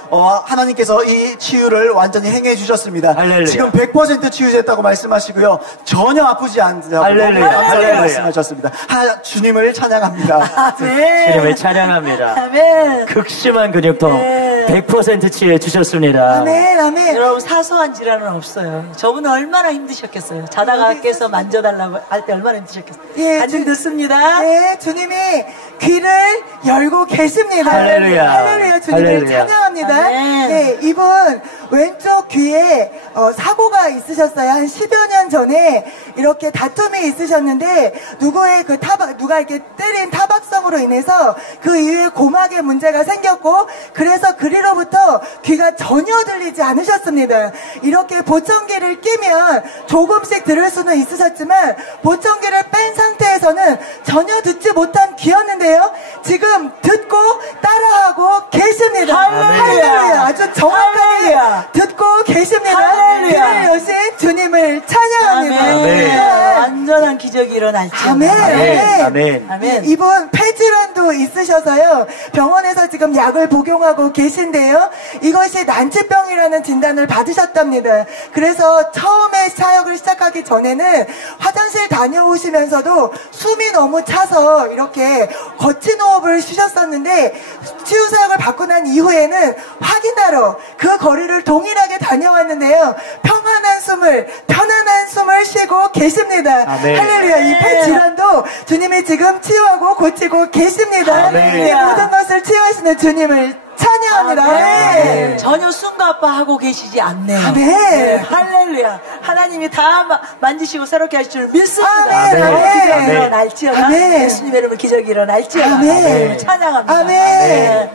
하나님께서 이 치유를 완전히 행해 주셨습니다. 할렐루야. 지금 100% 치유됐다고 말씀하시고요. 전혀 아프지 않다고 말씀하셨습니다. 주님을 찬양합니다. 주님을 찬양합니다. 아멘. 극심한 근육통 100% 치유해 주셨습니다. 아멘. 여러분 사소한 질환은 없어요. 저분은 얼마나 힘드셨겠어요. 자다가 깨서 만져달라고 할 때 얼마나 힘드셨겠어요. 간증 듣습니다. 네, 주님이 귀를 열고 계십니다. 할렐루야. 할렐루야. 주님을 찬양합니다. 네, 이분 왼쪽 귀에 사고가 있으셨어요. 한 10여 년 전에 이렇게 다툼이 있으셨는데 누가 이렇게 때린 타박성으로 인해서 그 이후에 고막에 문제가 생겼고 그래서 그리로부터 귀가 전혀 들리지 않으셨습니다. 이렇게 보청기를 끼면 조금씩 들을 수는 있으셨지만 보청기를 뺀 상태에서는 전혀 듣지 못한 귀였는데요. 지금 듣고 따라하고 계십니다. 할렐루야. 아주 정확하게 듣고 계십니다. 귀를 여신 주님을 찬양합니다. 완전한 기적이 일어날지어다. 아멘. 이분 폐질환도 있으셔서요. 병원에서 지금 약을 복용하고 계신데요. 이것이 난치병이라는 진단을 받으셨답니다. 그래서 처음에 사역을 시작하기 전에는 화장실 다녀오시면서도 숨이 너무 차서 이렇게 거친 호흡을 쉬셨었는데 치유 사역을 받고 난 이후에는 확인하러 그 거리를 동일하게 다녀왔는데요. 편안한 숨을 쉬고 계십니다. 할렐루야. 이 폐 질환도 주님이 지금 치유하고 고치고 계십니다. 이 모든 것을 치유하시는 주님을 찬양합니다. 전혀 숨도 아파하고 계시지 않네요. 할렐루야. 하나님이 다 만지시고 새롭게 하실 줄 믿습니다. 기적이 일어날지어다. 예수님의 이름으로 기적이 일어날지어다. 찬양합니다.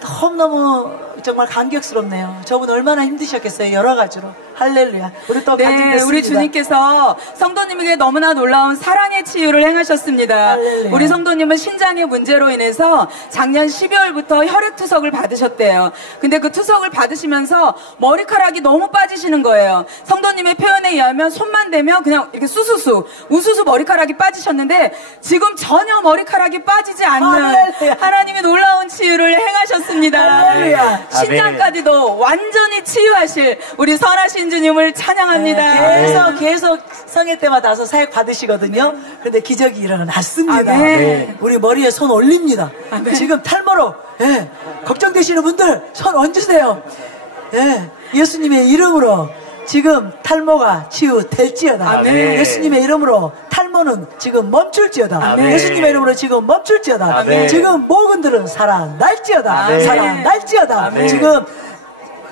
너무너무 정말 감격스럽네요. 저분 얼마나 힘드셨겠어요. 여러 가지로. 할렐루야. 우리 또 우리 주님께서 성도님에게 너무나 놀라운 사랑의 치유를 행하셨습니다. 할렐루야. 우리 성도님은 신장의 문제로 인해서 작년 12월부터 혈액투석을 받으셨대요. 근데 그 투석을 받으시면서 머리카락이 너무 빠지시는 거예요. 성도님의 표현에 의하면 손만 대면 그냥 이렇게 우수수 머리카락이 빠지셨는데 지금 전혀 머리카락이 빠지지 않는 할렐루야. 하나님의 놀라운 치유를 행하셨습니다. 할렐루야. 신장까지도 완전히 치유하실 우리 선하신 주님을 찬양합니다. 계속 성회 때마다 와서 사역 받으시거든요. 그런데 기적이 일어났습니다. 우리 머리에 손 올립니다. 지금 탈모로 걱정되시는 분들 손 얹으세요. 예수님의 이름으로 지금 탈모가 치유될지어다. 예수님의 이름으로 탈모는 지금 멈출지어다. 예수님의 이름으로 지금 멈출지어다. 지금 모근들은 살아날지어다. 살아날지어다. 지금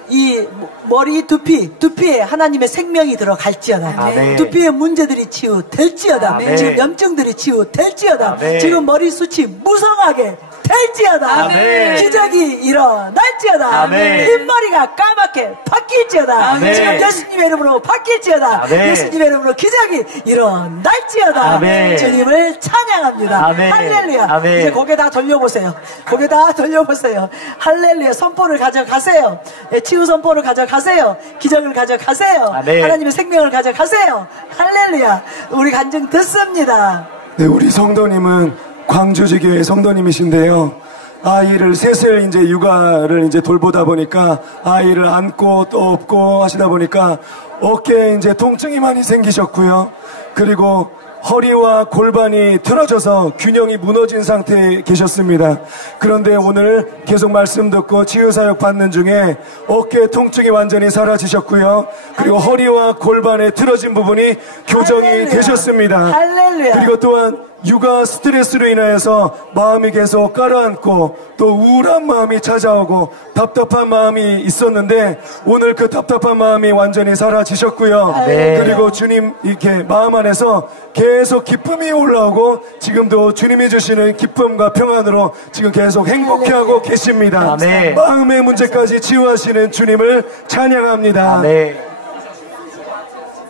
이 머리 두피에 하나님의 생명이 들어갈지어다. 아멘. 두피의 문제들이 치유될지어다. 아멘. 지금 염증들이 치유될지어다. 아멘. 지금 머리숱이 무성하게 될지어다. 아멘. 기적이 일어날지어다. 아멘. 흰머리가 까맣게 바뀔지어다. 아멘. 지금 예수님의 이름으로 바뀔지어다. 아멘. 예수님의 이름으로 기적이 일어날지어다. 아멘. 주님을 찬양합니다. 아멘. 할렐루야. 아멘. 이제 고개 다 돌려보세요. 고개 다 돌려보세요. 할렐루야. 선포를 가져가세요. 예, 치유 선포를 가져가세요. 기적을 가져가세요. 아멘. 하나님의 생명을 가져가세요. 할렐루야. 우리 간증 듣습니다. 네, 우리 성도님은 광주지교회 성도님이신데요. 아이를 셋을 이제 육아를 이제 돌보다 보니까 아이를 안고 또 업고 하시다 보니까 어깨에 이제 통증이 많이 생기셨고요. 그리고 허리와 골반이 틀어져서 균형이 무너진 상태에 계셨습니다. 그런데 오늘 계속 말씀 듣고 치유사역 받는 중에 어깨 통증이 완전히 사라지셨고요. 그리고 허리와 골반에 틀어진 부분이 교정이 할렐루야. 되셨습니다. 할렐루야. 그리고 또한 육아 스트레스로 인하여서 마음이 계속 가라앉고 또 우울한 마음이 찾아오고 답답한 마음이 있었는데 오늘 그 답답한 마음이 완전히 사라지셨고요. 네. 그리고 주님 이렇게 마음 안에서 계속 기쁨이 올라오고 지금도 주님이 주시는 기쁨과 평안으로 지금 계속 행복해하고 계십니다. 아멘. 마음의 문제까지 치유하시는 주님을 찬양합니다. 아멘.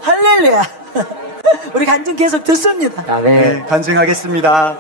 할렐루야. 우리 간증 계속 듣습니다. 아멘. 네, 간증하겠습니다.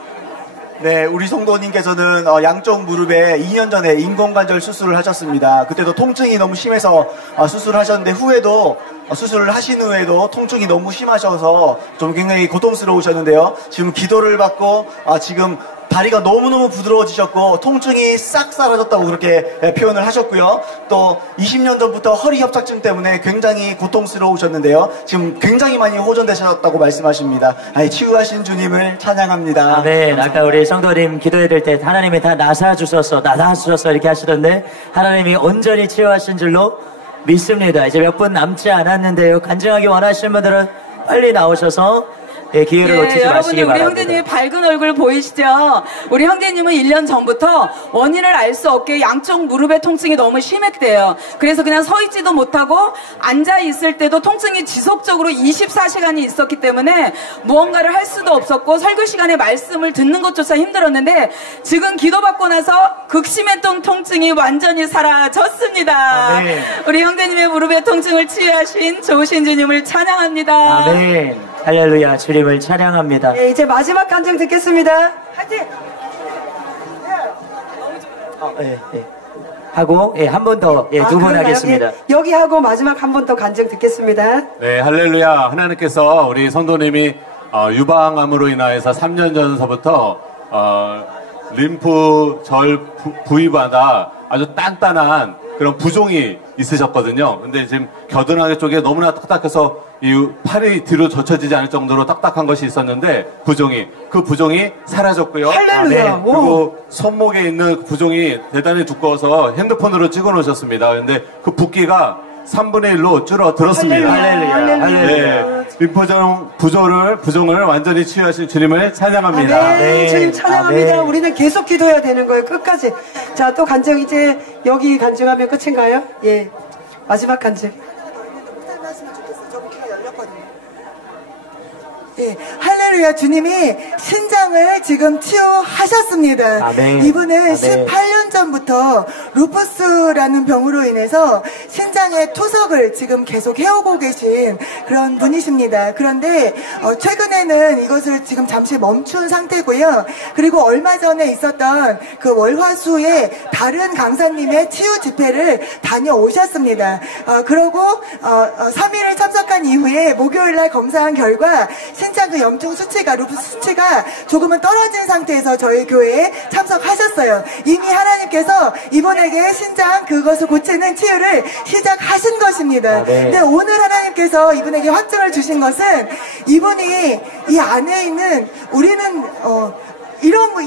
네, 우리 성도님께서는 양쪽 무릎에 2년 전에 인공관절 수술을 하셨습니다. 그때도 통증이 너무 심해서 수술을 하셨는데 후에도 수술을 하신 후에도 통증이 너무 심하셔서 좀 굉장히 고통스러우셨는데요. 지금 기도를 받고 지금 다리가 너무너무 부드러워지셨고 통증이 싹 사라졌다고 그렇게 표현을 하셨고요. 또 20년 전부터 허리 협착증 때문에 굉장히 고통스러우셨는데요. 지금 굉장히 많이 호전되셨다고 말씀하십니다. 치유하신 주님을 찬양합니다. 아멘. 아까 우리 성도님 기도해드릴 때 하나님이 다 나사주셔서 이렇게 하시던데 하나님이 온전히 치유하신 줄로 믿습니다. 이제 몇 분 남지 않았는데요. 간증하기 원하시는 분들은 빨리 나오셔서 기회를 놓치지 마시기 여러분들 우리 바랍니다. 형제님의 밝은 얼굴 보이시죠? 우리 형제님은 1년 전부터 원인을 알 수 없게 양쪽 무릎의 통증이 너무 심했대요. 그래서 그냥 서 있지도 못하고 앉아 있을 때도 통증이 지속적으로 24시간이 있었기 때문에 무언가를 할 수도 없었고 설교 시간에 말씀을 듣는 것조차 힘들었는데 지금 기도받고 나서 극심했던 통증이 완전히 사라졌습니다. 아멘. 우리 형제님의 무릎의 통증을 치유하신 좋으신 주님을 찬양합니다. 아멘. 할렐루야. 주님을 찬양합니다. 예, 이제 마지막 간증 듣겠습니다. 화이팅! 하고 한 번 더 두 분 그런가요? 하겠습니다. 예, 여기 하고 마지막 한 번 더 간증 듣겠습니다. 네, 할렐루야. 하나님께서 우리 성도님이 유방암으로 인하여서 3년 전서부터 림프절 부위마다 아주 단단한 그런 부종이 있으셨거든요. 근데 지금 겨드랑이 쪽에 너무나 딱딱해서 이 팔이 뒤로 젖혀지지 않을 정도로 딱딱한 것이 있었는데 그 부종이 사라졌고요. 할렐루야. 그리고 손목에 있는 부종이 대단히 두꺼워서 핸드폰으로 찍어 놓으셨습니다. 근데 그 붓기가 3분의 1로 줄어들었습니다. 할렐루야. 네, 림프절 부종을 완전히 치유하신 주님을 찬양합니다. 아멘. 주님 찬양합니다. 아멘. 우리는 계속 기도해야 되는 거예요. 끝까지. 자, 또 간증 이제 여기 간증하면 끝인가요? 예. 마지막 간증. 예, 할렐루야. 주님이 신장을 지금 치유하셨습니다. 아멘. 이분은 아멘. 18년 전부터 루푸스라는 병으로 인해서 신장에 투석을 지금 계속 해오고 계신 그런 분이십니다. 그런데 최근에는 이것을 지금 잠시 멈춘 상태고요. 그리고 얼마 전에 있었던 그 월화수에 다른 강사님의 치유 집회를 다녀오셨습니다. 그러고 3일을 참석한 이후에 목요일날 검사한 결과 신장 그 염증 수치가 루푸스 수치가 조금은 떨어진 상태에서 저희 교회에 참석하셨어요. 이미 하나님께서 이분에게 신장 그것을 고치는 치유를 시작하신 것입니다. 네. 근데 오늘 하나님께서 이분에게 확증을 주신 것은 이분이 이 안에 있는 우리는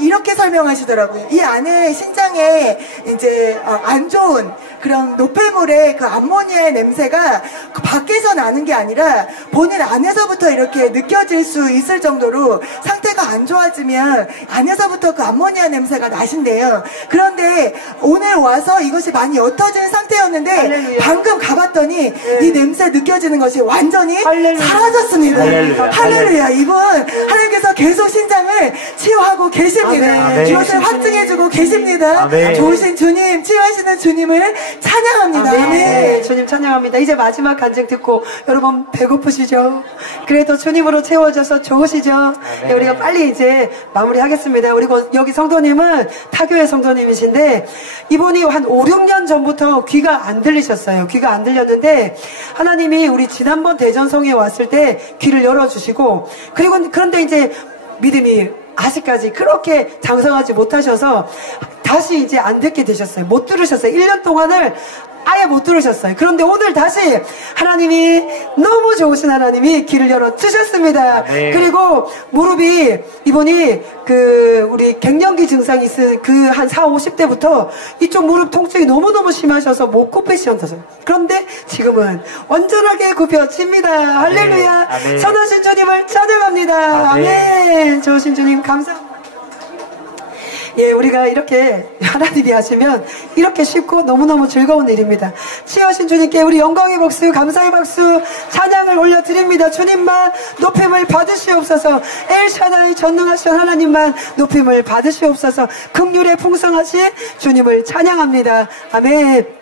이렇게 설명하시더라고요. 이 안에 신장에 이제 안 좋은 그런 노폐물의 그 암모니아의 냄새가 밖에서 나는 게 아니라 본인 안에서부터 이렇게 느껴질 수 있을 정도로 상태가 상태가 안 좋아지면 안에서부터 그 암모니아 냄새가 나신대요. 그런데 오늘 와서 이것이 많이 옅어진 상태였는데 할렐루야. 방금 가봤더니 이 냄새 느껴지는 것이 완전히 사라졌습니다. 할렐루야. 이분 하나님께서 계속 신장을 치유하고 계십니다. 그것을 확증해주고 계십니다. 좋으신 주님, 치유하시는 주님을 찬양합니다. 아멘. 주님 찬양합니다. 이제 마지막 간증 듣고 여러분 배고프시죠? 그래도 주님으로 채워져서 좋으시죠? 네, 우리가 빨리 이제 마무리하겠습니다. 그리고 여기 성도님은 타교회 성도님이신데 이분이 한 5, 6년 전부터 귀가 안 들리셨어요. 귀가 안 들렸는데 하나님이 우리 지난번 대전성에 왔을 때 귀를 열어주시고 그런데 이제 믿음이 아직까지 그렇게 장성하지 못하셔서 다시 이제 안 듣게 되셨어요. 못 들으셨어요. 1년 동안을 아예 못 들으셨어요. 그런데 오늘 다시 하나님이 너무 좋으신 하나님이 길을 열어 주셨습니다. 네. 그리고 무릎이 이분이 우리 갱년기 증상이 있은 한 40, 50대부터 이쪽 무릎 통증이 너무너무 심하셔서 못 굽히셨어요. 그런데 지금은 완전하게 굽혀집니다. 할렐루야. 네. 선하신 주님을 찬양합니다. 아멘. 좋으신 주님 감사합니다. 예, 우리가 이렇게 하나님이 하시면 이렇게 쉽고 너무너무 즐거운 일입니다. 치유하신 주님께 우리 영광의 박수, 감사의 박수, 찬양을 올려드립니다. 주님만 높임을 받으시옵소서. 엘샤다이 전능하신 하나님만 높임을 받으시옵소서. 긍휼에 풍성하신 주님을 찬양합니다. 아멘.